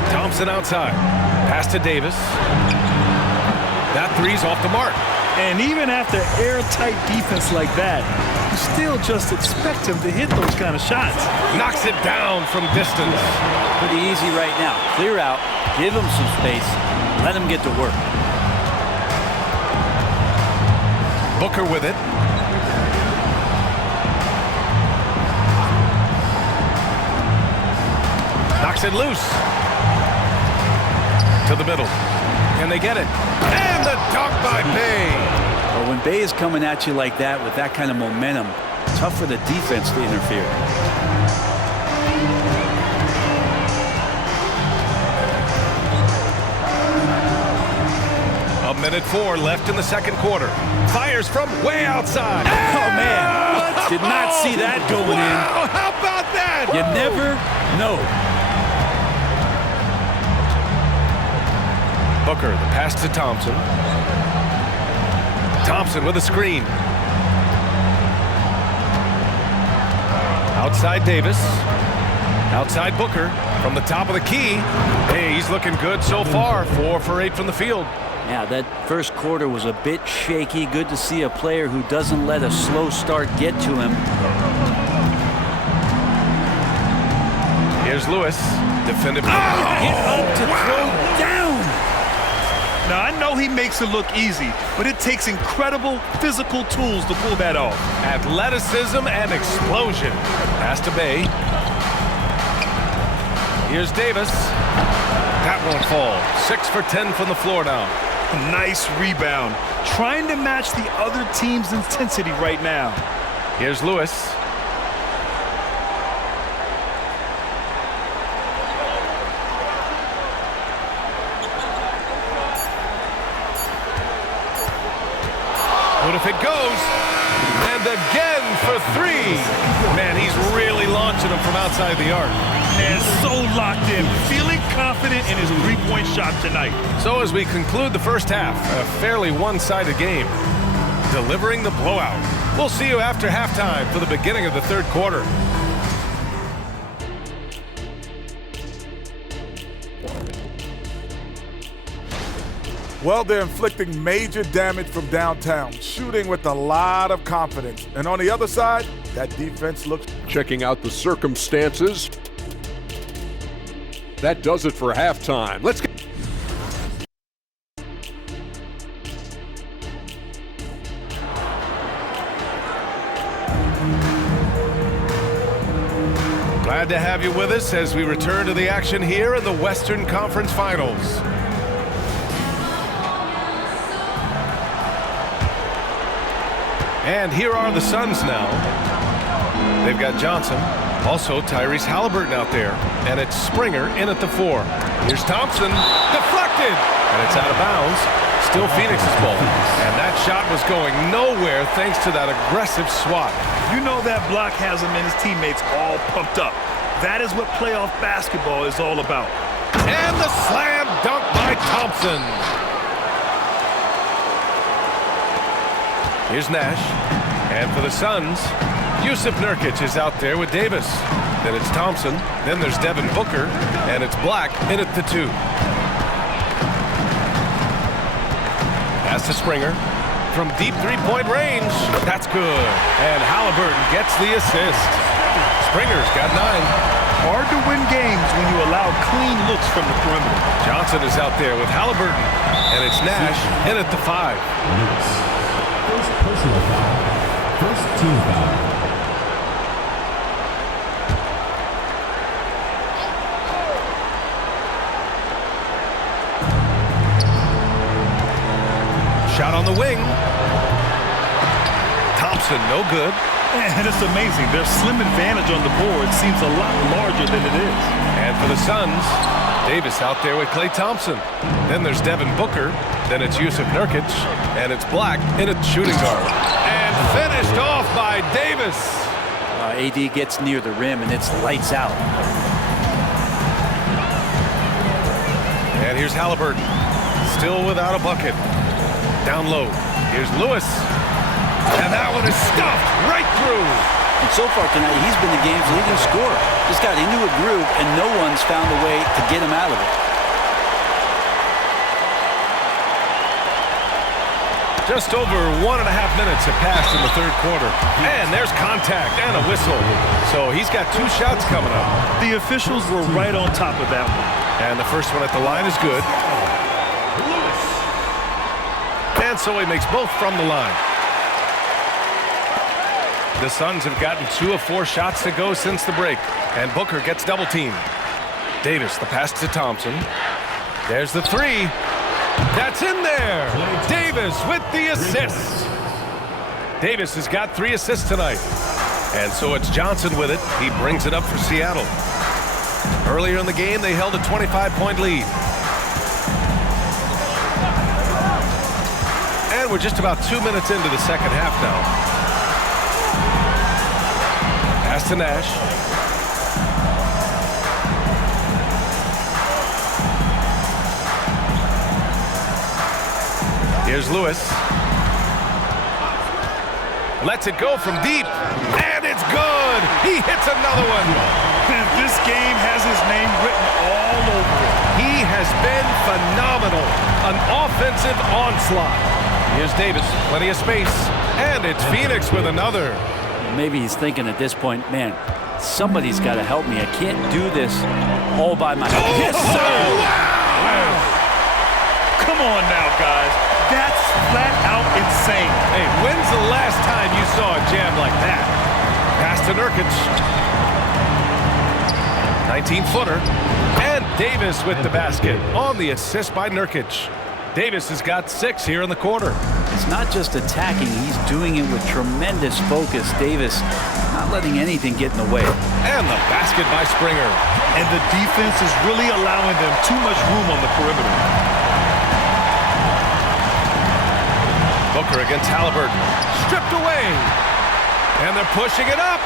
Thompson outside. Pass to Davis. That three's off the mark. And even after airtight defense like that, you still just expect him to hit those kind of shots. Knocks it down from distance. Pretty easy right now. Clear out, give him some space, let him get to work. Booker with it. Knocks it loose. To the middle. Can they get it? And the dunk by Bay. Well, when Bay is coming at you like that with that kind of momentum, tough for the defense to interfere. A minute 4 left in the second quarter. Fires from way outside. Oh, man. Did not see that going in. How about that? You never know. Booker, the pass to Thompson. Thompson with a screen. Outside Davis. Outside Booker. From the top of the key. Hey, he's looking good so far. 4 for 8 from the field. Yeah, that first quarter was a bit shaky. Good to see a player who doesn't let a slow start get to him. Here's Lewis. Defended. Get up to throw down. Now, I know he makes it look easy, but it takes incredible physical tools to pull that off. Athleticism and explosion. Pass to Bay. Here's Davis. That won't fall. 6 for 10 from the floor now. Nice rebound. Trying to match the other team's intensity right now. Here's Lewis. What if it goes? And again for 3. Man, he's really launching them from outside the arc. And so locked in, feeling confident in his three-point shot tonight. So as we conclude the first half, a fairly one-sided game, delivering the blowout. We'll see you after halftime for the beginning of the third quarter. Well, they're inflicting major damage from downtown, shooting with a lot of confidence. And on the other side, that defense looks... Checking out the circumstances. That does it for halftime. Let's get... Glad to have you with us as we return to the action here in the Western Conference Finals. And here are the Suns now. They've got Johnson, also Tyrese Halliburton out there, and it's Springer in at the 4. Here's Thompson, deflected, and it's out of bounds. Still Phoenix's ball, and that shot was going nowhere thanks to that aggressive swat. You know that block has him and his teammates all pumped up. That is what playoff basketball is all about. And the slam dunk by Thompson. Here's Nash. And for the Suns, Yusuf Nurkic is out there with Davis. Then it's Thompson. Then there's Devin Booker. And it's Black in at the 2. Pass to Springer. From deep three-point range. That's good. And Halliburton gets the assist. Springer's got 9. Hard to win games when you allow clean looks from the perimeter. Johnson is out there with Halliburton. And it's Nash in at the 5. First personal foul. First team foul. on the wing. Thompson, no good. And it's amazing. Their slim advantage on the board seems a lot larger than it is. And for the Suns, Davis out there with Klay Thompson. Then there's Devin Booker. Then it's Yusuf Nurkic. And it's Black in its shooting guard. And finished off by Davis. AD gets near the rim, and it's lights out. And here's Halliburton. Still without a bucket. Down low. Here's Lewis. And that one is stuffed right through. And so far tonight, he's been the game's leading scorer. Just got into a groove, and no one's found a way to get him out of it. Just over 1.5 minutes have passed in the third quarter. And there's contact and a whistle. So he's got 2 shots coming up. The officials were right on top of that one. And the first one at the line is good. And so he makes both from the line. The Suns have gotten 2 of 4 shots to go since the break. And Booker gets double teamed. Davis, the pass to Thompson. There's the 3. That's in there. Davis with the assist. Davis has got 3 assists tonight. And so it's Johnson with it. He brings it up for Seattle. Earlier in the game, they held a 25-point lead. And we're just about 2 minutes into the second half now. Pass to Nash. Here's Lewis. Lets it go from deep. And it's good. He hits another one. And this game has his name written all over it. He has been phenomenal. An offensive onslaught. Here's Davis. Plenty of space. And it's Phoenix with another. Maybe he's thinking at this point, man, somebody's got to help me. I can't do this all by myself. Oh, yes, sir! Wow! Come on now, guys. That's flat out insane. Hey, when's the last time you saw a jam like that? Pass to Nurkic. 19-footer. And Davis with the basket on the assist by Nurkic. Davis has got 6 here in the quarter. It's not just attacking. He's doing it with tremendous focus. Davis not letting anything get in the way. And the basket by Springer. And the defense is really allowing them too much room on the perimeter. Booker against Halliburton. Stripped away. And they're pushing it up.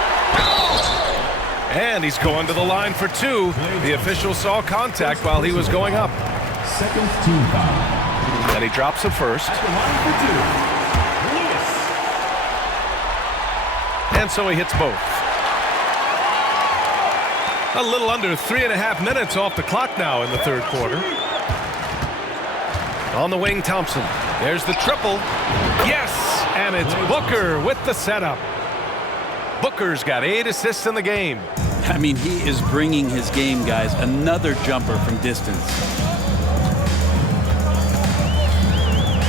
And he's going to the line for 2. The official saw contact while he was going up. Second team foul. And he drops it first. At the line for 2, Lewis. And so he hits both. A little under 3.5 minutes off the clock now in the third quarter. On the wing, Thompson. There's the triple. Yes! And it's Booker with the setup. Booker's got 8 assists in the game. I mean, he is bringing his game, guys. Another jumper from distance.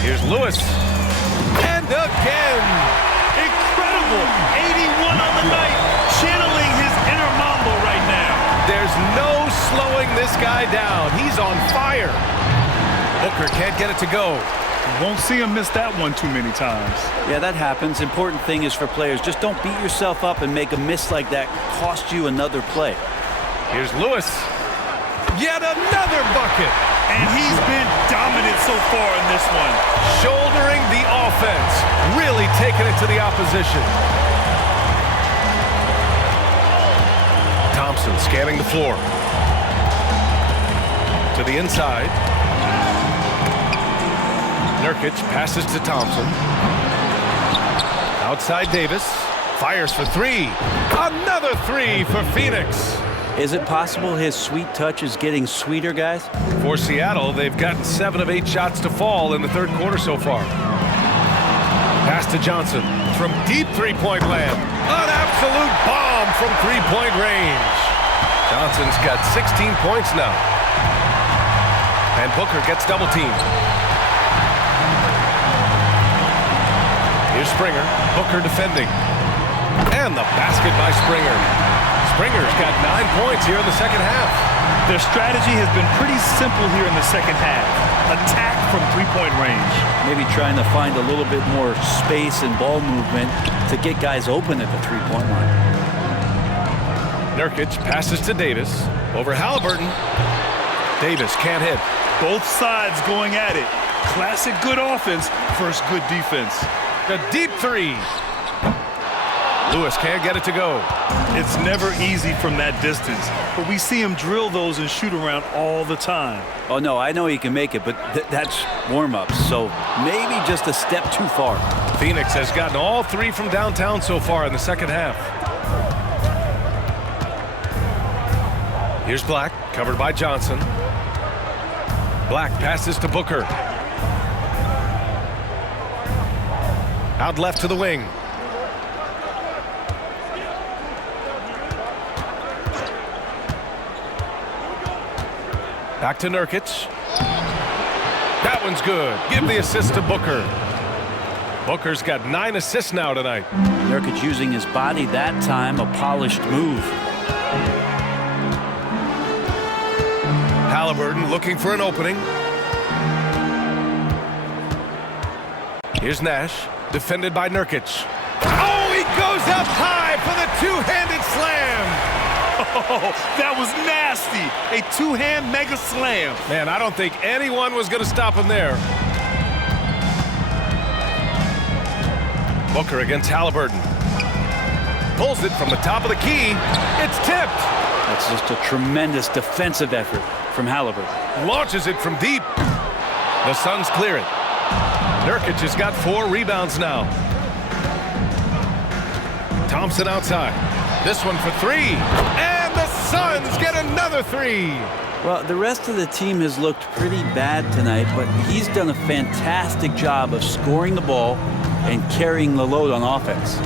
Here's Lewis. And again! Incredible! 81 on the night. Channeling his inner Mambo right now. There's no slowing this guy down. He's on fire. Booker can't get it to go. Won't see him miss that one too many times. Yeah, that happens. Important thing is for players, just don't beat yourself up and make a miss like that cost you another play. Here's Lewis. Yet another bucket. And he's been dominant so far in this one. Shouldering the offense. Really taking it to the opposition. Thompson scanning the floor. To the inside. Nurkic passes to Thompson. Outside Davis. Fires for 3. Another 3 for Phoenix. Is it possible his sweet touch is getting sweeter, guys? For Seattle, they've gotten 7 of 8 shots to fall in the third quarter so far. Pass to Johnson from deep three-point land. An absolute bomb from three-point range. Johnson's got 16 points now. And Booker gets double-teamed. Here's Springer. Booker defending. And the basket by Springer. Springer's got 9 points here in the second half. Their strategy has been pretty simple here in the second half. Attack from three-point range. Maybe trying to find a little bit more space and ball movement to get guys open at the three-point line. Nurkic passes to Davis. Over Halliburton. Davis can't hit. Both sides going at it. Classic good offense versus good defense. A deep three. Lewis can't get it to go. It's never easy from that distance, but we see him drill those and shoot around all the time. Oh, no, I know he can make it, but that's warm-ups, so maybe just a step too far. Phoenix has gotten all three from downtown so far in the second half. Here's Black, covered by Johnson. Black passes to Booker. Out left to the wing. Back to Nurkic. That one's good. Give the assist to Booker. Booker's got 9 assists now tonight. Nurkic using his body that time, a polished move. Halliburton looking for an opening. Here's Nash, defended by Nurkic. Oh, he goes up high for the two-handed slam. Oh, that was nasty. A two-hand mega slam. Man, I don't think anyone was going to stop him there. Booker against Halliburton. Pulls it from the top of the key. It's tipped. That's just a tremendous defensive effort from Halliburton. Launches it from deep. The Suns clear it. Nurkic has got 4 rebounds now. Thompson outside. This one for 3. And the Suns get another 3. Well, the rest of the team has looked pretty bad tonight, but he's done a fantastic job of scoring the ball and carrying the load on offense.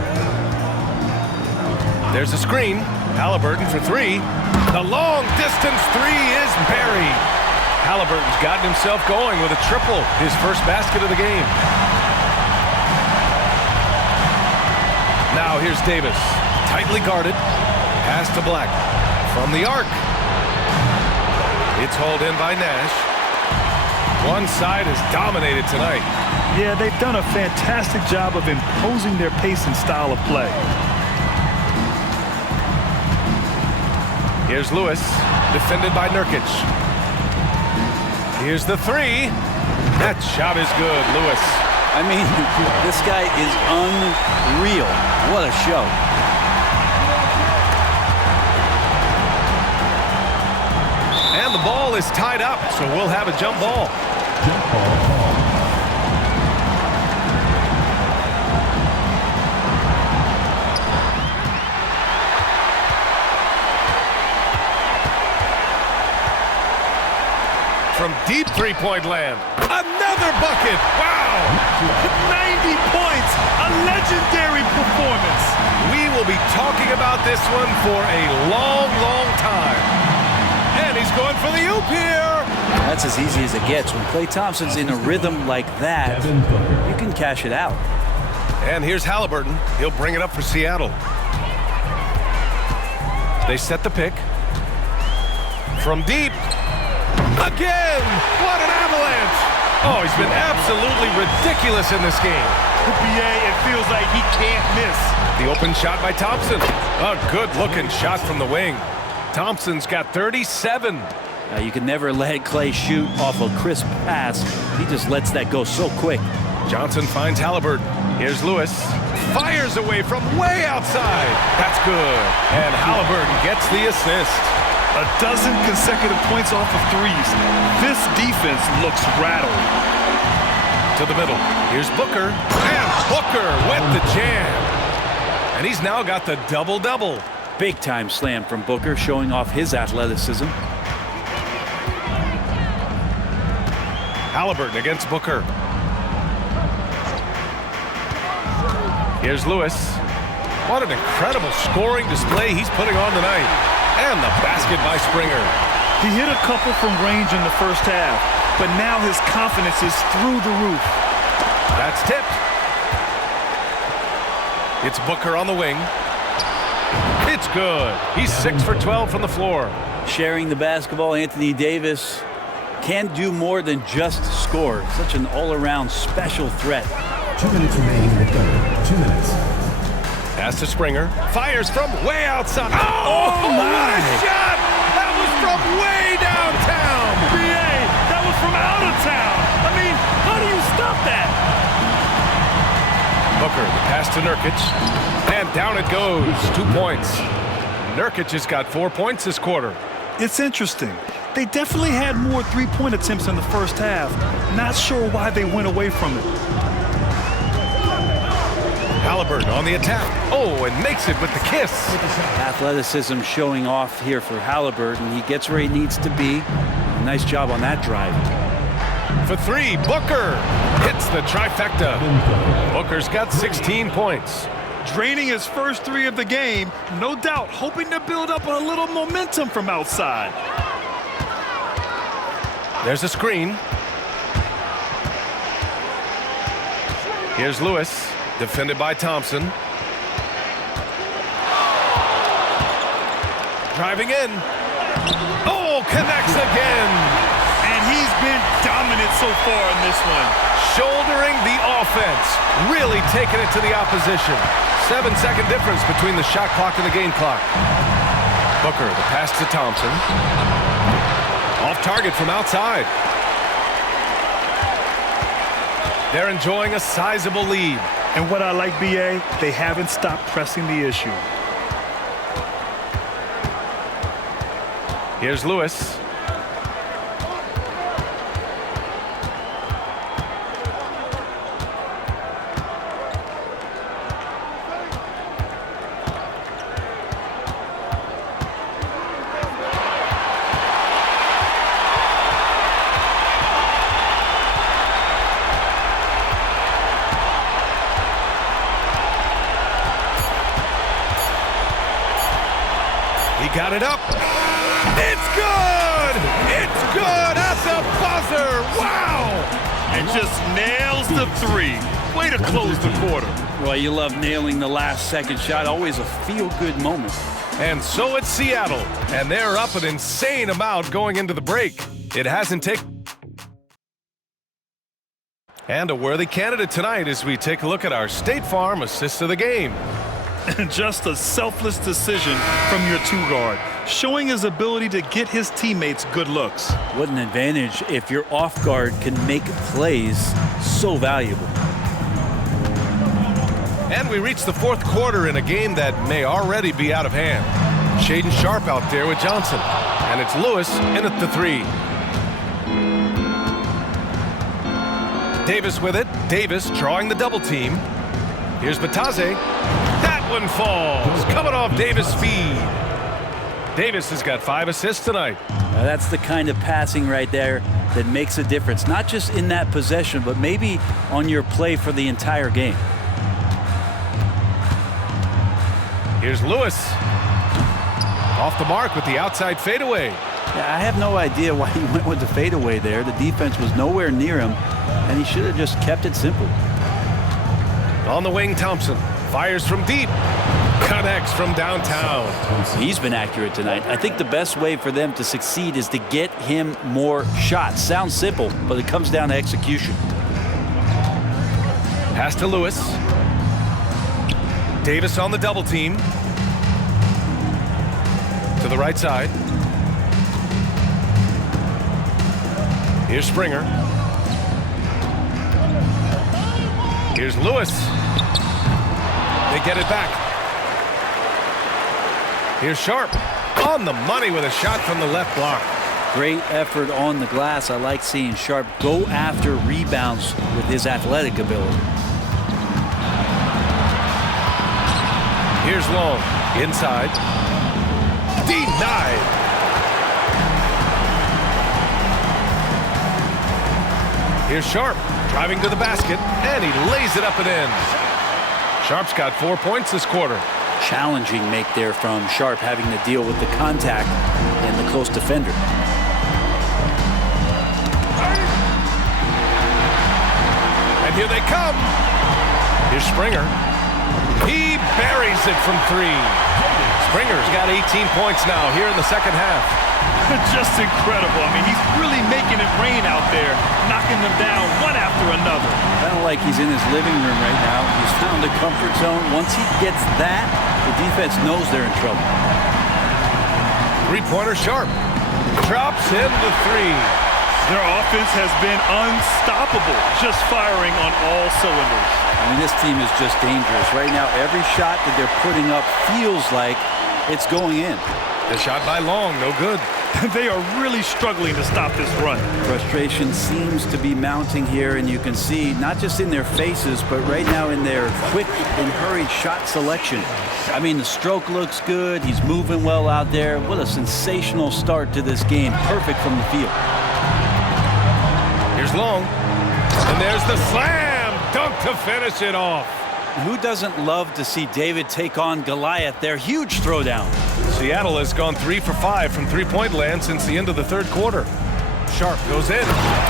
There's a screen. Halliburton for 3. The long distance 3 is buried. Halliburton's gotten himself going with a triple, his first basket of the game. Now here's Davis, tightly guarded. Pass to Black from the arc. It's hauled in by Nash. One side is dominated tonight. Yeah, they've done a fantastic job of imposing their pace and style of play. Here's Lewis, defended by Nurkic. Here's the 3. That shot is good, Lewis. I mean, this guy is unreal. What a show. And the ball is tied up, so we'll have a jump ball. Jump ball call. From deep three-point land. Another bucket. Wow. 90 points. A legendary performance. We will be talking about this one for a long, long time. And he's going for the oop here. That's as easy as it gets. When Klay Thompson's in a rhythm like that, you can cash it out. And here's Halliburton. He'll bring it up for Seattle. They set the pick. From deep. Again! What an avalanche! Oh, he's been absolutely ridiculous in this game. BA, it feels like he can't miss. The open shot by Thompson. A good-looking shot from the wing. Thompson's got 37. You can never let Klay shoot off a crisp pass. He just lets that go so quick. Johnson finds Halliburton. Here's Lewis. Fires away from way outside. That's good. And Halliburton gets the assist. A dozen consecutive points off of threes. This defense looks rattled. To the middle. Here's Booker. And Booker with the jam. And he's now got the double-double. Big-time slam from Booker, showing off his athleticism. Halliburton against Booker. Here's Lewis. What an incredible scoring display he's putting on tonight. And the basket by Springer. He hit a couple from range in the first half, but now his confidence is through the roof. That's tipped. It's Booker on the wing. It's good. He's 6 for 12 from the floor. Sharing the basketball, Anthony Davis can do more than just score. Such an all-around special threat. 2 minutes remaining in the third. 2 minutes. Pass to Springer. Fires from way outside. Oh my! What a shot! That was from way downtown. BA, that was from out of town. I mean, how do you stop that? Booker, the pass to Nurkic. And down it goes. 2 points. Nurkic has got 4 points this quarter. It's interesting. They definitely had more three-point attempts in the first half. Not sure why they went away from it. Halliburton on the attack. Oh, and makes it with the kiss. Athleticism showing off here for Halliburton. He gets where he needs to be. Nice job on that drive. For three, Booker hits the trifecta. Booker's got 16 points. Draining his first three of the game, no doubt hoping to build up a little momentum from outside. There's a screen. Here's Lewis, defended by Thompson. Driving in. Oh, connects again. And he's been dominant so far in this one. Shouldering the offense, really taking it to the opposition. 7-second difference between the shot clock and the game clock. Booker, the pass to Thompson. Off target from outside. They're enjoying a sizable lead. And what I like, BA, they haven't stopped pressing the issue. Here's Lewis. Got it up. It's good! It's good at the buzzer! Wow! And just nails the three. Way to close the quarter. Well, you love nailing the last second shot. Always a feel-good moment. And so it's Seattle. And they're up an insane amount going into the break. It hasn't taken... And a worthy candidate tonight as we take a look at our State Farm assist of the game. Just a selfless decision from your two-guard, showing his ability to get his teammates good looks. What an advantage if your off-guard can make plays so valuable. And we reach the fourth quarter in a game that may already be out of hand. Shaedon Sharpe out there with Johnson. And it's Lewis in at the three. Davis with it. Davis drawing the double team. Here's Batase. That one falls. Coming off Davis' feed. Davis has got 5 assists tonight. That's the kind of passing right there that makes a difference. Not just in that possession, but maybe on your play for the entire game. Here's Lewis. Off the mark with the outside fadeaway. Yeah, I have no idea why he went with the fadeaway there. The defense was nowhere near him, and he should have just kept it simple. On the wing, Thompson fires from deep. Connects from downtown. He's been accurate tonight. I think the best way for them to succeed is to get him more shots. Sounds simple, but it comes down to execution. Pass to Lewis. Davis on the double team. To the right side. Here's Springer. Here's Lewis. They get it back. Here's Sharpe. On the money with a shot from the left block. Great effort on the glass. I like seeing Sharpe go after rebounds with his athletic ability. Here's Long. Inside. Denied. Here's Sharpe. Driving to the basket. And he lays it up and in. Sharpe's got 4 points this quarter. Challenging make there from Sharpe, having to deal with the contact and the close defender. And here they come. Here's Springer. He buries it from three. Springer's got 18 points now here in the second half. Just incredible. I mean, he's really making it rain out there, knocking them down one after another. Kind of like he's in his living room right now. He's found a comfort zone. Once he gets that, the defense knows they're in trouble. Three-pointer Sharp. Drops in the three. Their offense has been unstoppable, just firing on all cylinders. I mean, this team is just dangerous. Right now, every shot that they're putting up feels like it's going in. The shot by Long, no good. They are really struggling to stop this run. Frustration seems to be mounting here, and you can see not just in their faces, but right now in their quick and hurried shot selection. I mean, the stroke looks good. He's moving well out there. What a sensational start to this game. Perfect from the field. Here's Long. And there's the slam dunk to finish it off. Who doesn't love to see David take on Goliath? Their huge throwdown. Seattle has gone 3 for 5 from three-point land since the end of the third quarter. Sharp goes in.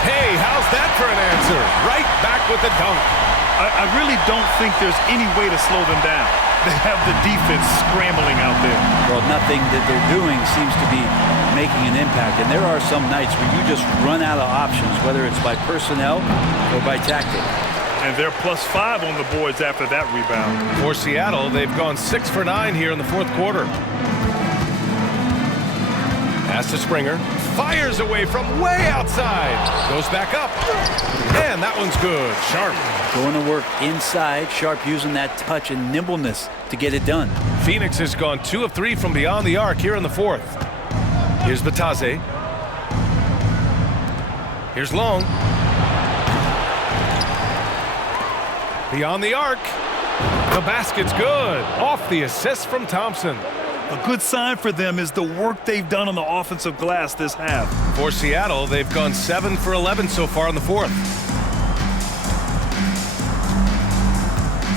Hey, how's that for an answer? Right back with the dunk. I really don't think there's any way to slow them down. They have the defense scrambling out there. Well, nothing that they're doing seems to be making an impact. And there are some nights where you just run out of options, whether it's by personnel or by tactic. And they're +5 on the boards after that rebound. For Seattle, they've gone 6 for 9 here in the fourth quarter. Pass to Springer. Fires away from way outside. Goes back up. And that one's good. Sharp. Going to work inside. Sharp using that touch and nimbleness to get it done. Phoenix has gone 2 of 3 from beyond the arc here in the fourth. Here's Batase. Here's Long. Beyond the arc. The basket's good. Off the assist from Thompson. A good sign for them is the work they've done on the offensive glass this half. For Seattle, they've gone 7 for 11 so far in the fourth.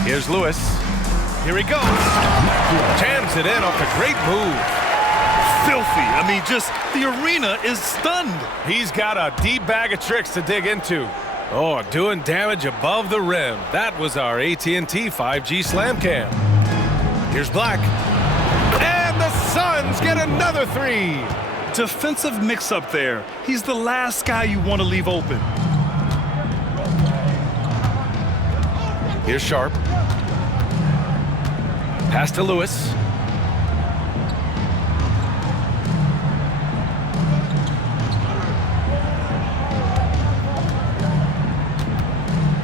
Here's Lewis. Here he goes. Jams it in off a great move. Filthy. I mean, just the arena is stunned. He's got a deep bag of tricks to dig into. Oh, doing damage above the rim. That was our AT&T 5G Slam Cam. Here's Black. And the Suns get another three. Defensive mix-up there. He's the last guy you want to leave open. Here's Sharp. Pass to Lewis.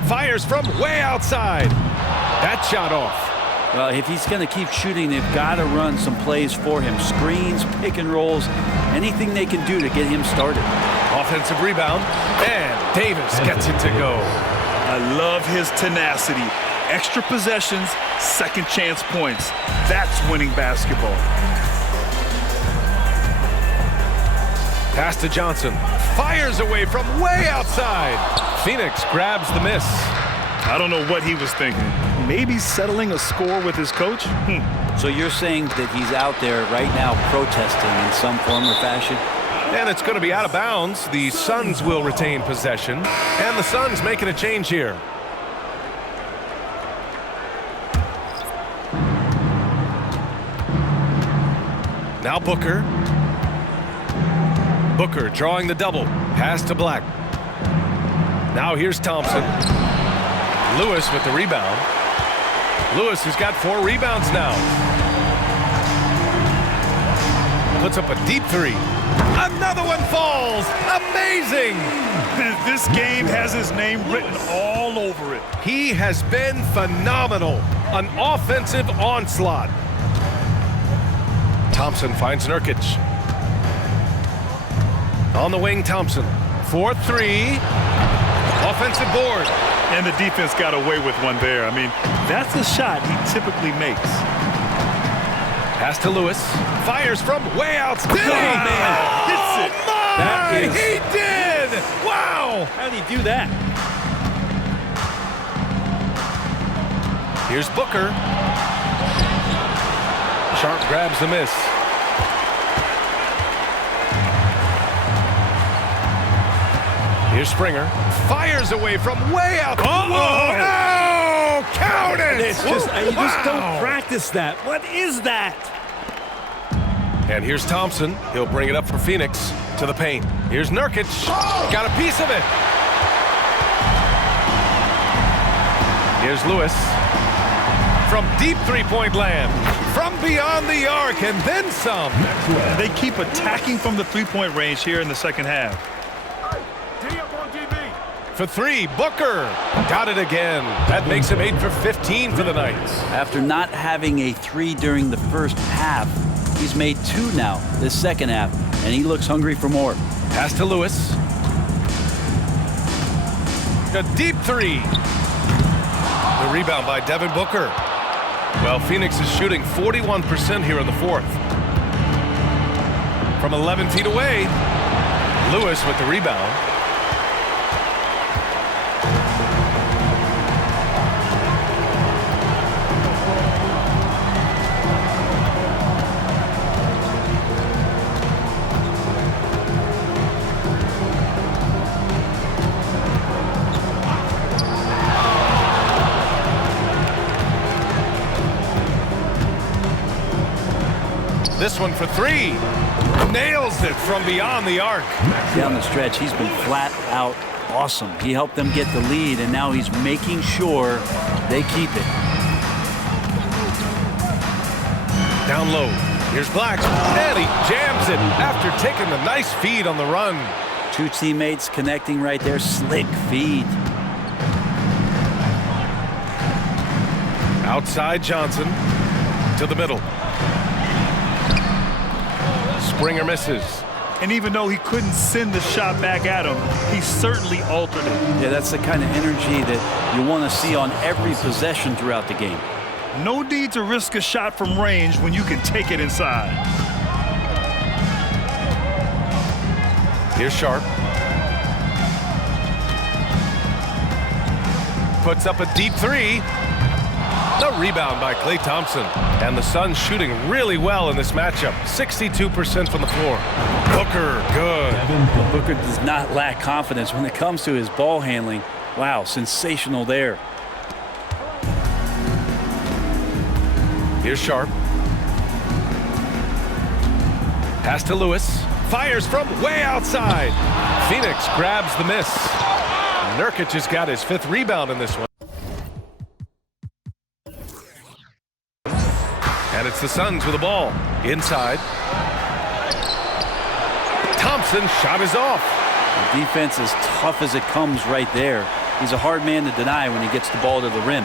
Fires from way outside. That shot off. Well, if he's going to keep shooting, they've got to run some plays for him. Screens, pick and rolls, anything they can do to get him started. Offensive rebound, and Davis gets it to go. I love his tenacity. Extra possessions, second chance points. That's winning basketball. Pass to Johnson. Fires away from way outside. Phoenix grabs the miss. I don't know what he was thinking. Maybe settling a score with his coach? So you're saying that he's out there right now protesting in some form or fashion? And it's going to be out of bounds. The Suns will retain possession. And the Suns making a change here. Now Booker. Booker drawing the double. Pass to Black. Now here's Thompson. Lewis with the rebound. Lewis has got 4 rebounds now. Puts up a deep three. Another one falls. Amazing. This game has his name written all over it. He has been phenomenal. An offensive onslaught. Thompson finds Nurkic. On the wing, Thompson. 4-3. Offensive board. And the defense got away with one there. I mean, that's a shot he typically makes. Pass to Lewis. Fires from way outside. Did he? Man, hits it. My! He did! Wow! How did he do that? Here's Booker. Sharp grabs the miss. Here's Springer. Fires away from way out. Oh, count it! It's just, you just don't practice that. What is that? And here's Thompson. He'll bring it up for Phoenix to the paint. Here's Nurkic. Got a piece of it. Here's Lewis. From deep three-point land. From beyond the arc and then some. They keep attacking from the three-point range here in the second half. For three, Booker. Got it again. That makes him 8 for 15 for the Knights. After not having a three during the first half, he's made 2 now this second half, and he looks hungry for more. Pass to Lewis. A deep three. The rebound by Devin Booker. Well, Phoenix is shooting 41% here in the fourth. From 11 feet away, Lewis with the rebound. This one for three. Nails it from beyond the arc. Down the stretch, he's been flat out awesome. He helped them get the lead, and now he's making sure they keep it. Down low. Here's Black. And he jams it after taking the nice feed on the run. 2 teammates connecting right there. Slick feed. Outside Johnson to the middle. Springer misses. And even though he couldn't send the shot back at him, he certainly altered it. Yeah, that's the kind of energy that you want to see on every possession throughout the game. No need to risk a shot from range when you can take it inside. Here's Sharp. Puts up a deep three. The rebound by Klay Thompson. And the Suns shooting really well in this matchup. 62% from the floor. Booker, good. Booker does not lack confidence when it comes to his ball handling. Wow, sensational there. Here's Sharp. Pass to Lewis. Fires from way outside. Phoenix grabs the miss. Nurkic has got his 5th rebound in this one. And it's the Suns with the ball. Inside. Thompson's shot is off. The defense is tough as it comes right there. He's a hard man to deny when he gets the ball to the rim.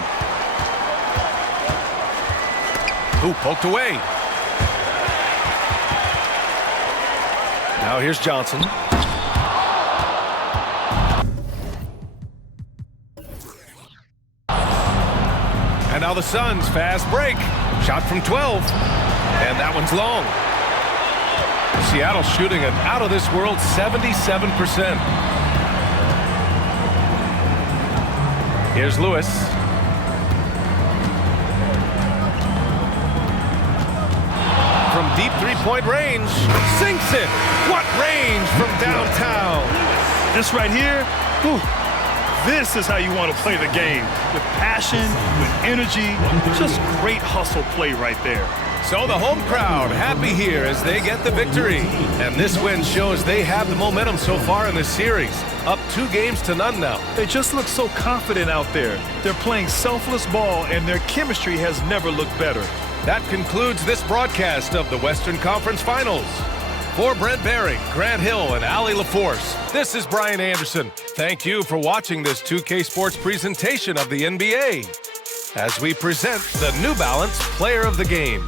Ooh, poked away. Now here's Johnson. And now the Suns fast break. Shot from 12. And that one's long. Seattle shooting an out-of-this-world 77%. Here's Lewis. From deep three-point range. Sinks it. What range from downtown. This right here, whew, this is how you want to play the game. With passion, with energy, just great hustle play right there. So the home crowd happy here as they get the victory. And this win shows they have the momentum so far in this series. Up 2-0 now. They just look so confident out there. They're playing selfless ball, and their chemistry has never looked better. That concludes this broadcast of the Western Conference Finals. For Brent Barry, Grant Hill, and Allie LaForce, this is Brian Anderson. Thank you for watching this 2K Sports presentation of the NBA as we present the New Balance Player of the Game.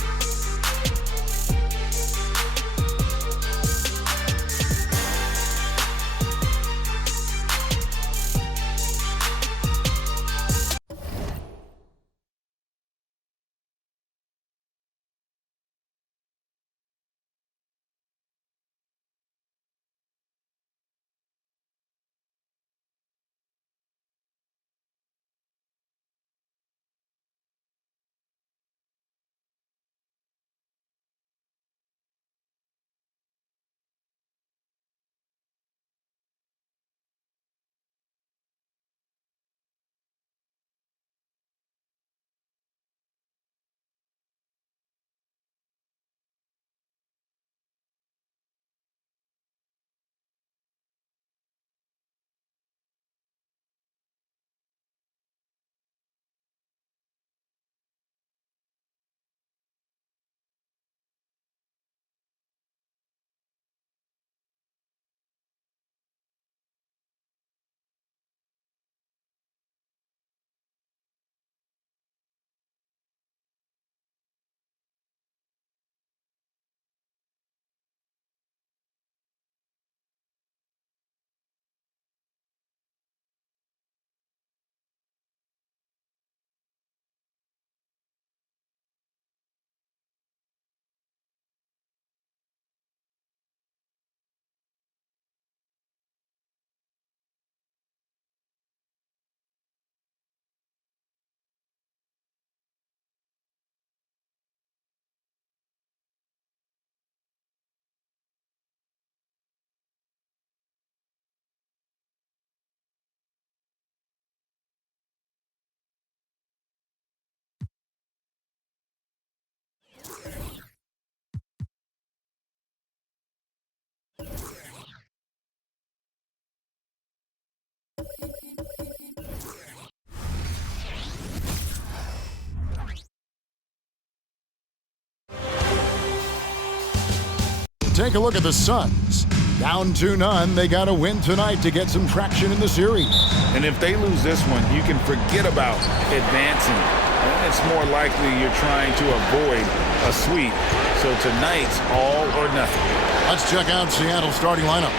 take a look at the Suns. Down 2-0, they got to win tonight to get some traction in the series. And if they lose this one, you can forget about advancing. And it's more likely you're trying to avoid a sweep. So tonight's all or nothing. Let's check out Seattle's starting lineup.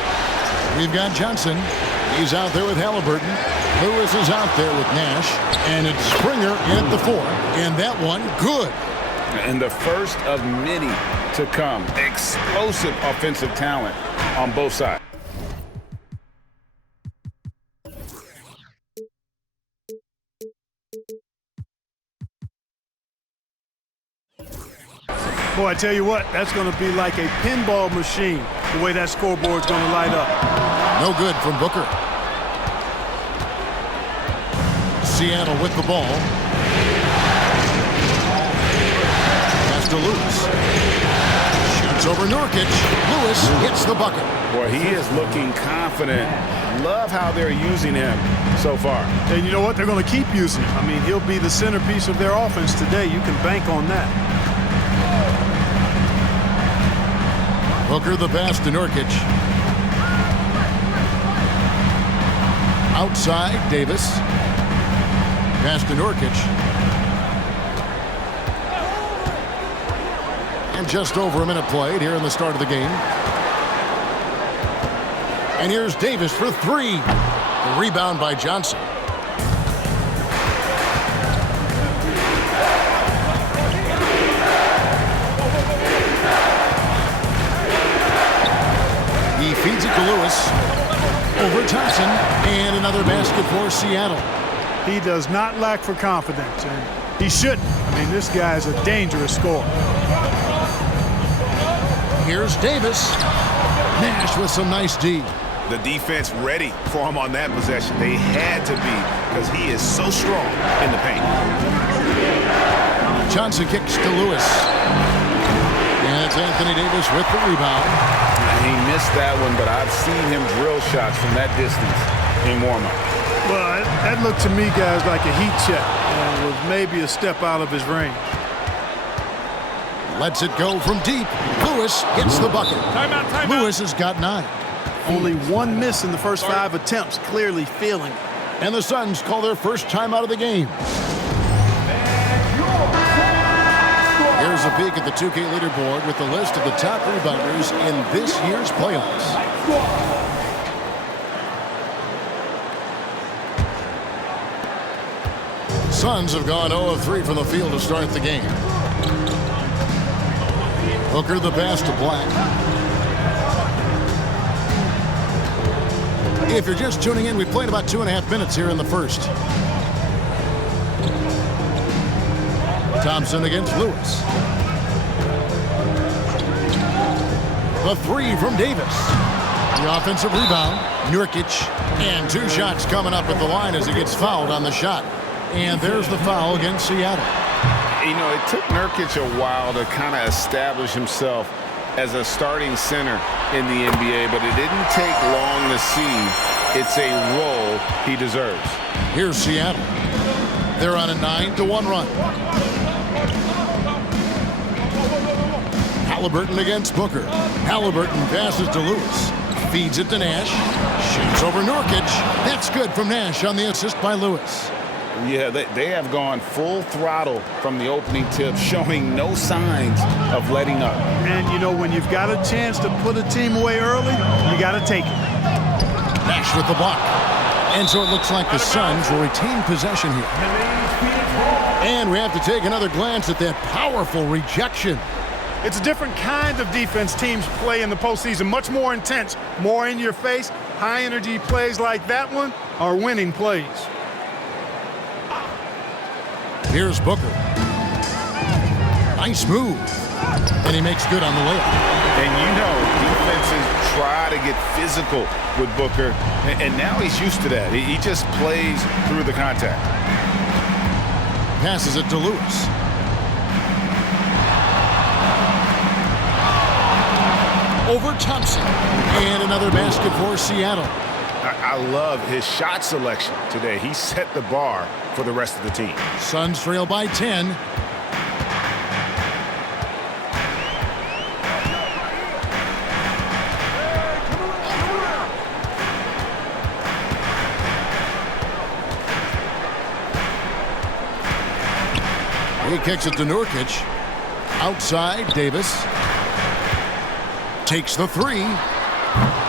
We've got Johnson. He's out there with Halliburton. Lewis is out there with Nash. And it's Springer in at the 4. And that one, good. And the first of many to come. Explosive offensive talent on both sides. Boy, I tell you what, that's going to be like a pinball machine, the way that scoreboard's going to light up. No good from Booker. Seattle with the ball. Pass to Lewis. Shoots over Nurkic. Lewis hits the bucket. Boy, he is looking confident. Love how they're using him so far. And you know what? They're going to keep using him. I mean, he'll be the centerpiece of their offense today. You can bank on that. Booker the pass to Nurkic. Outside, Davis. Pass to Nurkic. And just over a minute played here in the start of the game. And here's Davis for 3. The rebound by Johnson. He feeds it to Lewis. Over Thompson. And another basket for Seattle. He does not lack for confidence, and he shouldn't. I mean, this guy is a dangerous scorer. Here's Davis. Nash with some nice D. The defense ready for him on that possession. They had to be because he is so strong in the paint. Johnson kicks to Lewis. And it's Anthony Davis with the rebound. He missed that one, but I've seen him drill shots from that distance in warm-up. Well, that looked to me, guys, like a heat check, with maybe a step out of his range. Lets it go from deep. Lewis gets the bucket. Timeout. Lewis has got 9. Only 1 miss in the first 5 attempts, clearly failing. And the Suns call their first timeout of the game. Here's a peek at the 2K leaderboard with the list of the top rebounders in this year's playoffs. Suns have gone 0 of 3 from the field to start the game. Booker the pass to Black. If you're just tuning in, we played about 2.5 minutes here in the first. Thompson against Lewis. The 3 from Davis. The offensive rebound, Nurkic. And 2 shots coming up at the line as he gets fouled on the shot. And there's the foul against Seattle. You know, it took Nurkic a while to kind of establish himself as a starting center in the NBA, but it didn't take long to see it's a role he deserves. Here's Seattle. They're on a 9-1 run. Halliburton against Booker. Halliburton passes to Lewis. Feeds it to Nash. Shoots over Nurkic. That's good from Nash on the assist by Lewis. Yeah, they have gone full throttle from the opening tip, showing no signs of letting up. And, you know, when you've got a chance to put a team away early, you got to take it. Nash with the block. And so it looks like the Suns will retain possession here. And we have to take another glance at that powerful rejection. It's a different kind of defense teams play in the postseason. Much more intense, more in your face. High-energy plays like that one are winning plays. Here's Booker. Nice move. And he makes good on the layup. And you know, defenses try to get physical with Booker, and now he's used to that. He just plays through the contact. Passes it to Lewis. Over Thompson. And another basket for Seattle. I love his shot selection today. He set the bar for the rest of the team. Suns trail by 10. Kicks it to Nurkic. Outside, Davis. Takes the three.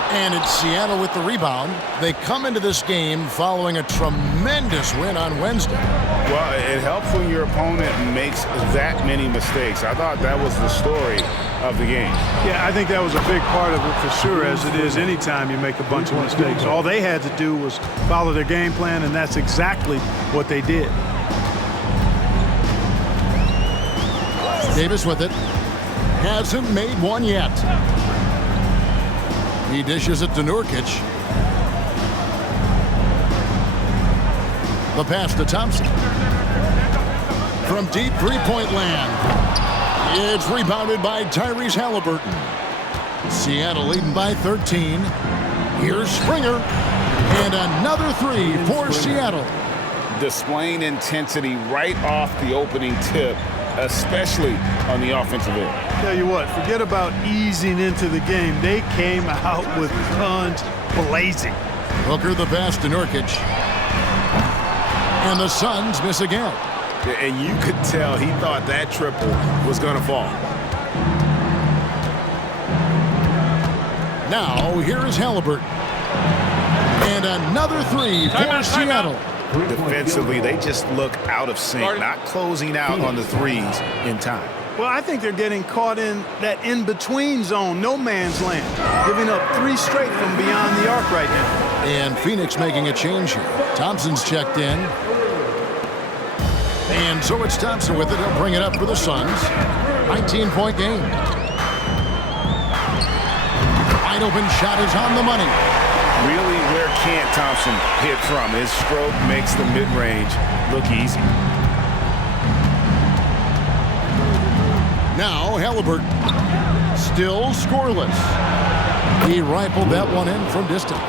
And it's Seattle with the rebound. They come into this game following a tremendous win on Wednesday. Well, it helps when your opponent makes that many mistakes. I thought that was the story of the game. Yeah, I think that was a big part of it for sure, as it is anytime you make a bunch of mistakes. All they had to do was follow their game plan, and that's exactly what they did. Davis with it. Hasn't made one yet. He dishes it to Nurkic. The pass to Thompson. From deep three-point land. It's rebounded by Tyrese Halliburton. Seattle leading by 13. Here's Springer. And another three for Seattle. Displaying intensity right off the opening tip, especially on the offensive end. Tell you what, forget about easing into the game. They came out with guns blazing. Booker the pass to Nurkic. And the Suns miss again. And you could tell he thought that triple was going to fall. Now, here is Halliburton. And another three for Seattle. Defensively, they just look out of sync, not closing out on the threes in time. Well, I think they're getting caught in that in-between zone, no man's land, giving up three straight from beyond the arc right now. And Phoenix making a change here. Thompson's checked in. And so it's Thompson with it. He'll bring it up for the Suns. 19-point game. Wide open shot is on the money. Really, where can't Thompson hit from? His stroke makes the mid-range look easy. Now Halliburton. Still scoreless. He rifled that one in from distance.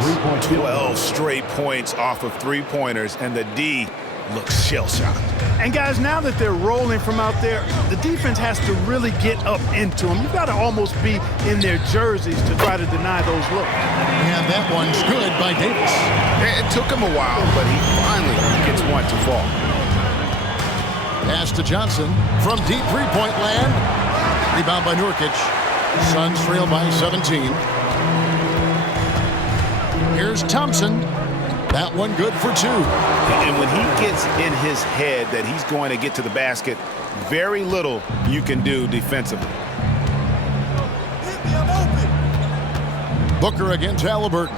12 straight points off of three-pointers, and the D looks shell-shocked. And guys, now that they're rolling from out there, the defense has to really get up into them. You've got to almost be in their jerseys to try to deny those looks. And that one's good by Davis. It took him a while, but he finally gets one to fall. Pass to Johnson from deep three-point land. Rebound by Nurkic. Suns trail by 17. Here's Thompson. That one good for two. And when he gets in his head that he's going to get to the basket, very little you can do defensively. Booker against Halliburton.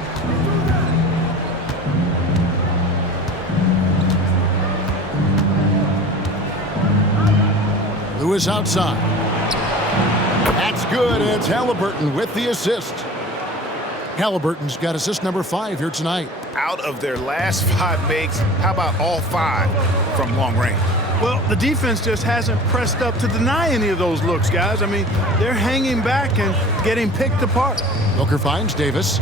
Lewis outside. That's good. It's Halliburton with the assist. Halliburton's got assist number 5 here tonight. Out of their last 5 makes, how about all 5 from long range? Well, the defense just hasn't pressed up to deny any of those looks, guys. I mean, they're hanging back and getting picked apart. Booker finds Davis.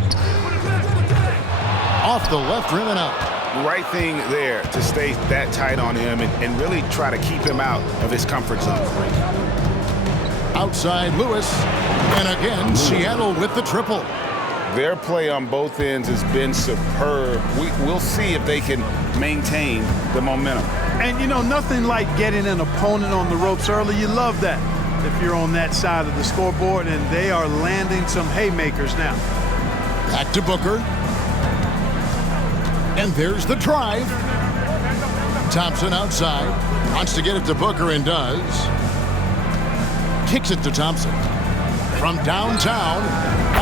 Off the left rim and out. Right thing there to stay that tight on him and really try to keep him out of his comfort zone. Outside Lewis. And again, Seattle with the triple. Their play on both ends has been superb. We'll see if they can maintain the momentum. And, you know, nothing like getting an opponent on the ropes early. You love that if you're on that side of the scoreboard, and they are landing some haymakers now. Back to Booker. And there's the drive. Thompson outside. Wants to get it to Booker and does. Kicks it to Thompson. From downtown,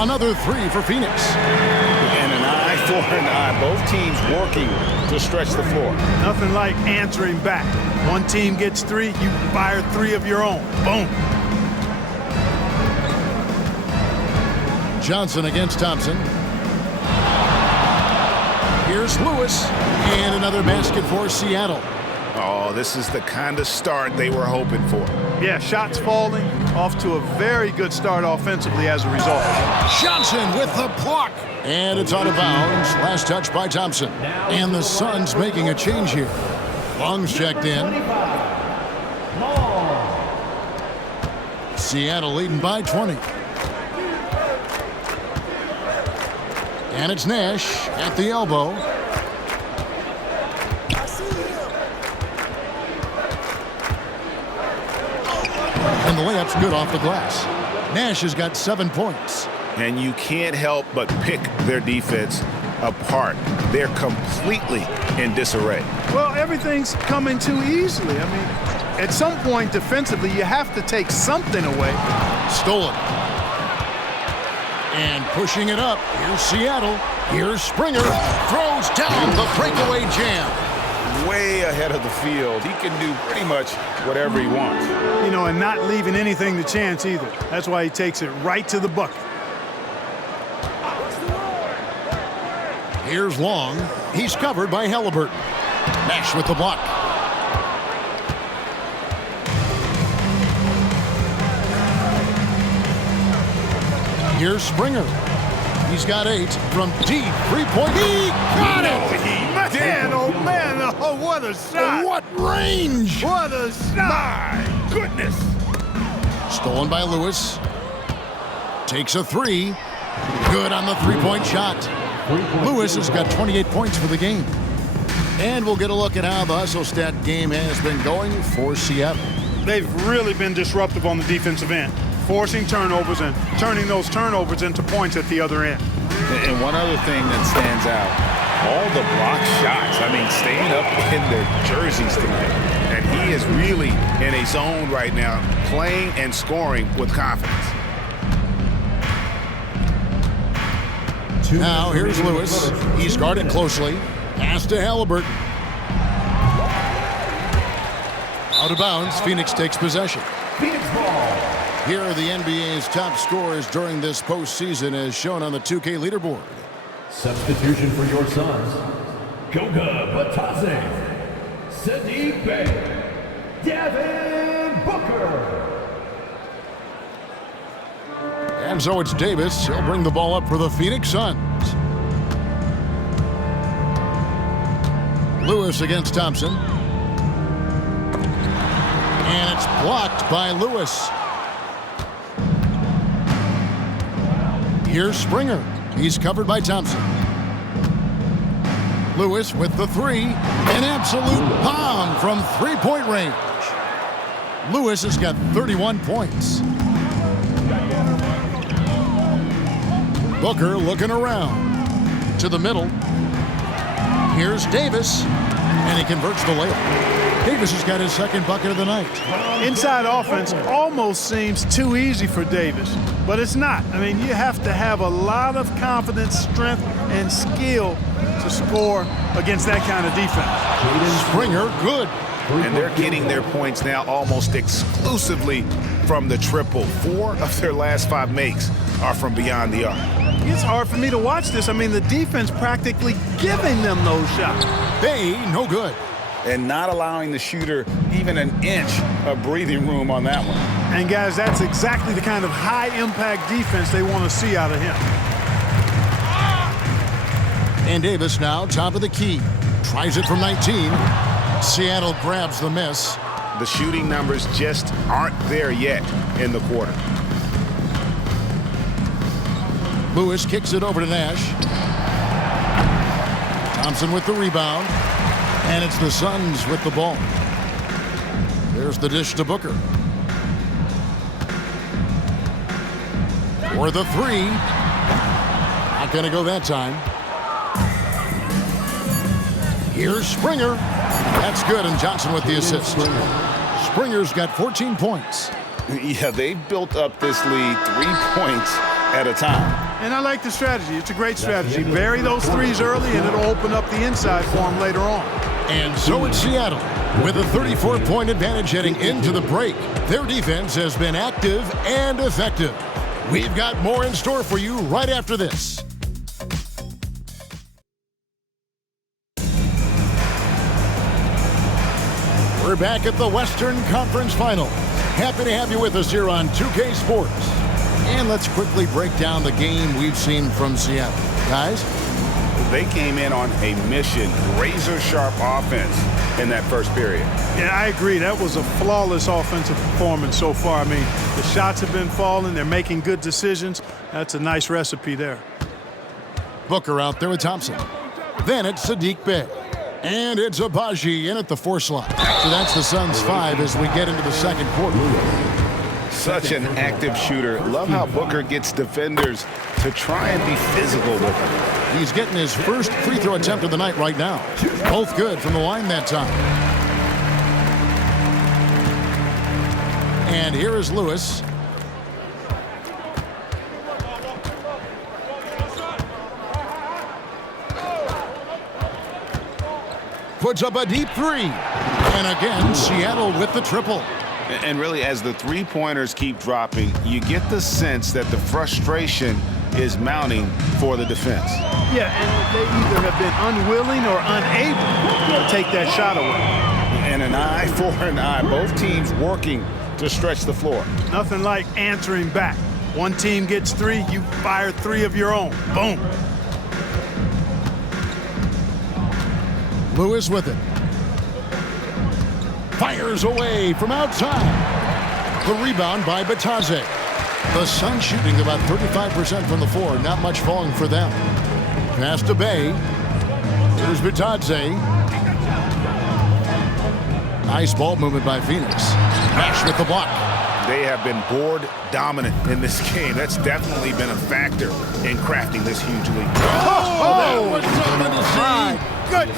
another 3 for Phoenix. And an eye for an eye. Both teams working to stretch the floor. Nothing like answering back. One team gets 3, you fire 3 of your own. Boom. Johnson against Thompson. Here's Lewis. And another basket for Seattle. Oh, this is the kind of start they were hoping for. Yeah, shots falling. Off to a very good start offensively as a result. Johnson with the block. And it's out of bounds. Last touch by Thompson. And the Suns making a change here. Long's checked in. Seattle leading by 20. And it's Nash at the elbow. And the layup's good off the glass. Nash has got 7 points. And you can't help but pick their defense apart. They're completely in disarray. Well, everything's coming too easily. I mean, at some point defensively, you have to take something away. Stolen. And pushing it up. Here's Seattle. Here's Springer. Throws down the breakaway jam. Way ahead of the field. He can do pretty much whatever he wants. You know, and not leaving anything to chance either. That's why he takes it right to the bucket. Here's Long. He's covered by Halliburton. Nash with the block. Here's Springer. He's got 8 from deep. 3-point. He got it! Man, oh man, oh, what a shot! What range! What a shot! My goodness. Stolen by Lewis. Takes a 3. Good on the 3-point shot. Lewis has got 28 points for the game. And we'll get a look at how the hustle stat game has been going for Seattle. They've really been disruptive on the defensive end, forcing turnovers and turning those turnovers into points at the other end. And one other thing that stands out, all the block shots. I mean, staying up in their jerseys tonight. And he is really in a zone right now, playing and scoring with confidence. Now here's Lewis. He's guarded closely. Pass to Halliburton. Out of bounds. Phoenix takes possession. Phoenix ball. Here are the NBA's top scorers during this postseason as shown on the 2K leaderboard. Substitution for your Suns. Goga Batadze. Sadiq Bey. Devin Booker. And so it's Davis. He'll bring the ball up for the Phoenix Suns. Lewis against Thompson. And it's blocked by Lewis. Here's Springer. He's covered by Thompson. Lewis with the 3. An absolute bomb from 3-point range. Lewis has got 31 points. Booker looking around. To the middle. Here's Davis. And he converts the layup. Davis has got his second bucket of the night. Inside offense almost seems too easy for Davis, but it's not. I mean, you have to have a lot of confidence, strength, and skill to score against that kind of defense. Springer, good. And they're getting their points now almost exclusively from the triple. 4 of their last 5 makes are from beyond the arc. It's hard for me to watch this. I mean, the defense practically giving them those shots. Bay, no good. And not allowing the shooter even an inch of breathing room on that one. And guys, that's exactly the kind of high-impact defense they want to see out of him. And Davis now top of the key. Tries it from 19. Seattle grabs the miss. The shooting numbers just aren't there yet in the quarter. Lewis kicks it over to Nash. Thompson with the rebound. And it's the Suns with the ball. There's the dish to Booker. For the 3. Not going to go that time. Here's Springer. That's good, and Johnson with the assist. Springer's got 14 points. Yeah, they built up this lead 3 points at a time. And I like the strategy. It's a great strategy. Bury those threes early, and it'll open up the inside for them later on. And so it's Seattle with a 34-point advantage heading into the break. Their defense has been active and effective. We've got more in store for you right after this. We're back at the Western Conference Final. Happy to have you with us here on 2K Sports. And let's quickly break down the game we've seen from Seattle. Guys? They came in on a mission, razor-sharp offense in that first period. Yeah, I agree. That was a flawless offensive performance so far. I mean, the shots have been falling. They're making good decisions. That's a nice recipe there. Booker out there with Thompson. Then it's Sadiq Bey. And it's Abaji in at the 4 slot. So that's the Suns' 5 as we get into the second quarter. Such an active shooter. Love how Booker gets defenders to try and be physical with him. He's getting his first free throw attempt of the night right now. Both good from the line that time. And here is Lewis. Puts up a deep three. And again, Seattle with the triple. And really, as the three-pointers keep dropping, you get the sense that the frustration is mounting for the defense. Yeah, and they either have been unwilling or unable to take that shot away. And an eye for an eye. Both teams working to stretch the floor. Nothing like answering back. One team gets three, you fire three of your own. Boom. Lewis with it. Fires away from outside. The rebound by Batadze. The Suns shooting about 35% from the floor. Not much falling for them. Pass to Bay. Here's Batadze. Nice ball movement by Phoenix. Nash with the block. They have been board dominant in this game. That's definitely been a factor in crafting this huge lead. Oh, what's something to see? Good.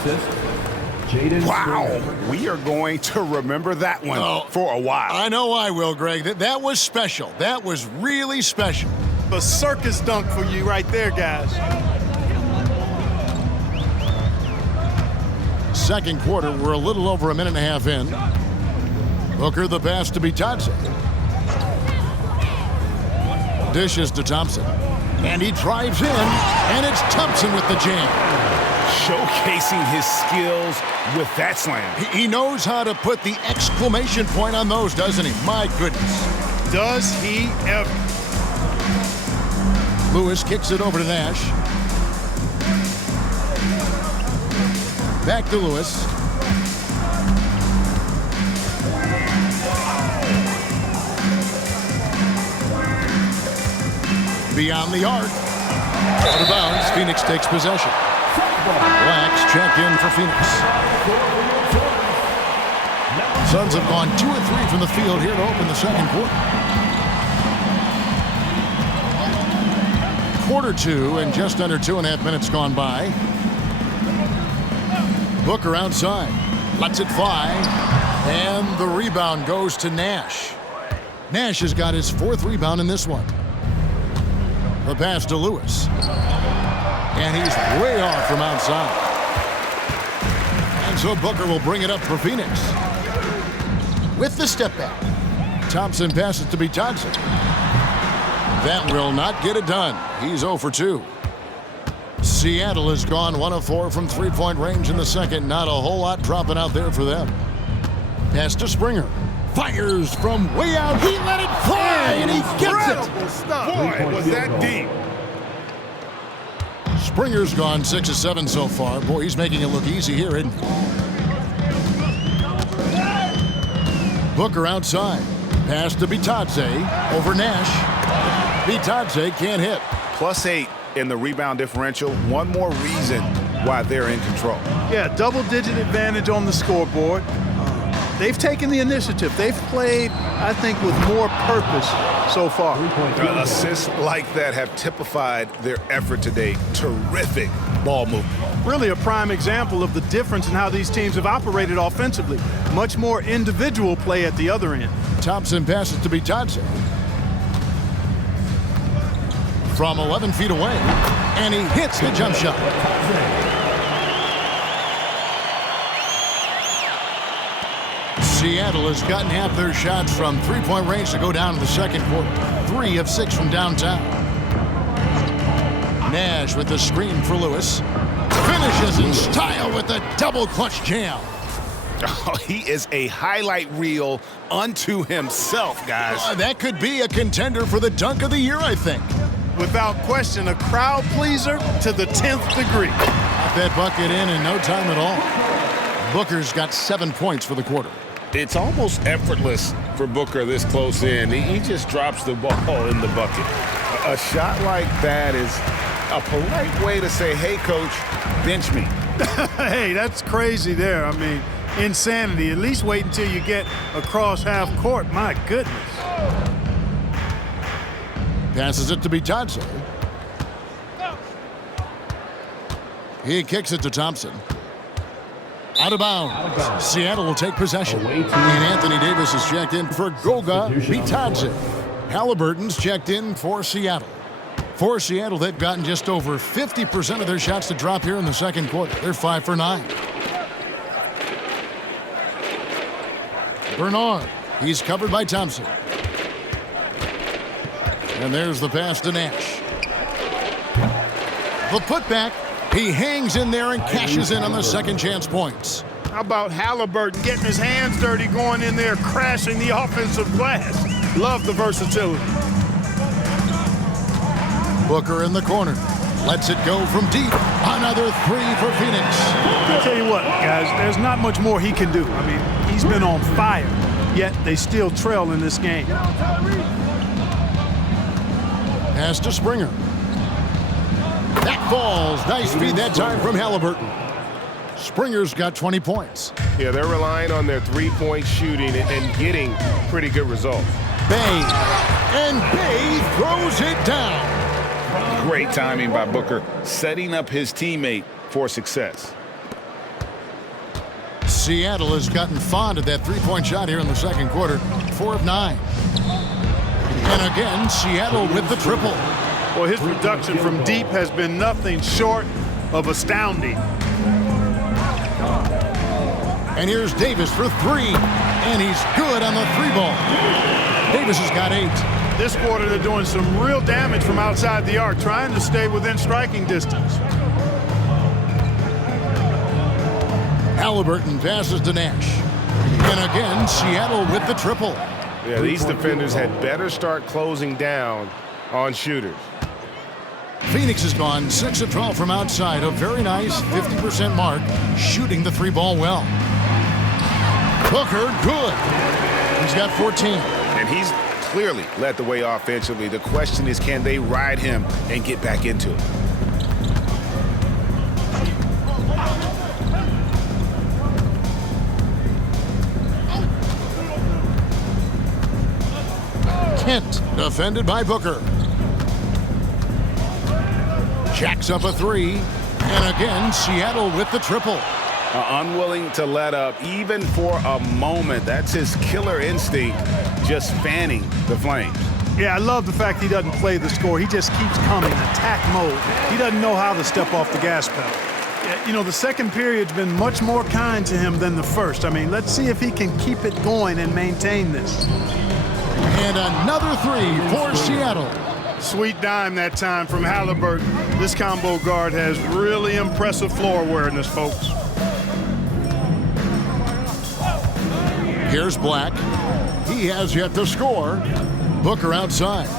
Wow, we are going to remember that one for a while. I know I will, Greg. That was special. That was really special. A circus dunk for you right there, guys. Second quarter, we're a little over a minute and a half in. Booker the pass to Batadze. Dishes to Thompson. And he drives in, and it's Thompson with the jam. Showcasing his skills with that slam. He knows how to put the exclamation point on those, doesn't he? My goodness. Does he ever? Lewis kicks it over to Nash. Back to Lewis. Beyond the arc. Out of bounds. Phoenix takes possession. Blacks check in for Phoenix. Suns have gone 2 of 3 from the field here to open the second quarter. Quarter 2 and just under 2.5 minutes gone by. Booker outside. Lets it fly. And the rebound goes to Nash. Nash has got his 4th rebound in this one. The pass to Lewis. And he's way off from outside. And so Booker will bring it up for Phoenix. With the step back. Thompson passes to Batadze. That will not get it done. He's 0 for 2. Seattle has gone 1 of 4 from three-point range in the second. Not a whole lot dropping out there for them. Pass to Springer. Fires from way out. He let it fly, and he gets it. Boy, was that deep. Springer's gone 6 of 7 so far. Boy, he's making it look easy here, isn't he? Booker outside. Pass to Batadze. Over Nash. Batadze can't hit. +8 in the rebound differential. One more reason why they're in control. Yeah, double-digit advantage on the scoreboard. They've taken the initiative. They've played, I think, with more purpose so far. Assists like that have typified their effort today. Terrific ball movement. Really a prime example of the difference in how these teams have operated offensively. Much more individual play at the other end. Thompson passes to Batadze. From 11 feet away. And he hits the jump shot. Seattle has gotten half their shots from three-point range to go down in the second quarter. 3 of 6 from downtown. Nash with the screen for Lewis. Finishes in style with a double clutch jam. Oh, he is a highlight reel unto himself, guys. That could be a contender for the dunk of the year, I think. Without question, a crowd pleaser to the 10th degree. Got that bucket in no time at all. Booker's got 7 points for the quarter. It's almost effortless for Booker this close in. He just drops the ball in the bucket. A shot like that is a polite way to say, hey, coach, bench me. Hey, that's crazy there. I mean, insanity. At least wait until you get across half court. My goodness. Passes it to Bitadze. He kicks it to Thompson. Out of bounds. Seattle will take possession. And Anthony Davis is checked in for Goga Bitadze. Halliburton's checked in for Seattle. For Seattle, they've gotten just over 50% of their shots to drop here in the second quarter. They're 5 for 9. Bernard. He's covered by Thompson. And there's the pass to Nash. The putback. He hangs in there and cashes in on the second chance points. How about Halliburton getting his hands dirty, going in there, crashing the offensive glass? Love the versatility. Booker in the corner. Lets it go from deep. Another three for Phoenix. I'll tell you what, guys, there's not much more he can do. I mean, he's been on fire, yet they still trail in this game. Pass to Springer. That falls. Nice feed that time from Halliburton. Springer's got 20 points. Yeah, they're relying on their three-point shooting and getting pretty good results. Bay. And Bay throws it down. Great timing by Booker, setting up his teammate for success. Seattle has gotten fond of that three-point shot here in the second quarter. 4 of 9. And again, Seattle with the triple. Well, his production from deep has been nothing short of astounding. And here's Davis for 3. And he's good on the 3-ball. Davis has got 8. This quarter, they're doing some real damage from outside the arc, trying to stay within striking distance. Halliburton passes to Nash. And again, Seattle with the triple. Yeah, these defenders had better start closing down on shooters. Phoenix has gone 6 of 12 from outside. A very nice 50% mark, shooting the 3-ball well. Booker, good. He's got 14. And he's clearly led the way offensively. The question is, can they ride him and get back into it? Kent, defended by Booker. Jacks up a 3. And again, Seattle with the triple. Unwilling to let up even for a moment. That's his killer instinct, just fanning the flames. Yeah, I love the fact he doesn't play the score. He just keeps coming, attack mode. He doesn't know how to step off the gas pedal. Yeah, you know, the second period's been much more kind to him than the first. I mean, let's see if he can keep it going and maintain this. And another 3 for Seattle. Sweet dime that time from Halliburton. This combo guard has really impressive floor awareness, folks. Here's Black. He has yet to score. Booker outside.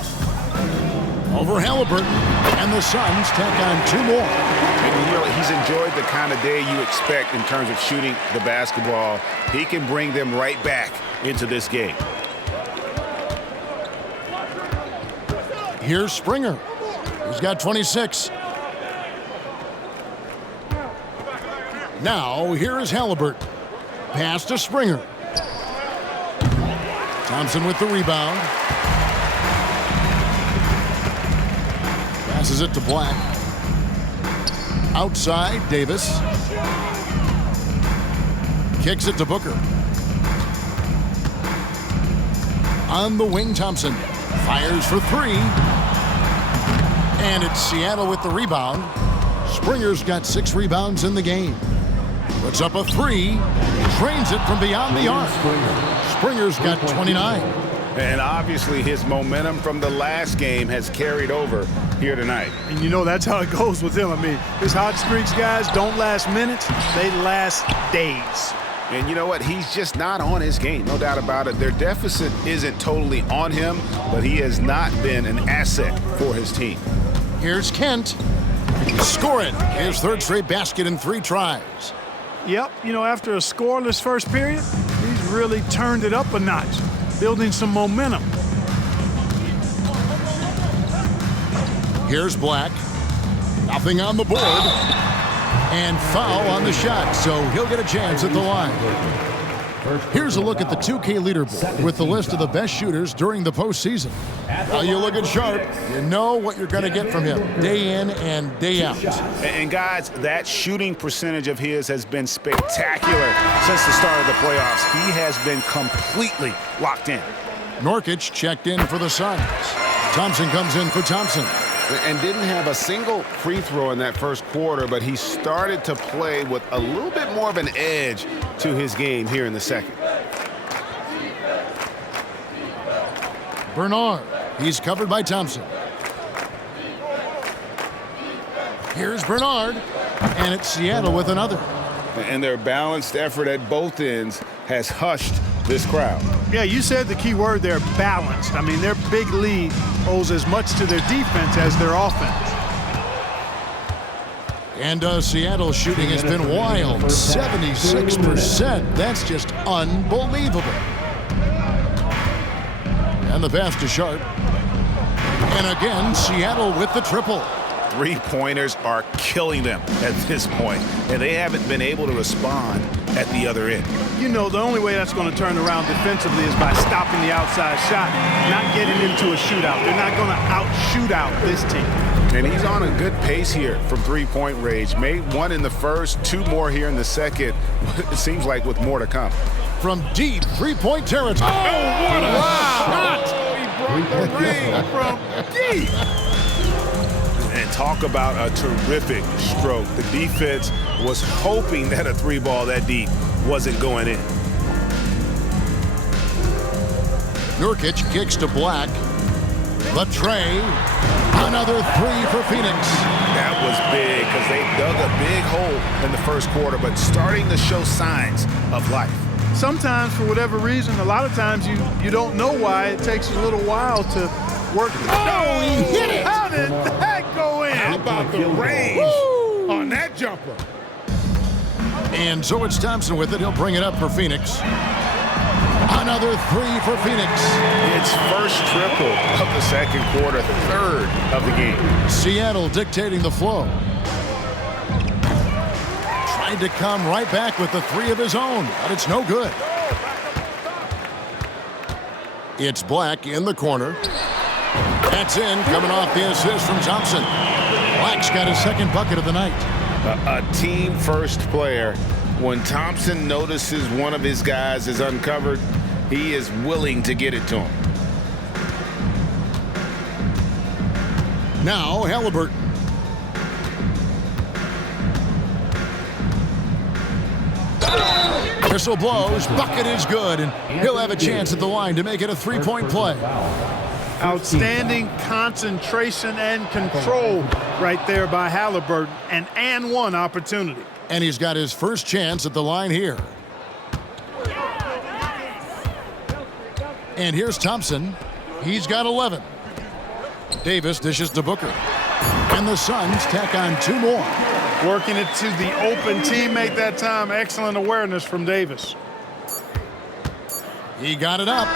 Over Halliburton. And the Suns tack on 2 more. And really, he's enjoyed the kind of day you expect in terms of shooting the basketball. He can bring them right back into this game. Here's Springer. He's got 26. Now, here is Halliburton. Pass to Springer. Thompson with the rebound. Passes it to Black. Outside, Davis. Kicks it to Booker. On the wing, Thompson. Fires for 3. And it's Seattle with the rebound. Springer's got 6 rebounds in the game. Puts up a 3. Drains it from beyond the arc. Springer's got 29. And obviously his momentum from the last game has carried over here tonight. And you know that's how it goes with him. I mean, his hot streaks, guys, don't last minutes. They last days. And you know what? He's just not on his game, no doubt about it. Their deficit isn't totally on him, but he has not been an asset for his team. Here's Kent. Score it. His 3rd straight basket in 3 tries. Yep, you know, after a scoreless first period, he's really turned it up a notch, building some momentum. Here's Black. Nothing on the board. And foul on the shot, so he'll get a chance at the line. Here's a look at the 2K leaderboard with the list of the best shooters during the postseason. Now you look at Sharp, you know what you're going to get from him day in and day out. And guys, that shooting percentage of his has been spectacular since the start of the playoffs. He has been completely locked in. Nurkic checked in for the Suns. Thompson comes in for Thompson. And didn't have a single free throw in that first quarter, but he started to play with a little bit more of an edge to his game here in the second. Bernard, he's covered by Thompson. Here's Bernard, and it's Seattle with another. And their balanced effort at both ends has hushed this crowd. Yeah, you said the key word there, balanced. I mean, their big lead owes as much to their defense as their offense. And Seattle's shooting has been wild, 76%. That's just unbelievable. And the pass to Sharp. And again, Seattle with the triple. Three-pointers are killing them at this point, and they haven't been able to respond at the other end. You know, the only way that's going to turn around defensively is by stopping the outside shot, not getting into a shootout. They're not going to out-shoot out this team. And he's on a good pace here from three-point range. Made one in the first, two more here in the second. It seems like with more to come. From deep three-point territory. Oh, what a shot! He broke the ring from deep. And talk about a terrific stroke. The defense was hoping that a three ball that deep wasn't going in. Nurkic kicks to Black. Latrey, another three for Phoenix. That was big because they dug a big hole in the first quarter, but starting to show signs of life. Sometimes, for whatever reason, a lot of times you don't know why. It takes a little while to work. Oh, he hit it! How did that go in? How about the range on that jumper? And so it's Thompson with it. He'll bring it up for Phoenix. Another three for Phoenix. It's first triple of the second quarter, third of the game. Seattle dictating the flow. Tried to come right back with the three of his own, but it's no good. It's Black in the corner. That's in, coming off the assist from Thompson. Black's got his second bucket of the night. A team-first player. When Thompson notices one of his guys is uncovered, he is willing to get it to him. Now, Halliburton. Whistle blows, bucket is good, and he'll have a chance at the line to make it a three-point play. Outstanding concentration and control right there by Halliburton, and one opportunity. And he's got his first chance at the line here. And here's Thompson. He's got 11. Davis dishes to Booker. And the Suns tack on two more. Working it to the open teammate that time. Excellent awareness from Davis. He got it up.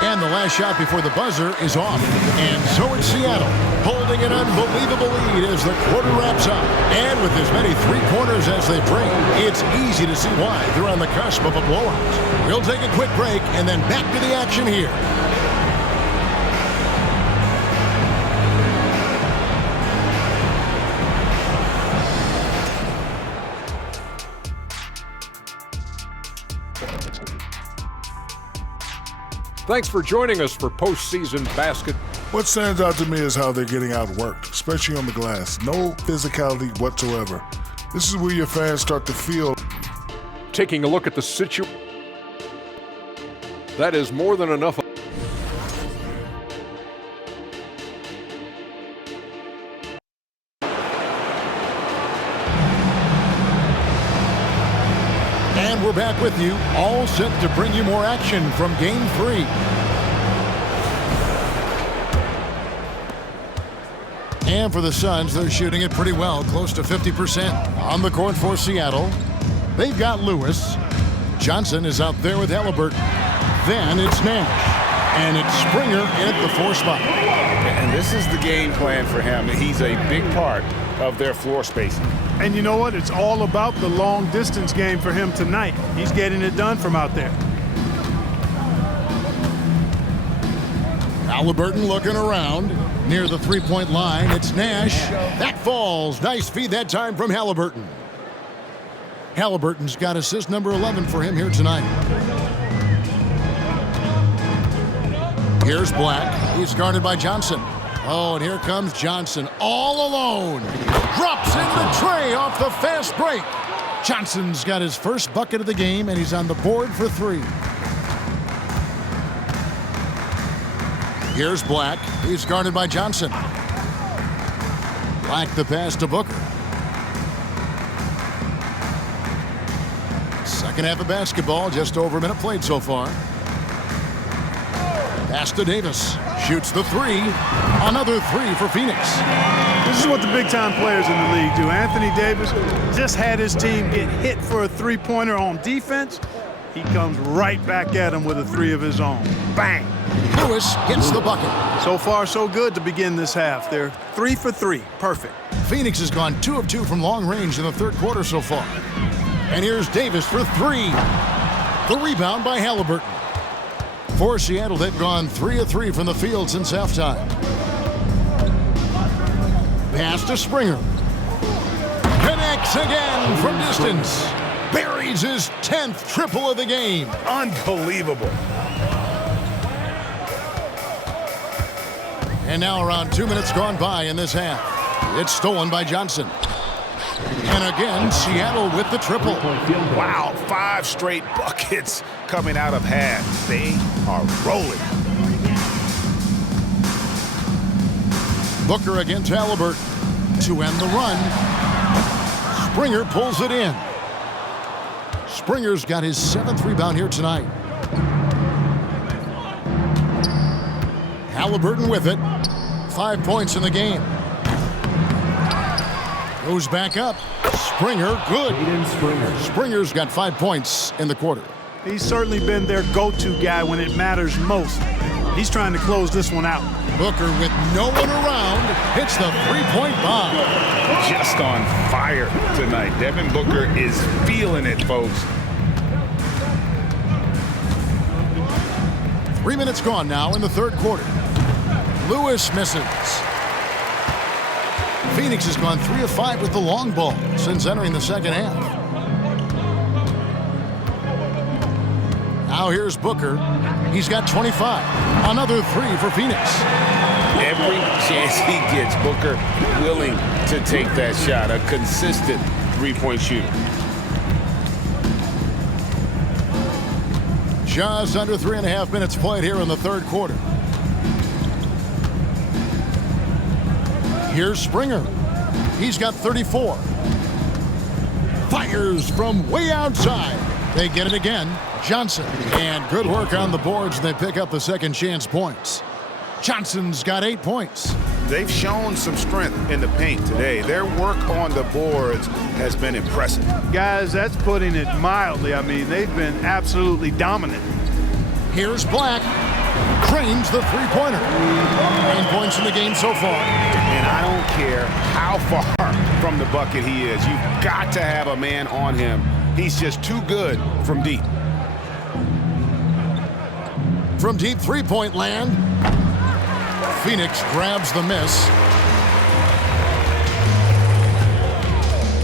And the last shot before the buzzer is off. And so it's Seattle, holding an unbelievable lead as the quarter wraps up. And with as many three-pointers as they bring, it's easy to see why they're on the cusp of a blowout. We'll take a quick break and then back to the action here. Thanks for joining us for postseason basket. What stands out to me is how they're getting outworked, especially on the glass. No physicality whatsoever. This is where your fans start to feel. Taking a look at the situation. That is more than enough. And we're back with you, all set to bring you more action from Game 3. And for the Suns, they're shooting it pretty well, close to 50%. On the court for Seattle, they've got Lewis. Johnson is out there with Halliburton. Then it's Nash. And it's Springer at the 4 spot. And this is the game plan for him. He's a big part of their floor spacing. And you know what? It's all about the long distance game for him tonight. He's getting it done from out there. Halliburton looking around near the three-point line. It's Nash. That falls. Nice feed that time from Halliburton. Halliburton's got assist number 11 for him here tonight. Here's Black. He's guarded by Johnson. Oh, and here comes Johnson all alone. Drops in the tray off the fast break. Johnson's got his first bucket of the game, and he's on the board for 3. Here's Black. He's guarded by Johnson. Black the pass to Booker. Second half of basketball, just over a minute played so far. Pass to Davis. Shoots the 3. Another 3 for Phoenix. This is what the big-time players in the league do. Anthony Davis just had his team get hit for a three-pointer on defense. He comes right back at him with a 3 of his own. Bang! Lewis gets the bucket. So far, so good to begin this half. They're 3 for 3. Perfect. Phoenix has gone 2 of 2 from long range in the third quarter so far. And here's Davis for 3. The rebound by Halliburton. For Seattle, they've gone 3 of 3 from the field since halftime. Pass to Springer. Connects again from distance. Buries his 10th triple of the game. Unbelievable. And now around 2 minutes gone by in this half. It's stolen by Johnson. And again, Seattle with the triple. Wow, 5 straight buckets coming out of half. They are rolling. Booker against Halliburton to end the run. Springer pulls it in. Springer's got his 7th rebound here tonight. Halliburton with it. 5 points in the game. Goes back up. Springer, good. Springer's got 5 points in the quarter. He's certainly been their go-to guy when it matters most. He's trying to close this one out. Booker with no one around hits the three-point bomb. Just on fire tonight. Devin Booker is feeling it, folks. 3 minutes gone now in the third quarter. Lewis misses. Phoenix has gone 3 of 5 with the long ball since entering the second half. Now here's Booker. He's got 25. Another 3 for Phoenix. Every chance he gets, Booker willing to take that shot. A consistent three-point shooter. Just under 3.5 minutes played here in the third quarter. Here's Springer. He's got 34. Fires from way outside. They get it again. Johnson. And good work on the boards. And they pick up the second chance points. Johnson's got 8 points. They've shown some strength in the paint today. Their work on the boards has been impressive. Guys, that's putting it mildly. I mean, they've been absolutely dominant. Here's Black. Cranes the three-pointer. 9 points in the game so far. And I don't care how far from the bucket he is. You've got to have a man on him. He's just too good from deep. From deep three-point land, Phoenix grabs the miss.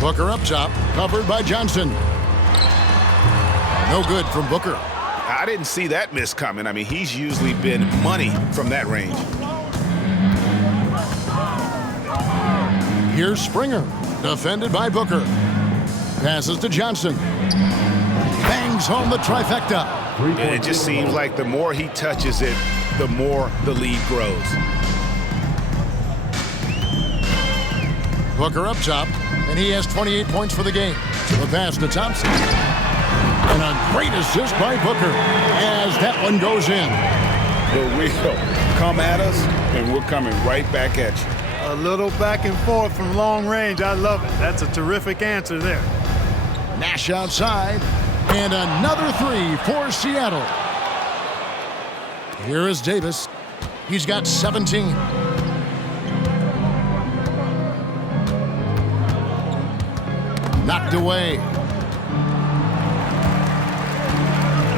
Booker up top, covered by Johnson. No good from Booker. I didn't see that miss coming. I mean, he's usually been money from that range. Here's Springer, defended by Booker. Passes to Johnson. Bangs home the trifecta. And it just seems like the more he touches it, the more the lead grows. Booker up top, and he has 28 points for the game. The pass to Thompson. And a great assist by Booker as that one goes in. The real come at us, and we're coming right back at you. A little back and forth from long range. I love it. That's a terrific answer there. Nash outside, and another 3 for Seattle. Here is Davis. He's got 17. Knocked away.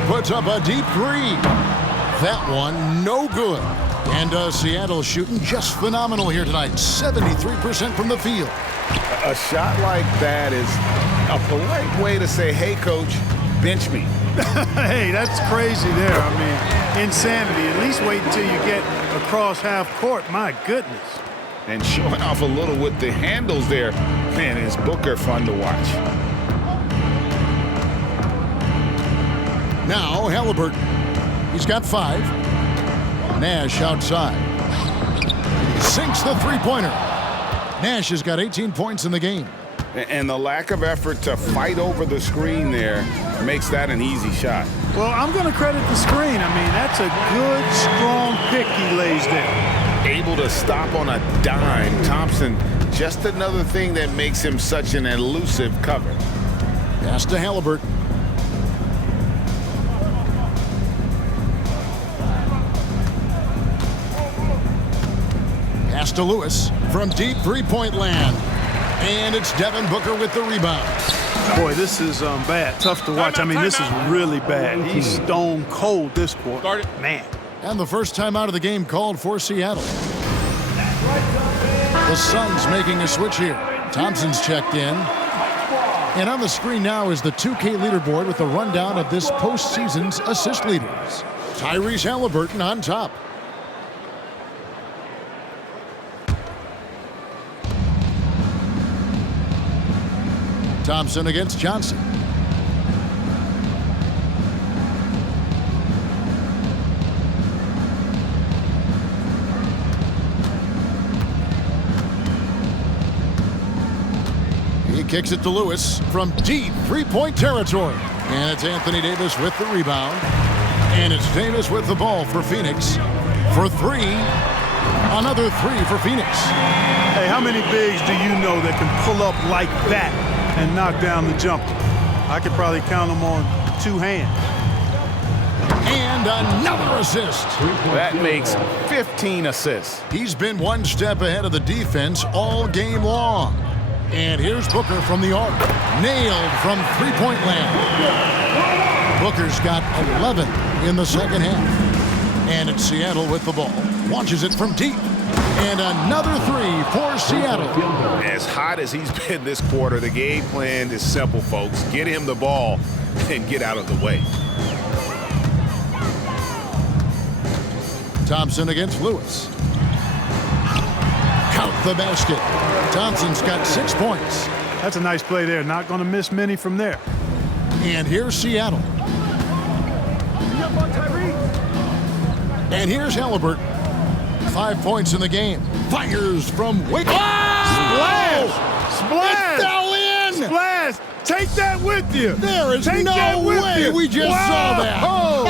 Puts up a deep three. That one, no good. And Seattle shooting just phenomenal here tonight. 73% from the field. A shot like that is a polite way to say, hey, coach, bench me. Hey, that's crazy there. I mean, insanity. At least wait until you get across half court. My goodness. And showing off a little with the handles there. Man, is Booker fun to watch. Now Halliburton. He's got 5. Nash outside. He sinks the three-pointer. Nash has got 18 points in the game. And the lack of effort to fight over the screen there makes that an easy shot. Well, I'm going to credit the screen. I mean, that's a good, strong pick he lays there. Able to stop on a dime. Thompson, just another thing that makes him such an elusive cover. Pass to Halliburton. Pass to Lewis from deep three-point land. And it's Devin Booker with the rebound. Boy, this is bad. Tough to watch. I mean, this is really bad. He's stone cold this quarter. Man. And the first time out of the game called for Seattle. The Suns making a switch here. Thompson's checked in. And on the screen now is the 2K leaderboard with a rundown of this postseason's assist leaders. Tyrese Halliburton on top. Thompson against Johnson. He kicks it to Lewis from deep three-point territory. And it's Anthony Davis with the rebound. And it's Davis with the ball for Phoenix. For 3. Another 3 for Phoenix. Hey, how many bigs do you know that can pull up like that and knock down the jumper? I could probably count them on 2 hands. And another assist. That makes 15 assists. He's been one step ahead of the defense all game long. And here's Booker from the arc. Nailed from three-point land. Booker's got 11 in the second half. And it's Seattle with the ball. Launches it from deep. And another 3 for Seattle. As hot as he's been this quarter, the game plan is simple, folks. Get him the ball and get out of the way. Thompson against Lewis. Count the basket. Thompson's got 6 points. That's a nice play there. Not going to miss many from there. And here's Seattle. And here's Halliburton. 5 points in the game. Fires from way. Splash! Splash! It fell in! Splash! Take that with you! There is no way we just saw that. Oh!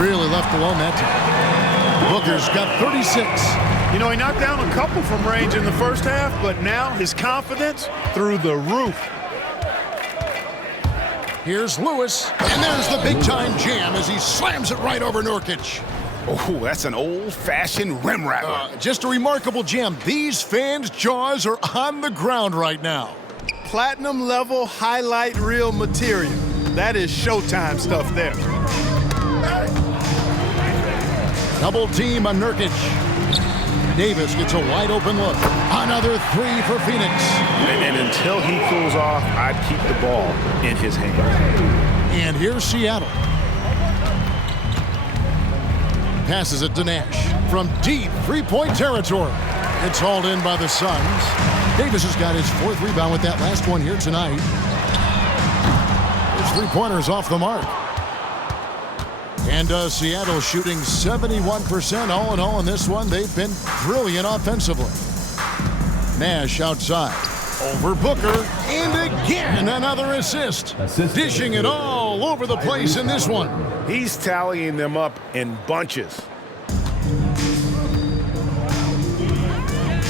Really left alone that time. Booker's got 36. You know, he knocked down a couple from range in the first half, but now his confidence through the roof. Here's Lewis, and there's the big-time jam as he slams it right over Nurkic. Oh, that's an old-fashioned rim rattler. Just a remarkable jam. These fans' jaws are on the ground right now. Platinum-level highlight reel material. That is Showtime stuff there. Double team on Nurkic. Davis gets a wide-open look. Another 3 for Phoenix. And until he cools off, I'd keep the ball in his hand. And here's Seattle. Passes it to Nash from deep three-point territory. It's hauled in by the Suns. Davis has got his 4th rebound with that last one here tonight. His three-pointer is off the mark. And Seattle shooting 71% all in all in this one. They've been brilliant offensively. Nash outside. Over Booker. And again, another assist. Dishing it all over the place in this one. He's tallying them up in bunches.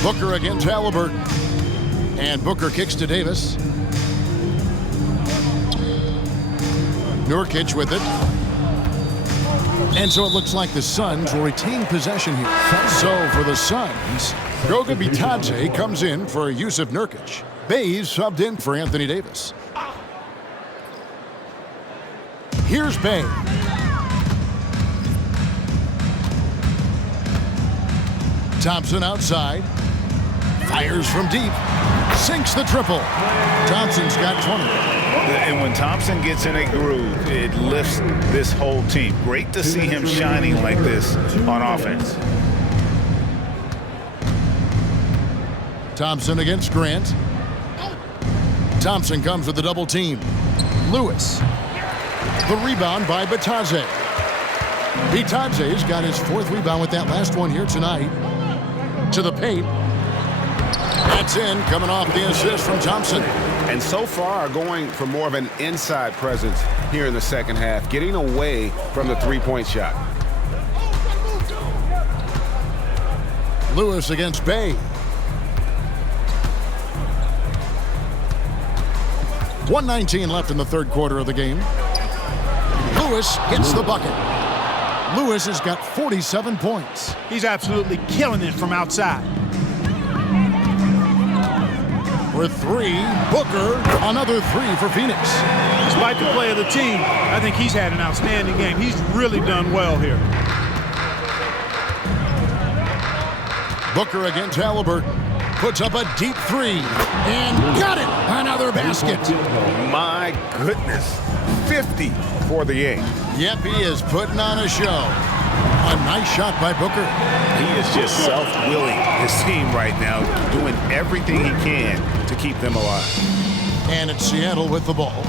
Booker against Halliburton. And Booker kicks to Davis. Nurkic with it. And so it looks like the Suns will retain possession here. So for the Suns, Goga Bitadze comes in for Yusuf Nurkic. Bays subbed in for Anthony Davis. Here's Bay. Thompson outside. Fires from deep. Sinks the triple. Thompson's got 20. And when Thompson gets in a groove, it lifts this whole team. Great to see him shining like this on offense. Thompson against Grant. Thompson comes with the double team. Lewis. The rebound by Bitadze. Bitadze's got his 4th rebound with that last one here tonight. To the paint. That's in, coming off the assist from Thompson. And so far going for more of an inside presence here in the second half, getting away from the three-point shot. Lewis against Bay. 1:19 left in the third quarter of the game. Lewis gets the bucket. Lewis has got 47 points. He's absolutely killing it from outside. For 3, Booker, another 3 for Phoenix. Despite the play of the team, I think he's had an outstanding game. He's really done well here. Booker against Halliburton. Puts up a deep 3 and got it. Another basket. My goodness. 50 for the game. Yep, he is putting on a show. A nice shot by Booker. He is just self-willing his team right now, doing everything he can to keep them alive. And it's Seattle with the ball.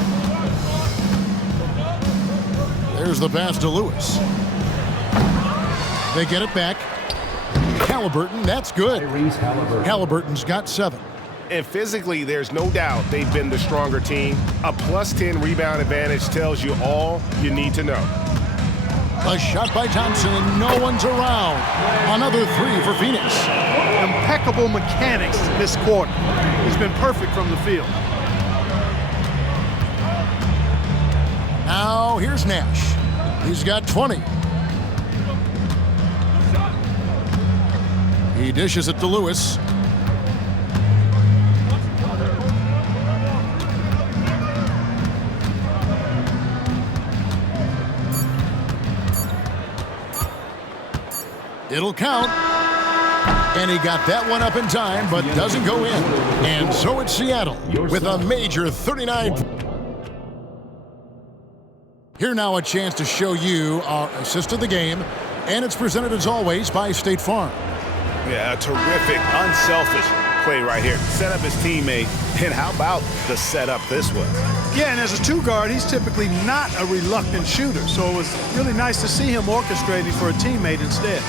There's the pass to Lewis. They get it back. Halliburton, that's good. Halliburton's got 7. And physically, there's no doubt they've been the stronger team. A +10 rebound advantage tells you all you need to know. A shot by Thompson, and no one's around. Another 3 for Phoenix. Impeccable mechanics this quarter. He's been perfect from the field. Now, here's Nash. He's got 20. He dishes it to Lewis. It'll count. And he got that one up in time, but doesn't go in. And so it's Seattle with a major 39. Here now a chance to show you our assist of the game. And it's presented as always by State Farm. Yeah, a terrific, unselfish play right here. Set up his teammate, and how about the setup this was? Yeah, and as a 2-guard, he's typically not a reluctant shooter, so it was really nice to see him orchestrating for a teammate instead.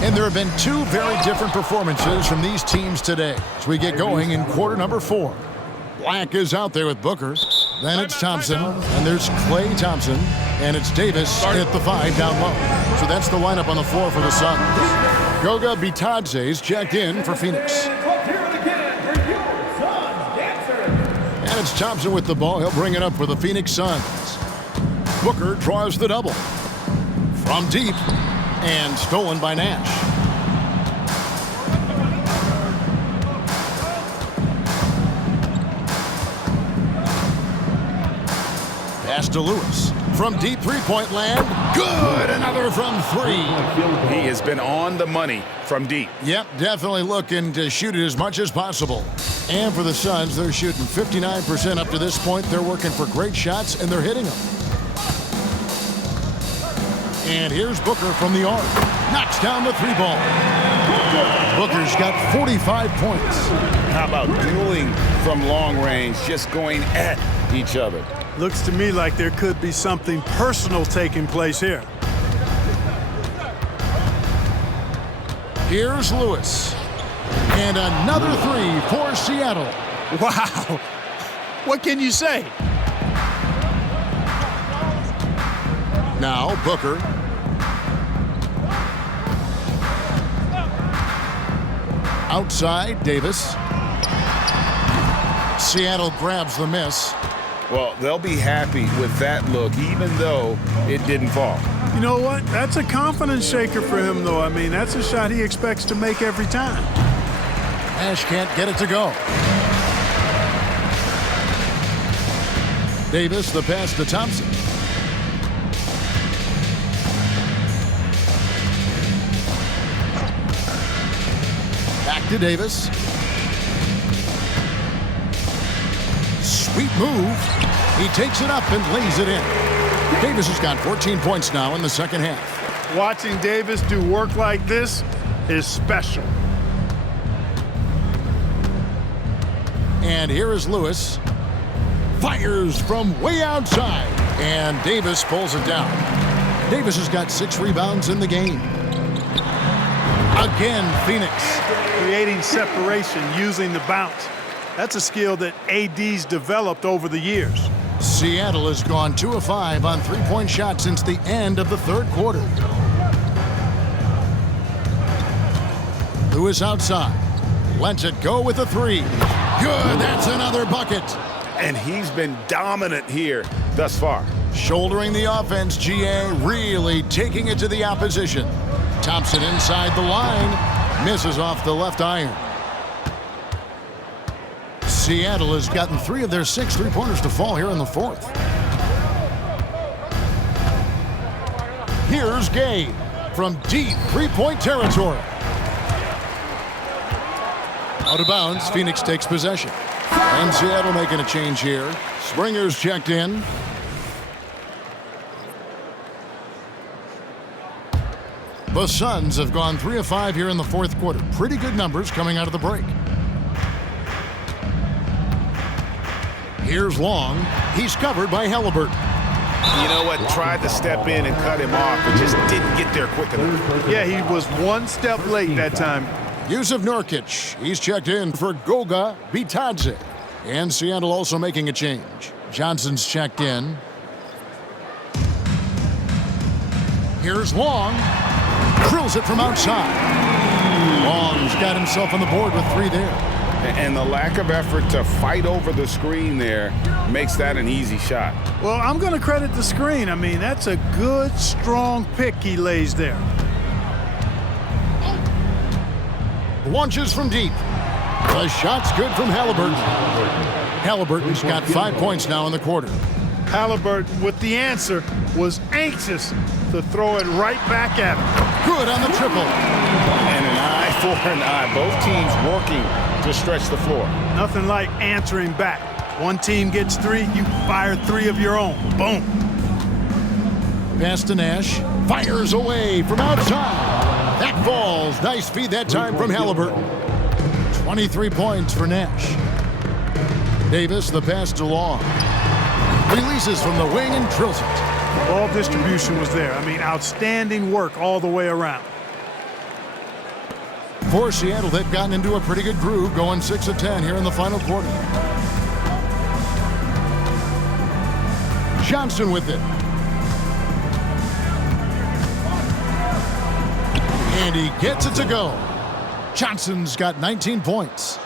And there have been 2 very different performances from these teams today as we get going in quarter number 4. Black is out there with Booker. Then it's Thompson, and there's Klay Thompson, and it's Davis at the 5 down low. So that's the lineup on the floor for the Suns. Goga Bitadze's checked in for Phoenix. And it's Thompson with the ball. He'll bring it up for the Phoenix Suns. Booker draws the double. From deep, and stolen by Nash. Pass to Lewis. From deep three-point land. Good! Another from 3. He has been on the money from deep. Yep, definitely looking to shoot it as much as possible. And for the Suns, they're shooting 59% up to this point. They're working for great shots, and they're hitting them. And here's Booker from the arc. Knocks down the 3-ball. Booker's got 45 points. How about dueling from long range, just going at each other? Looks to me like there could be something personal taking place here. Here's Lewis. And another 3 for Seattle. Wow. What can you say? Now Booker. Outside, Davis. Seattle grabs the miss. Well, they'll be happy with that look, even though it didn't fall. You know what? That's a confidence shaker for him, though. I mean, that's a shot he expects to make every time. Nash can't get it to go. Davis, the pass to Thompson. Back to Davis. Sweet move. He takes it up and lays it in. Davis has got 14 points now in the second half. Watching Davis do work like this is special. And here is Lewis. Fires from way outside. And Davis pulls it down. Davis has got 6 rebounds in the game. Again, Phoenix. Creating separation using the bounce. That's a skill that AD's developed over the years. Seattle has gone 2 of 5 on 3-point shots since the end of the third quarter. Lewis outside. Lets it go with a 3. Good, that's another bucket. And he's been dominant here thus far. Shouldering the offense, GA really taking it to the opposition. Thompson inside the line. Misses off the left iron. Seattle has gotten 3 of their 6 3-pointers to fall here in the fourth. Here's Gay from deep 3-point territory. Out of bounds, Phoenix takes possession. And Seattle making a change here. Springer's checked in. The Suns have gone 3 of 5 here in the fourth quarter. Pretty good numbers coming out of the break. Here's Long. He's covered by Halliburton. You know what? Tried to step in and cut him off, but just didn't get there quick enough. Yeah, he was 1 step late that time. Yusuf Nurkic. He's checked in for Goga Bitadze. And Seattle also making a change. Johnson's checked in. Here's Long. Drills it from outside. Long's got himself on the board with 3 there. And the lack of effort to fight over the screen there makes that an easy shot. Well, I'm going to credit the screen. I mean, that's a good, strong pick he lays there. Launches from deep. The shot's good from Halliburton. Halliburton's got 5 points now in the quarter. Halliburton, with the answer, was anxious to throw it right back at him. Good on the triple. And an eye for an eye. Both teams working to stretch the floor. Nothing like answering back. One team gets 3, you fire 3 of your own. Boom. Pass to Nash. Fires away from outside. That falls. Nice feed that time from Halliburton. 23 points for Nash. Davis, the pass to Long. Releases from the wing and drills it. Ball distribution was there. I mean, outstanding work all the way around. For Seattle, they've gotten into a pretty good groove, going 6 of 10 here in the final quarter. Johnson with it. And he gets it to go. Johnson's got 19 points.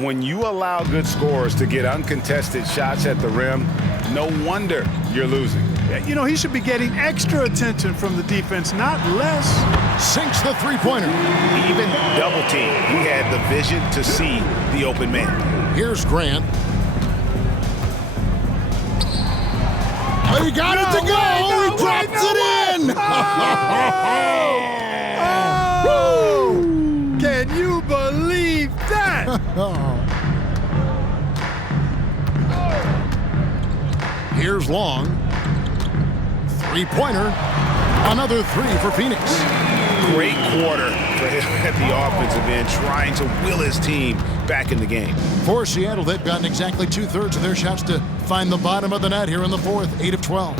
When you allow good scorers to get uncontested shots at the rim, no wonder you're losing. You know, he should be getting extra attention from the defense, not less. Sinks the 3-pointer. Even double team. He had the vision to see the open man. Here's Grant. Oh, he got it to go. He dropped it in. Oh! Can you believe that? Here's Long. 3-pointer. Another 3 for Phoenix. Great quarter for him at the offensive end, trying to will his team back in the game. For Seattle, they've gotten exactly 2/3 of their shots to find the bottom of the net here in the fourth, 8 of 12.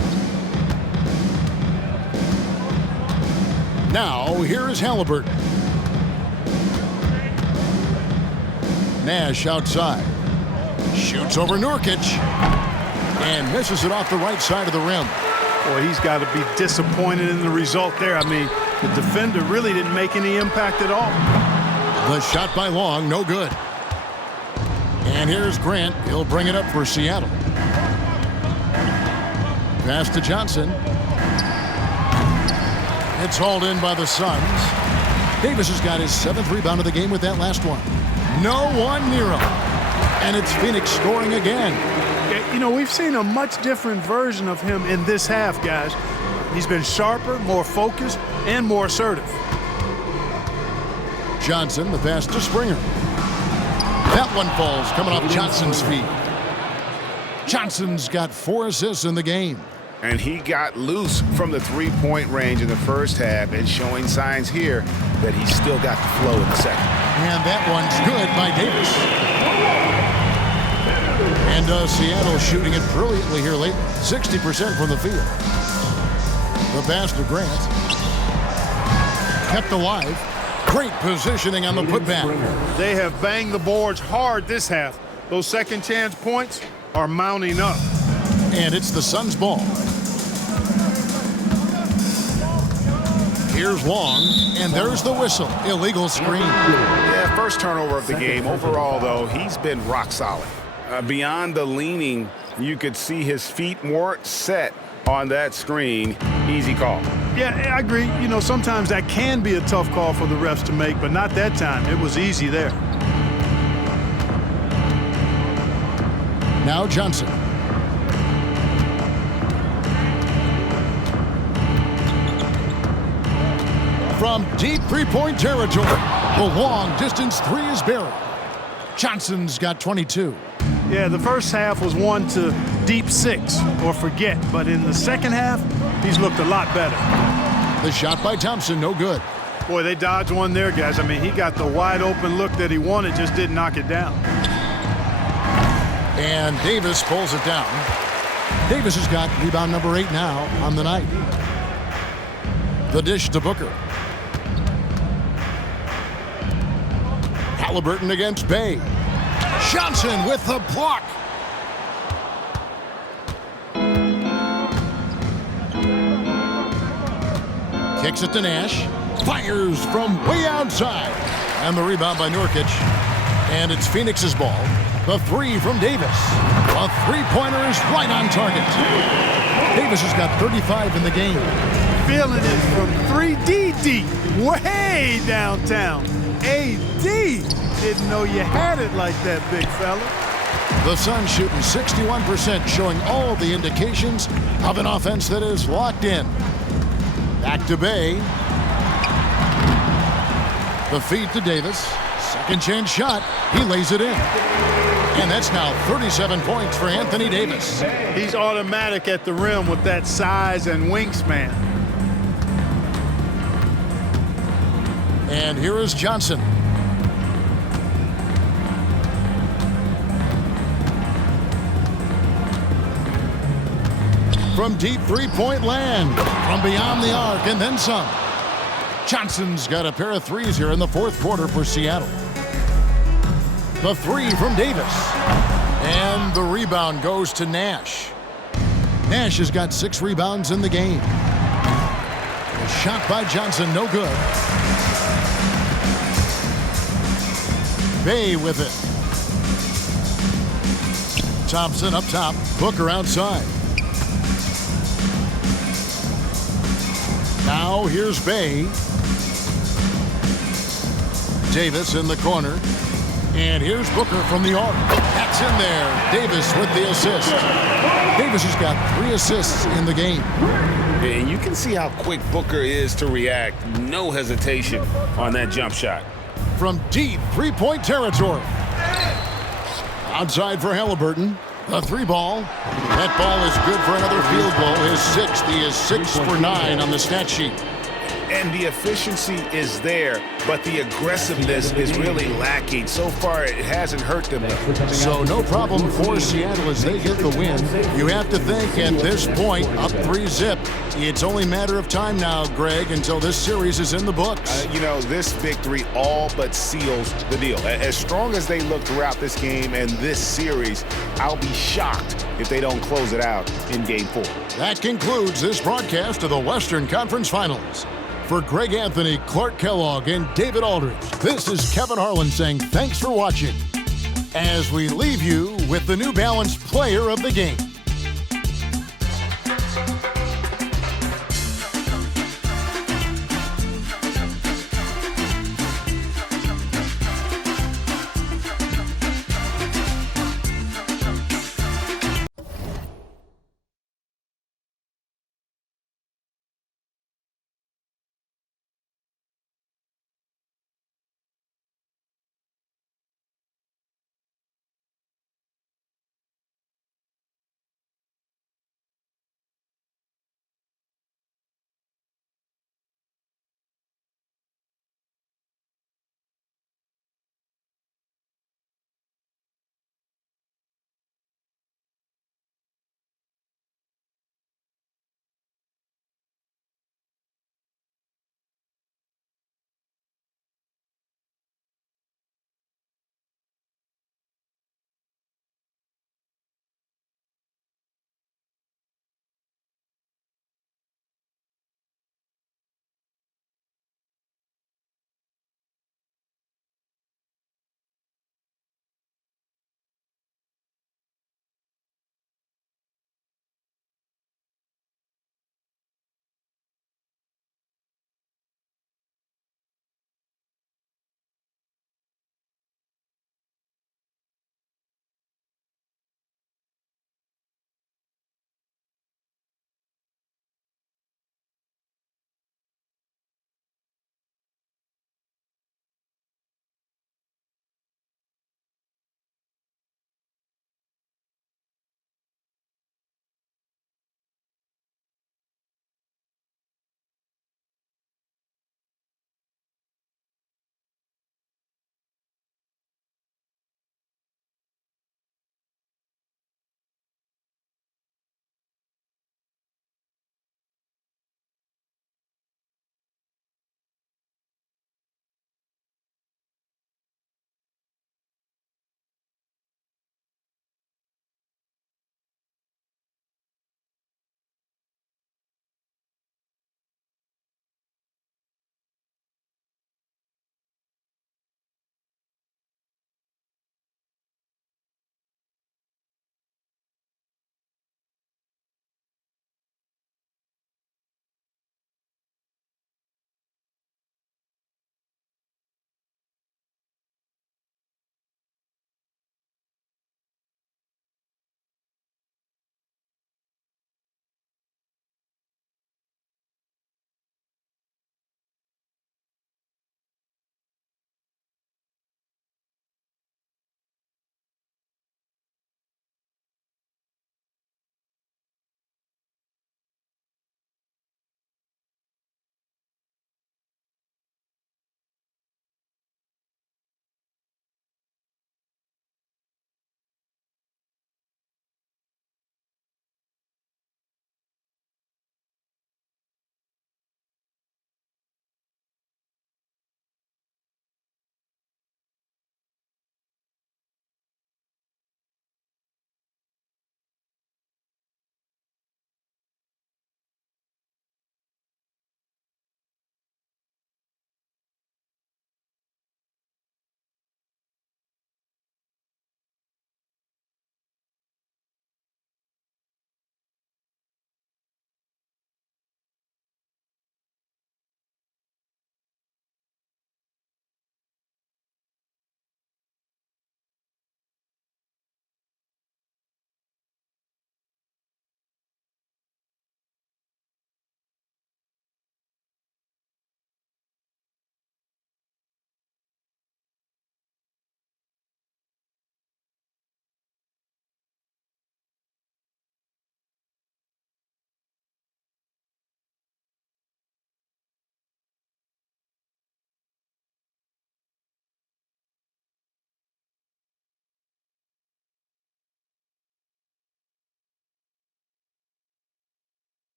Now, here is Halliburton. Nash outside. Shoots over Nurkic. And misses it off the right side of the rim. Boy, he's got to be disappointed in the result there. I mean, the defender really didn't make any impact at all. The shot by Long, no good. And here's Grant. He'll bring it up for Seattle. Pass to Johnson. It's hauled in by the Suns. Davis has got his 7th rebound of the game with that last one. No one near him. And it's Phoenix scoring again. You know, we've seen a much different version of him in this half, guys. He's been sharper, more focused, and more assertive. Johnson, the pass to Springer. That one falls, coming off Johnson's feet. Johnson's got 4 assists in the game. And he got loose from the three-point range in the first half and showing signs here that he's still got the flow in the second. And that one's good by Davis. And Seattle shooting it brilliantly here late. 60% from the field. The pass to Grant. Kept alive. Great positioning on the putback. They have banged the boards hard this half. Those second chance points are mounting up. And it's the Suns' ball. Here's Long, and there's the whistle. Illegal screen. Yeah, first turnover of the game. Overall, though, he's been rock solid. Beyond the leaning, you could see his feet more set on that screen. Easy call. Yeah, I agree. You know, sometimes that can be a tough call for the refs to make, but not that time. It was easy there. Now Johnson. From deep three-point territory, the long-distance three is buried. Johnson's got 22. Yeah, the first half was one to deep 6 or forget, but in the second half, he's looked a lot better. The shot by Thompson, no good. Boy, they dodged one there, guys. I mean, he got the wide-open look that he wanted, just didn't knock it down. And Davis pulls it down. Davis has got rebound number 8 now on the night. The dish to Booker. Halliburton against Bay. Johnson with the block. Kicks it to Nash. Fires from way outside. And the rebound by Nurkic. And it's Phoenix's ball. The three from Davis. A three-pointer is right on target. Davis has got 35 in the game. Feeling it from 3D deep, way downtown. AD, didn't know you had it like that, big fella. The Suns shooting 61%, showing all the indications of an offense that is locked in. Back to Bay. The feed to Davis. Second chance shot. He lays it in. And that's now 37 points for Anthony Davis. He's automatic at the rim with that size and wingspan. And here is Johnson. From deep three-point land. From beyond the arc and then some. Johnson's got a pair of threes here in the fourth quarter for Seattle. The three from Davis. And the rebound goes to Nash. Nash has got 6 rebounds in the game. A shot by Johnson, no good. Bay with it. Thompson up top. Booker outside. Now here's Bay. Davis in the corner. And here's Booker from the arc. That's in there. Davis with the assist. Davis has got 3 assists in the game. And you can see how quick Booker is to react. No hesitation on that jump shot. From deep three-point territory. Outside for Halliburton. The 3-ball. That ball is good for another field goal. His 6th. He is 6 for 9 on the stat sheet. And the efficiency is there, but the aggressiveness is really lacking. So far, it hasn't hurt them. So no problem for Seattle as they get the win. You have to think at this point, up 3-zip. It's only a matter of time now, Greg, until this series is in the books. You know, this victory all but seals the deal. As strong as they look throughout this game and this series, I'll be shocked if they don't close it out in Game 4. That concludes this broadcast of the Western Conference Finals. For Greg Anthony, Clark Kellogg, and David Aldridge, this is Kevin Harlan saying thanks for watching as we leave you with the New Balance Player of the Game.